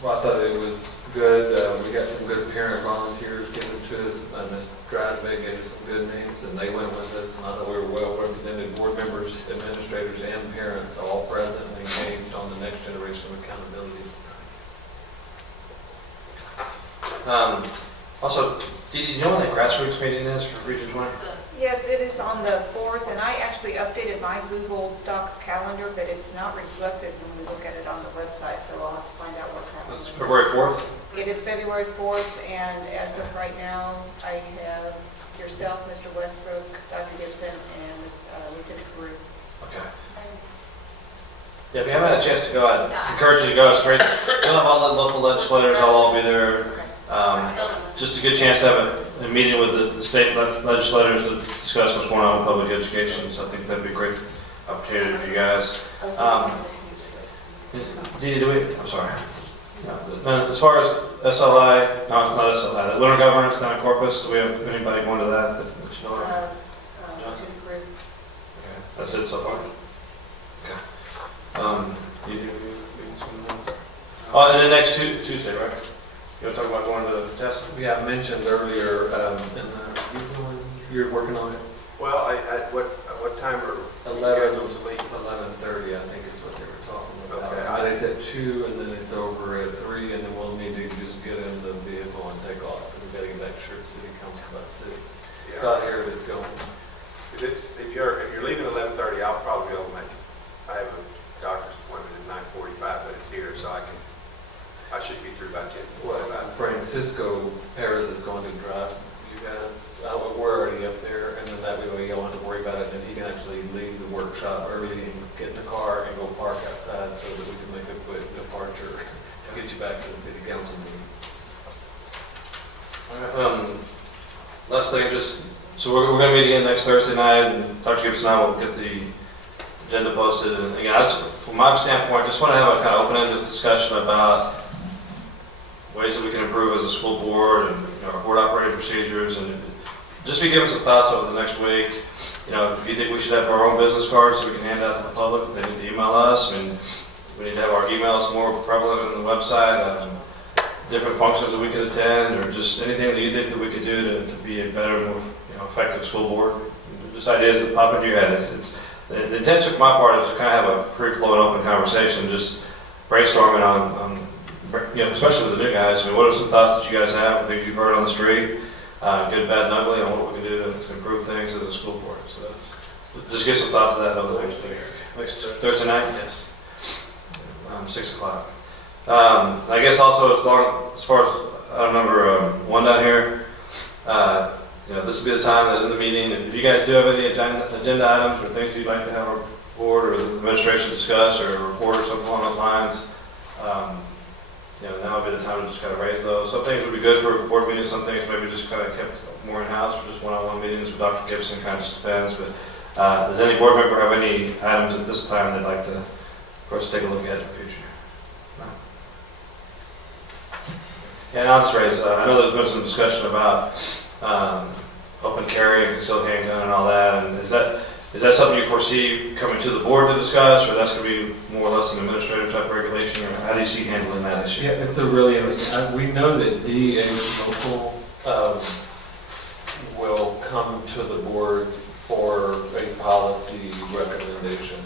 thought it was good. We got some good parent volunteers given to us. Ms. Drasbig gave us some good names, and they went with us. And I thought we were well represented, board members, administrators, and parents, all present and engaged on the next generation of accountability. Also, do you know when that grassroots meeting is for Region 20? Yes, it is on the 4th, and I actually updated my Google Docs calendar, but it's not reflected when we look at it on the website, so I'll have to find out what's happening. It's February 4th? It is February 4th, and as of right now, I have yourself, Mr. Westbrook, Dr. Gibson, and Lieutenant Carew. Okay. Yeah, if you haven't had a chance to go, I'd encourage you to go. It's great. We'll have all the local legislators, I'll all be there. Just a good chance to have a meeting with the state legislators to discuss what's going on with public education. So I think that'd be a great opportunity for you guys. I'm sorry. As far as SLI, no, not SLI, the winter governance down in Corpus, do we have anybody going to that you know? Okay, that's it so far? Okay. And then next Tuesday, right? You want to talk about going to the test? Yeah, I mentioned earlier, you're working on it? Well, what time are 11:30, I think is what they were talking about. Okay. But it's at 2, and then it's over at 3, and then we'll need to just get in the vehicle and take off. We've got to get back to Schertz City Council about 6. Yeah. Scott Harrod is going. If you're leaving at 11:30, I'll probably be able to make it. I have a doctor's appointment at 9:45, but it's here, so I should be through by 10. Francisco Harris is going to drive you guys. We're already up there, and then that way we don't have to worry about it, and he can actually leave the workshop early and get in the car and go park outside so that we can make a quick departure to get you back to the city council meeting. Last thing, so we're going to meet again next Thursday night, and Dr. Gibson and I will get the agenda posted. And again, from my standpoint, I just want to have a kind of open-ended discussion about ways that we can improve as a school board and our board operating procedures, and just be giving some thoughts over the next week. You know, if you think we should have our own business cards so we can hand out to the public, they need to email us. I mean, we need to have our emails more prevalent on the website, different functions that we could attend, or just anything that you think that we could do to be a better, more effective school board. Just ideas that pop into your head. The intention from my part is to kind of have a free-flowing, open conversation, just brainstorming on especially with the new guys. I mean, what are some thoughts that you guys have, things you've heard on the street, good, bad, and ugly, on what we can do to improve things as a school board. So just give some thought to that over the next Thursday night. Yes. 6 o'clock. I guess also as far as I remember one down here, this will be the time that in the meeting, if you guys do have any agenda items or things you'd like to have our board or the administration discuss or a report or something along those lines, now would be the time to just kind of raise those. Some things would be good for board meetings, some things maybe just kind of kept more in-house for just one-on-one meetings with Dr. Gibson, kind of just depends. But does any board member have any items at this time they'd like to, for us to take a look at in the future? And I'll just raise, I know there's been some discussion about open carry and concealed handgun and all that, and is that something you foresee coming to the board to discuss, or that's going to be more or less an administrative type regulation, or how do you see handling that issue? Yeah, it's a really interesting, we know that DH local will come to the board for a policy recommendation.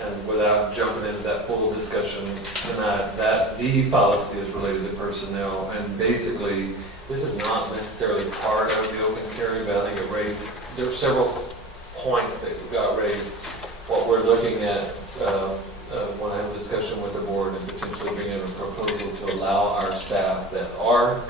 And without jumping into that full discussion tonight, that the policy is related to personnel, and basically, this is not necessarily part of the open carry, but I think there were several points that got raised. What we're looking at when I have a discussion with the board and potentially bringing in a proposal to allow our staff that are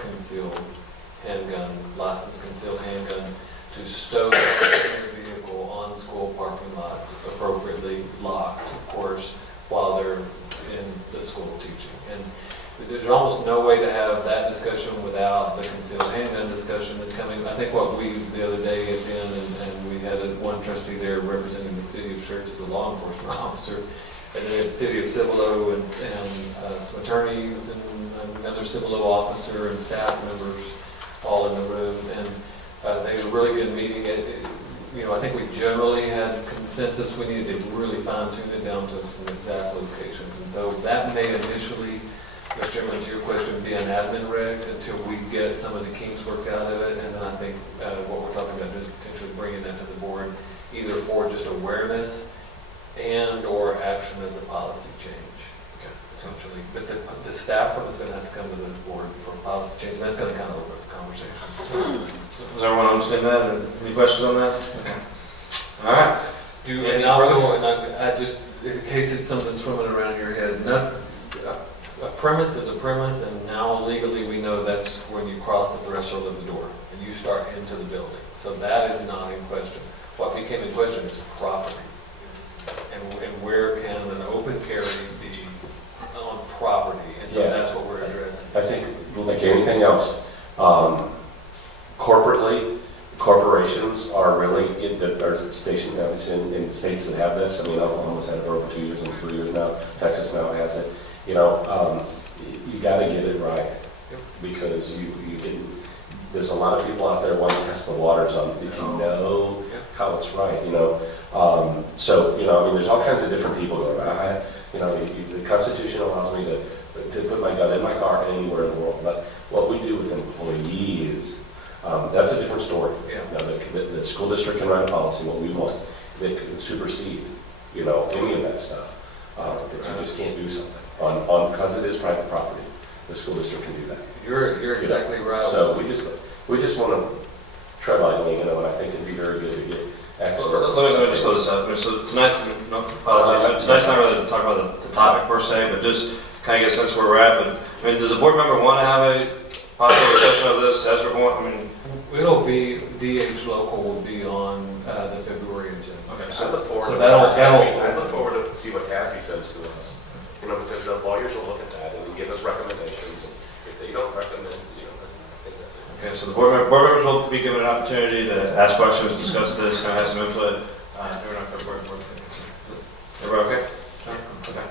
licensed concealed handgun, to stow their vehicle on school parking lots appropriately locked, of course, while they're in the school teaching. And there's almost no way to have that discussion without the concealed handgun discussion that's coming. I think what we the other day had been, and we had one trustee there representing the city of Schertz as a law enforcement officer, and then the city of Cibolo and some attorneys and another Cibolo officer and staff members all in the room. And I think it was a really good meeting. I think we generally had consensus. We needed to really fine-tune it down to some exact locations. And so that may initially, Mr. Chairman, to your question, be an admin reg until we get some of the kinks worked out of it. And then I think what we're talking about is potentially bringing that to the board, either for just awareness and or action as a policy change, essentially. But the staff is going to have to come to the board for policy change, and that's going to kind of open up the conversation. Does everyone understand that? Any questions on that? Okay. All right. I just, in case it's something swimming around your head, a premise is a premise, and now legally we know that's when you cross the threshold of the door and you start into the building. So that is not in question. What became in question is property. And where can an open carry be on property? And so that's what we're addressing. I think, like anything else, corporately, corporations are really, are stationed in states that have this. I mean, Oklahoma's had it for over 2 years and 3 years now. Texas now has it. You got to get it right, because there's a lot of people out there wanting to test the waters on if you know how it's right, there's all kinds of different people going on. The Constitution allows me to put my gun in my car anywhere in the world, but what we do with employees, that's a different story. Now, the school district can write a policy, what we want. They can supersede, any of that stuff. That you just can't do something because it is private property. The school district can do that. You're exactly right. So we just want to tread lightly, and I think it'd be very good to get expert. Let me just throw this up. So tonight's, apologies, tonight's not really to talk about the topic per se, but just kind of get a sense where we're at. But does the board member want to have a possible discussion of this as we're going? It'll be, DH local will be on the February agenda. Okay. I look forward So to I look forward to see what Tassie says to us. Because the lawyers will look at that and give us recommendations. If they don't recommend, I think that's it. Okay, so the board members will be given an opportunity to ask questions, discuss this, kind of have some input during our February board meeting. Everybody okay? Okay.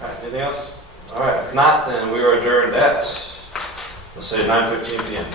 All right, anything else? All right, if not, then we are adjourned at, let's say 9:15 p.m.